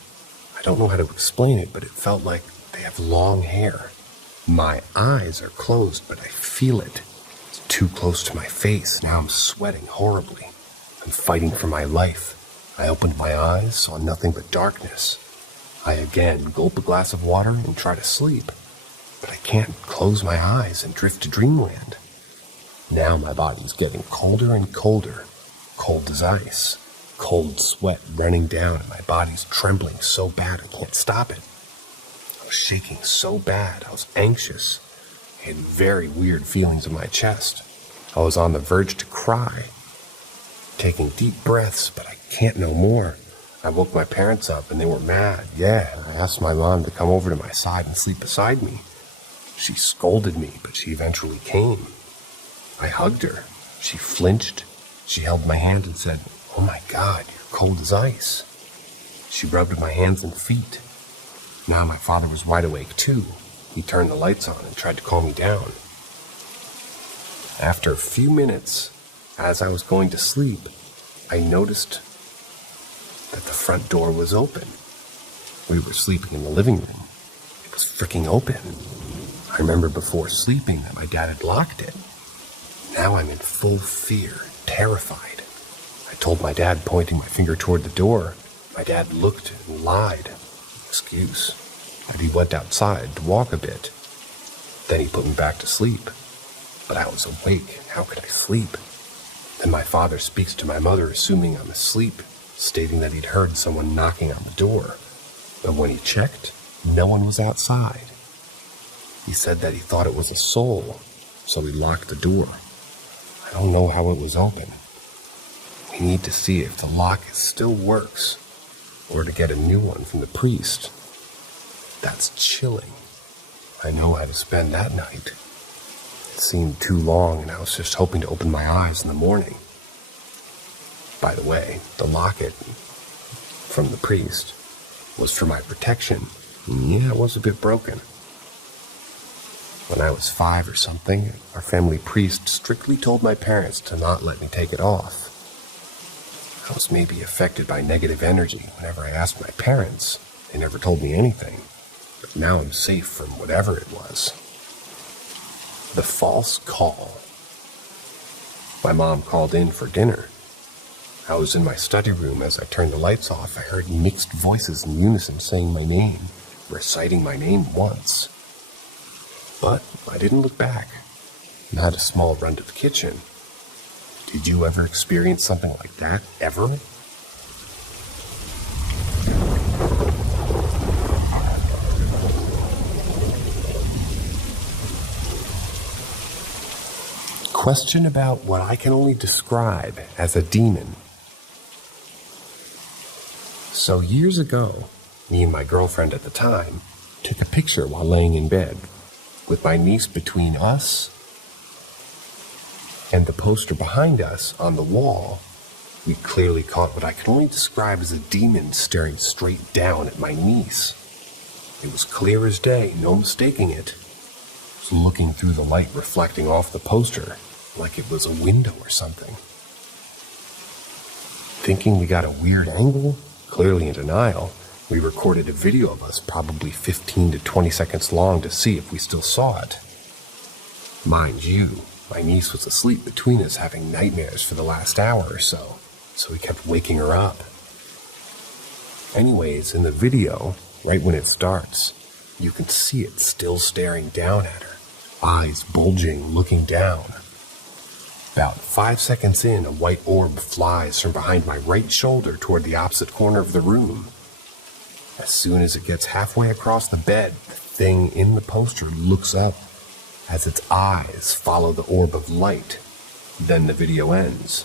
I don't know how to explain it, but it felt like they have long hair. My eyes are closed, but I feel it. It's too close to my face. Now I'm sweating horribly. I'm fighting for my life. I opened my eyes, saw nothing but darkness. I again gulp a glass of water and try to sleep, but I can't close my eyes and drift to dreamland. Now my body's getting colder and colder, cold as ice, cold sweat running down and my body's trembling so bad I can't stop it. I was shaking so bad, I was anxious. I had very weird feelings in my chest. I was on the verge to cry, taking deep breaths, but I can't no more. I woke my parents up and they were mad. Yeah, I asked my mom to come over to my side and sleep beside me. She scolded me, but she eventually came. I hugged her. She flinched. She held my hand and said, "Oh my God, you're cold as ice." She rubbed my hands and feet. Now my father was wide awake too. He turned the lights on and tried to calm me down. After a few minutes, as I was going to sleep, I noticed that the front door was open. We were sleeping in the living room. It was freaking open. I remember before sleeping that my dad had locked it. Now I'm in full fear, terrified. I told my dad, pointing my finger toward the door. My dad looked and lied. Excuse. And he went outside to walk a bit. Then he put me back to sleep. But I was awake. How could I sleep? Then my father speaks to my mother, assuming I'm asleep, stating that he'd heard someone knocking on the door. But when he checked, no one was outside. He said that he thought it was a soul, so he locked the door. I don't know how it was open. We need to see if the lock still works, or to get a new one from the priest. That's chilling. I know how to spend that night. It seemed too long, and I was just hoping to open my eyes in the morning. By the way, the locket from the priest was for my protection. Yeah, it was a bit broken. When I was 5 or something, our family priest strictly told my parents to not let me take it off. I was maybe affected by negative energy whenever I asked my parents. They never told me anything. But now I'm safe from whatever it was. The false call. My mom called in for dinner. I was in my study room. As I turned the lights off, I heard mixed voices in unison saying my name, reciting my name once. But I didn't look back and had a small run to the kitchen. Did you ever experience something like that, ever? Question about what I can only describe as a demon. So years ago, me and my girlfriend at the time took a picture while laying in bed, with my niece between us and the poster behind us on the wall. We clearly caught what I can only describe as a demon staring straight down at my niece. It was clear as day, no mistaking it. It was looking through the light reflecting off the poster, like it was a window or something. Thinking we got a weird angle, clearly in denial, we recorded a video of us probably 15 to 20 seconds long to see if we still saw it. Mind you, my niece was asleep between us having nightmares for the last hour or so we kept waking her up. Anyways, in the video, right when it starts, you can see it still staring down at her, eyes bulging, looking down. About 5 seconds in, a white orb flies from behind my right shoulder toward the opposite corner of the room. As soon as it gets halfway across the bed, the thing in the poster looks up as its eyes follow the orb of light. Then the video ends.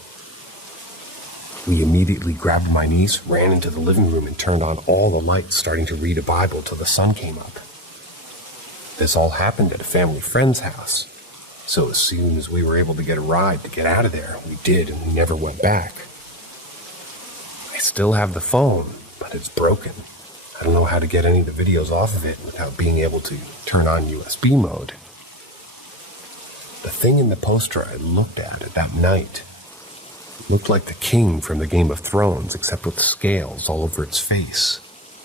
We immediately grabbed my niece, ran into the living room, and turned on all the lights, starting to read a Bible till the sun came up. This all happened at a family friend's house, so as soon as we were able to get a ride to get out of there, we did, and we never went back. I still have the phone, but it's broken. I don't know how to get any of the videos off of it without being able to turn on USB mode. The thing in the poster I looked at that night looked like the king from the Game of Thrones, except with scales all over its face.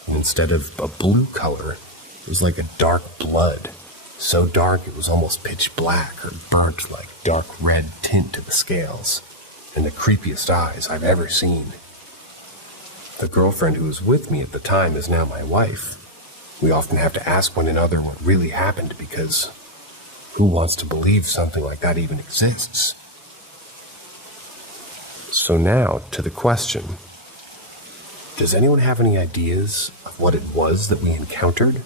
And instead of a blue color, it was like a dark blood. So dark it was almost pitch black or burnt like dark red tint to the scales. And the creepiest eyes I've ever seen. The girlfriend who was with me at the time is now my wife. We often have to ask one another what really happened because who wants to believe something like that even exists? So now, to the question. Does anyone have any ideas of what it was that we encountered?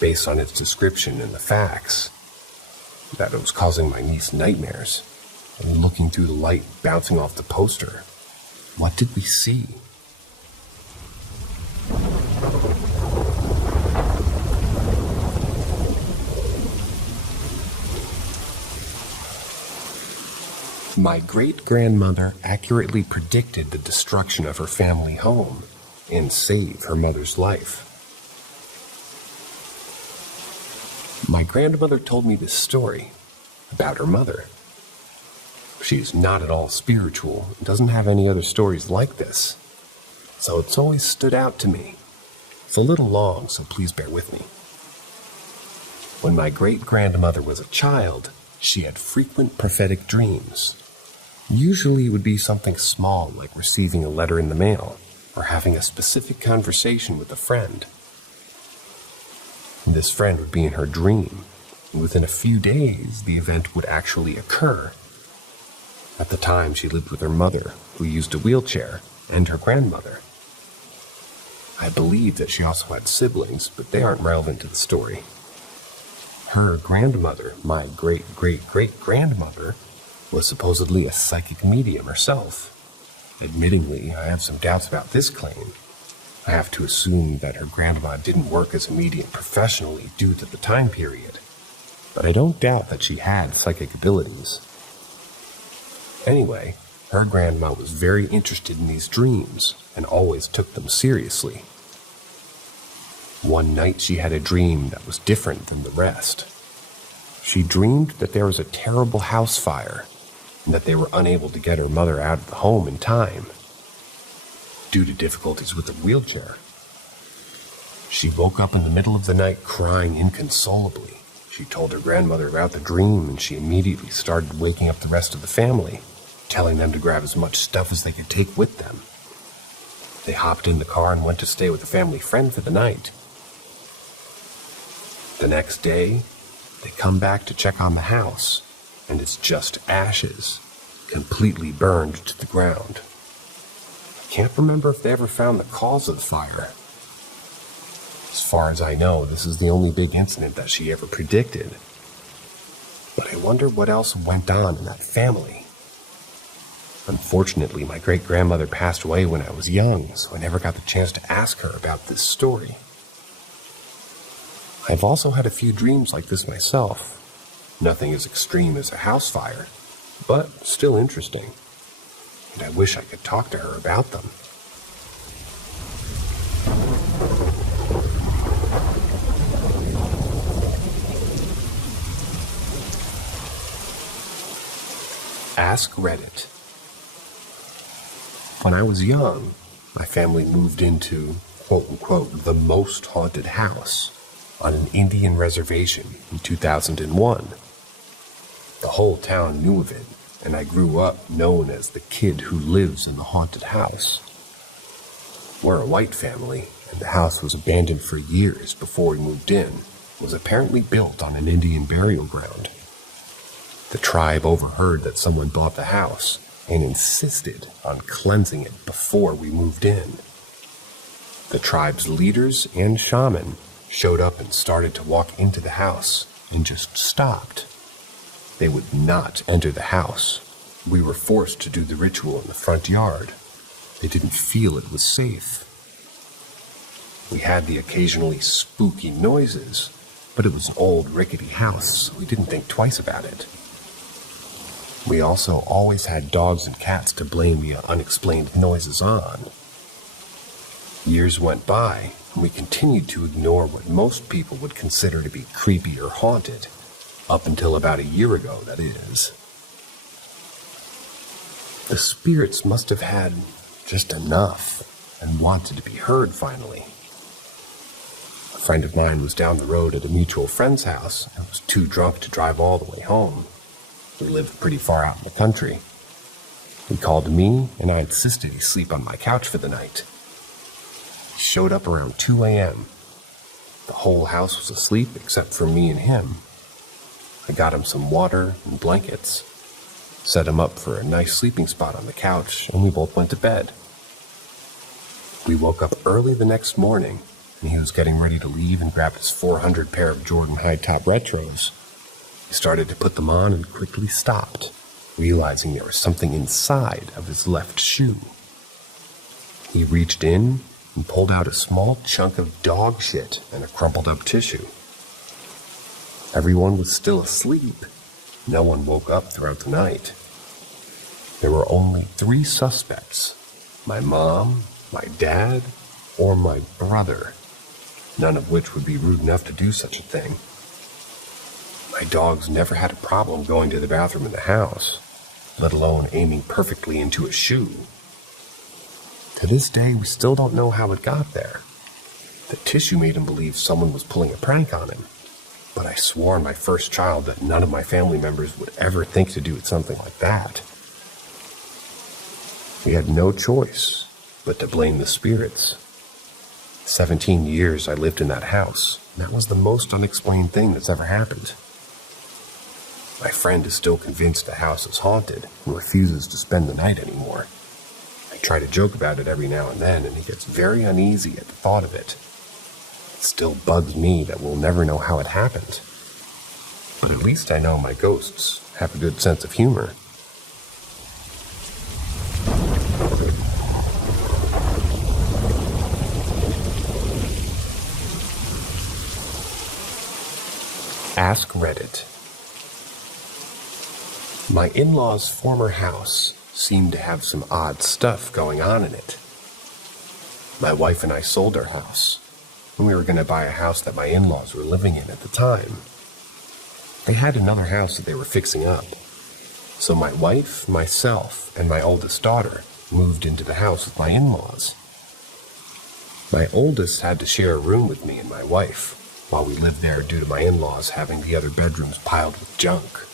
Based on its description and the facts. That it was causing my niece nightmares. And looking through the light bouncing off the poster. What did we see? My great-grandmother accurately predicted the destruction of her family home and saved her mother's life. My grandmother told me this story about her mother. She's not at all spiritual and doesn't have any other stories like this, so it's always stood out to me. It's a little long, so please bear with me. When my great-grandmother was a child, she had frequent prophetic dreams. Usually it would be something small, like receiving a letter in the mail, or having a specific conversation with a friend. This friend would be in her dream, and within a few days, the event would actually occur. At the time, she lived with her mother, who used a wheelchair, and her grandmother. I believe that she also had siblings, but they aren't relevant to the story. Her grandmother, my great-great-great-grandmother, was supposedly a psychic medium herself. Admittingly, I have some doubts about this claim. I have to assume that her grandma didn't work as a medium professionally due to the time period, but I don't doubt that she had psychic abilities. Anyway, her grandma was very interested in these dreams and always took them seriously. One night she had a dream that was different than the rest. She dreamed that there was a terrible house fire and that they were unable to get her mother out of the home in time due to difficulties with her wheelchair. She woke up in the middle of the night crying inconsolably. She told her grandmother about the dream, and she immediately started waking up the rest of the family, telling them to grab as much stuff as they could take with them. They hopped in the car and went to stay with a family friend for the night. The next day, they come back to check on the house, and it's just ashes, completely burned to the ground. I can't remember if they ever found the cause of the fire. As far as I know, this is the only big incident that she ever predicted. But I wonder what else went on in that family. Unfortunately, my great-grandmother passed away when I was young, so I never got the chance to ask her about this story. I've also had a few dreams like this myself. Nothing as extreme as a house fire, but still interesting. And I wish I could talk to her about them. Ask Reddit. When I was young, my family moved into, quote-unquote, the most haunted house on an Indian reservation in 2001. The whole town knew of it, and I grew up known as the kid who lives in the haunted house. We're a white family, and the house was abandoned for years before we moved in. It was apparently built on an Indian burial ground. The tribe overheard that someone bought the house and insisted on cleansing it before we moved in. The tribe's leaders and shaman showed up and started to walk into the house and just stopped. They would not enter the house. We were forced to do the ritual in the front yard. They didn't feel it was safe. We had the occasionally spooky noises, but it was an old rickety house, so we didn't think twice about it. We also always had dogs and cats to blame the unexplained noises on. Years went by, and we continued to ignore what most people would consider to be creepy or haunted, up until about a year ago, that is. The spirits must have had just enough and wanted to be heard finally. A friend of mine was down the road at a mutual friend's house and was too drunk to drive all the way home. We lived pretty far out in the country. He called me, and I insisted he sleep on my couch for the night. He showed up around 2 a.m. The whole house was asleep except for me and him. I got him some water and blankets, set him up for a nice sleeping spot on the couch, and we both went to bed. We woke up early the next morning, and he was getting ready to leave and grab his 400 pair of Jordan high-top retros. He started to put them on and quickly stopped, realizing there was something inside of his left shoe. He reached in and pulled out a small chunk of dog shit and a crumpled up tissue. Everyone was still asleep. No one woke up throughout the night. There were only 3 suspects: my mom, my dad, or my brother, none of which would be rude enough to do such a thing. My dogs never had a problem going to the bathroom in the house, let alone aiming perfectly into a shoe. To this day, we still don't know how it got there. The tissue made him believe someone was pulling a prank on him, but I swore on my first child that none of my family members would ever think to do something like that. We had no choice but to blame the spirits. 17 years I lived in that house, and that was the most unexplained thing that's ever happened. My friend is still convinced the house is haunted and refuses to spend the night anymore. I try to joke about it every now and then, and he gets very uneasy at the thought of it. It still bugs me that we'll never know how it happened. But at least I know my ghosts have a good sense of humor. Ask Reddit. My in-laws' former house seemed to have some odd stuff going on in it. My wife and I sold our house, and we were going to buy a house that my in-laws were living in at the time. They had another house that they were fixing up, so my wife, myself, and my oldest daughter moved into the house with my in-laws. My oldest had to share a room with me and my wife, while we lived there due to my in-laws having the other bedrooms piled with junk.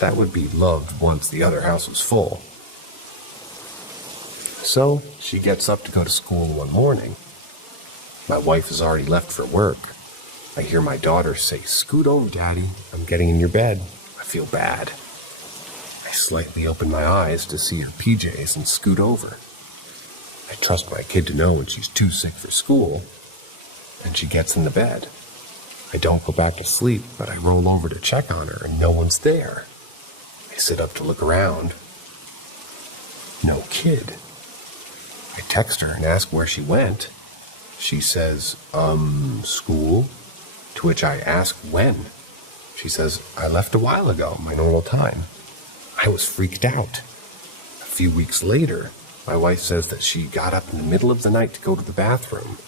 That would be loved once the other house was full. So, she gets up to go to school one morning. My wife has already left for work. I hear my daughter say, "Scoot over, Daddy. I'm getting in your bed." I feel bad. I slightly open my eyes to see her PJs and scoot over. I trust my kid to know when she's too sick for school, and she gets in the bed. I don't go back to sleep, but I roll over to check on her, and no one's there. I sit up to look around. No kid. I text her and ask where she went. She says, school? To which I ask when. She says, I left a while ago, my normal time. I was freaked out. A few weeks later, my wife says that she got up in the middle of the night to go to the bathroom.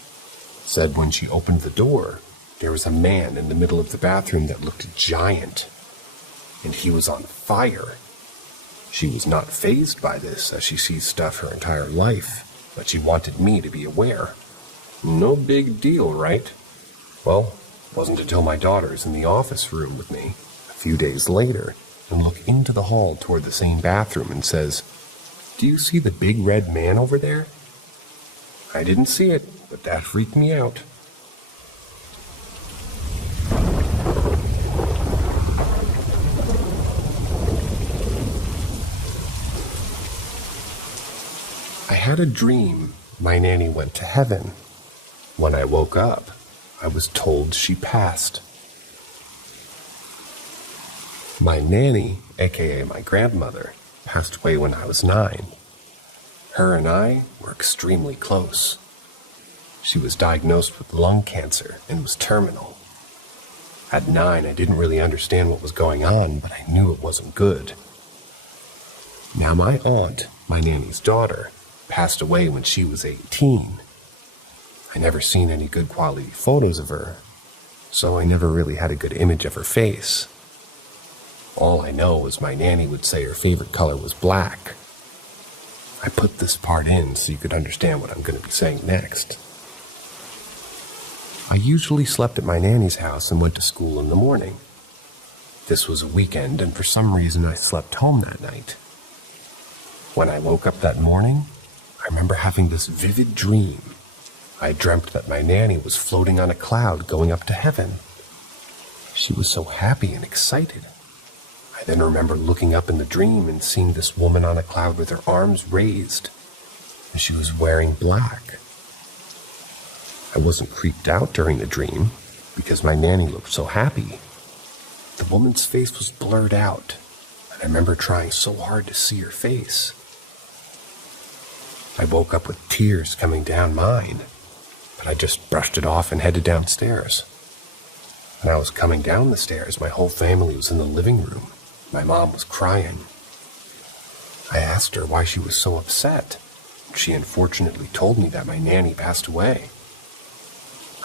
Said when she opened the door, there was a man in the middle of the bathroom that looked giant, and he was on fire. She was not fazed by this, as she sees stuff her entire life, but she wanted me to be aware. No big deal, right? Well, it wasn't until my daughter's in the office room with me a few days later and look into the hall toward the same bathroom and says, "Do you see the big red man over there?" I didn't see it, but that freaked me out. had a dream my nanny went to heaven. When I woke up, I was told she passed. My nanny, aka my grandmother, passed away when I was 9. Her and I were extremely close. She was diagnosed with lung cancer and was terminal. At 9, I didn't really understand what was going on, but I knew it wasn't good. Now my aunt, my nanny's daughter, passed away when she was 18. I never seen any good quality photos of her, so I never really had a good image of her face. All I know is my nanny would say her favorite color was black. I put this part in so you could understand what I'm going to be saying next. I usually slept at my nanny's house and went to school in the morning. This was a weekend, and for some reason I slept home that night. When I woke up that morning, I remember having this vivid dream. I dreamt that my nanny was floating on a cloud going up to heaven. She was so happy and excited. I then remember looking up in the dream and seeing this woman on a cloud with her arms raised, and she was wearing black. I wasn't creeped out during the dream because my nanny looked so happy. The woman's face was blurred out, and I remember trying so hard to see her face. I woke up with tears coming down mine, but I just brushed it off and headed downstairs. When I was coming down the stairs, my whole family was in the living room. My mom was crying. I asked her why she was so upset. She unfortunately told me that my nanny passed away.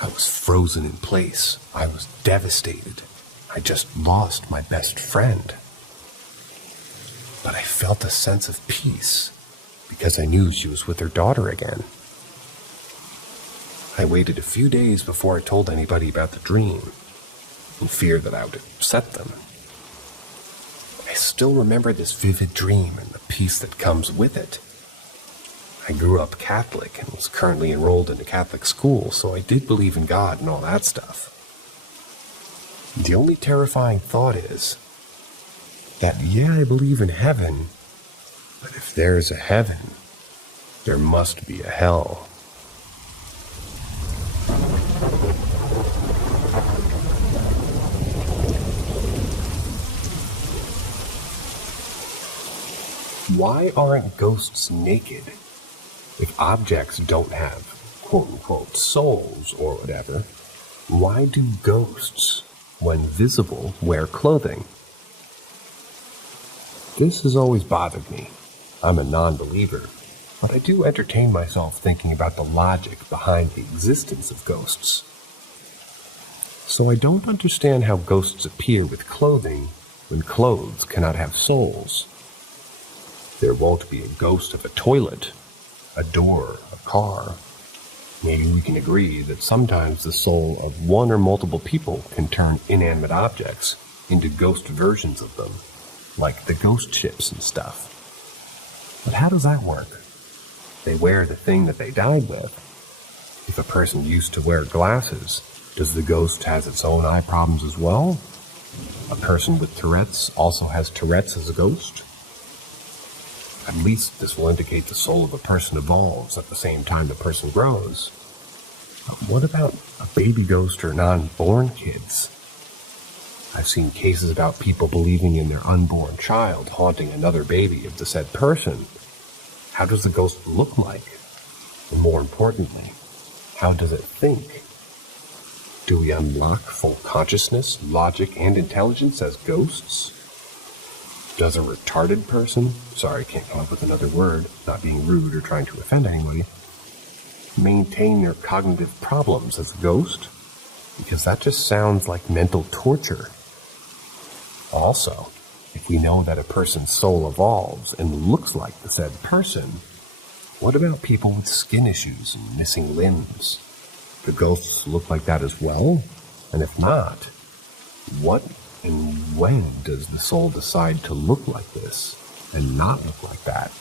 I was frozen in place. I was devastated. I just lost my best friend. But I felt a sense of peace because I knew she was with her daughter again. I waited a few days before I told anybody about the dream, in fear that I would upset them. I still remember this vivid dream and the peace that comes with it. I grew up Catholic and was currently enrolled in a Catholic school, so I did believe in God and all that stuff. The only terrifying thought is that, yeah, I believe in heaven, but if there's a heaven, there must be a hell. Why aren't ghosts naked? If objects don't have quote-unquote souls or whatever, why do ghosts, when visible, wear clothing? This has always bothered me. I'm a non-believer, but I do entertain myself thinking about the logic behind the existence of ghosts. So I don't understand how ghosts appear with clothing when clothes cannot have souls. There won't be a ghost of a toilet, a door, a car. Maybe we can agree that sometimes the soul of one or multiple people can turn inanimate objects into ghost versions of them, like the ghost ships and stuff. But how does that work? They wear the thing that they died with. If a person used to wear glasses, does the ghost have its own eye problems as well? A person with Tourette's also has Tourette's as a ghost? At least this will indicate the soul of a person evolves at the same time the person grows. But what about a baby ghost or non-born kids? I've seen cases about people believing in their unborn child haunting another baby of the said person. How does the ghost look like? And more importantly, how does it think? Do we unlock full consciousness, logic, and intelligence as ghosts? Does a retarded person, sorry, can't come up with another word, not being rude or trying to offend anybody, maintain their cognitive problems as a ghost? Because that just sounds like mental torture. Also, if we know that a person's soul evolves and looks like the said person, what about people with skin issues and missing limbs? Do ghosts look like that as well? And if not, what and when does the soul decide to look like this and not look like that?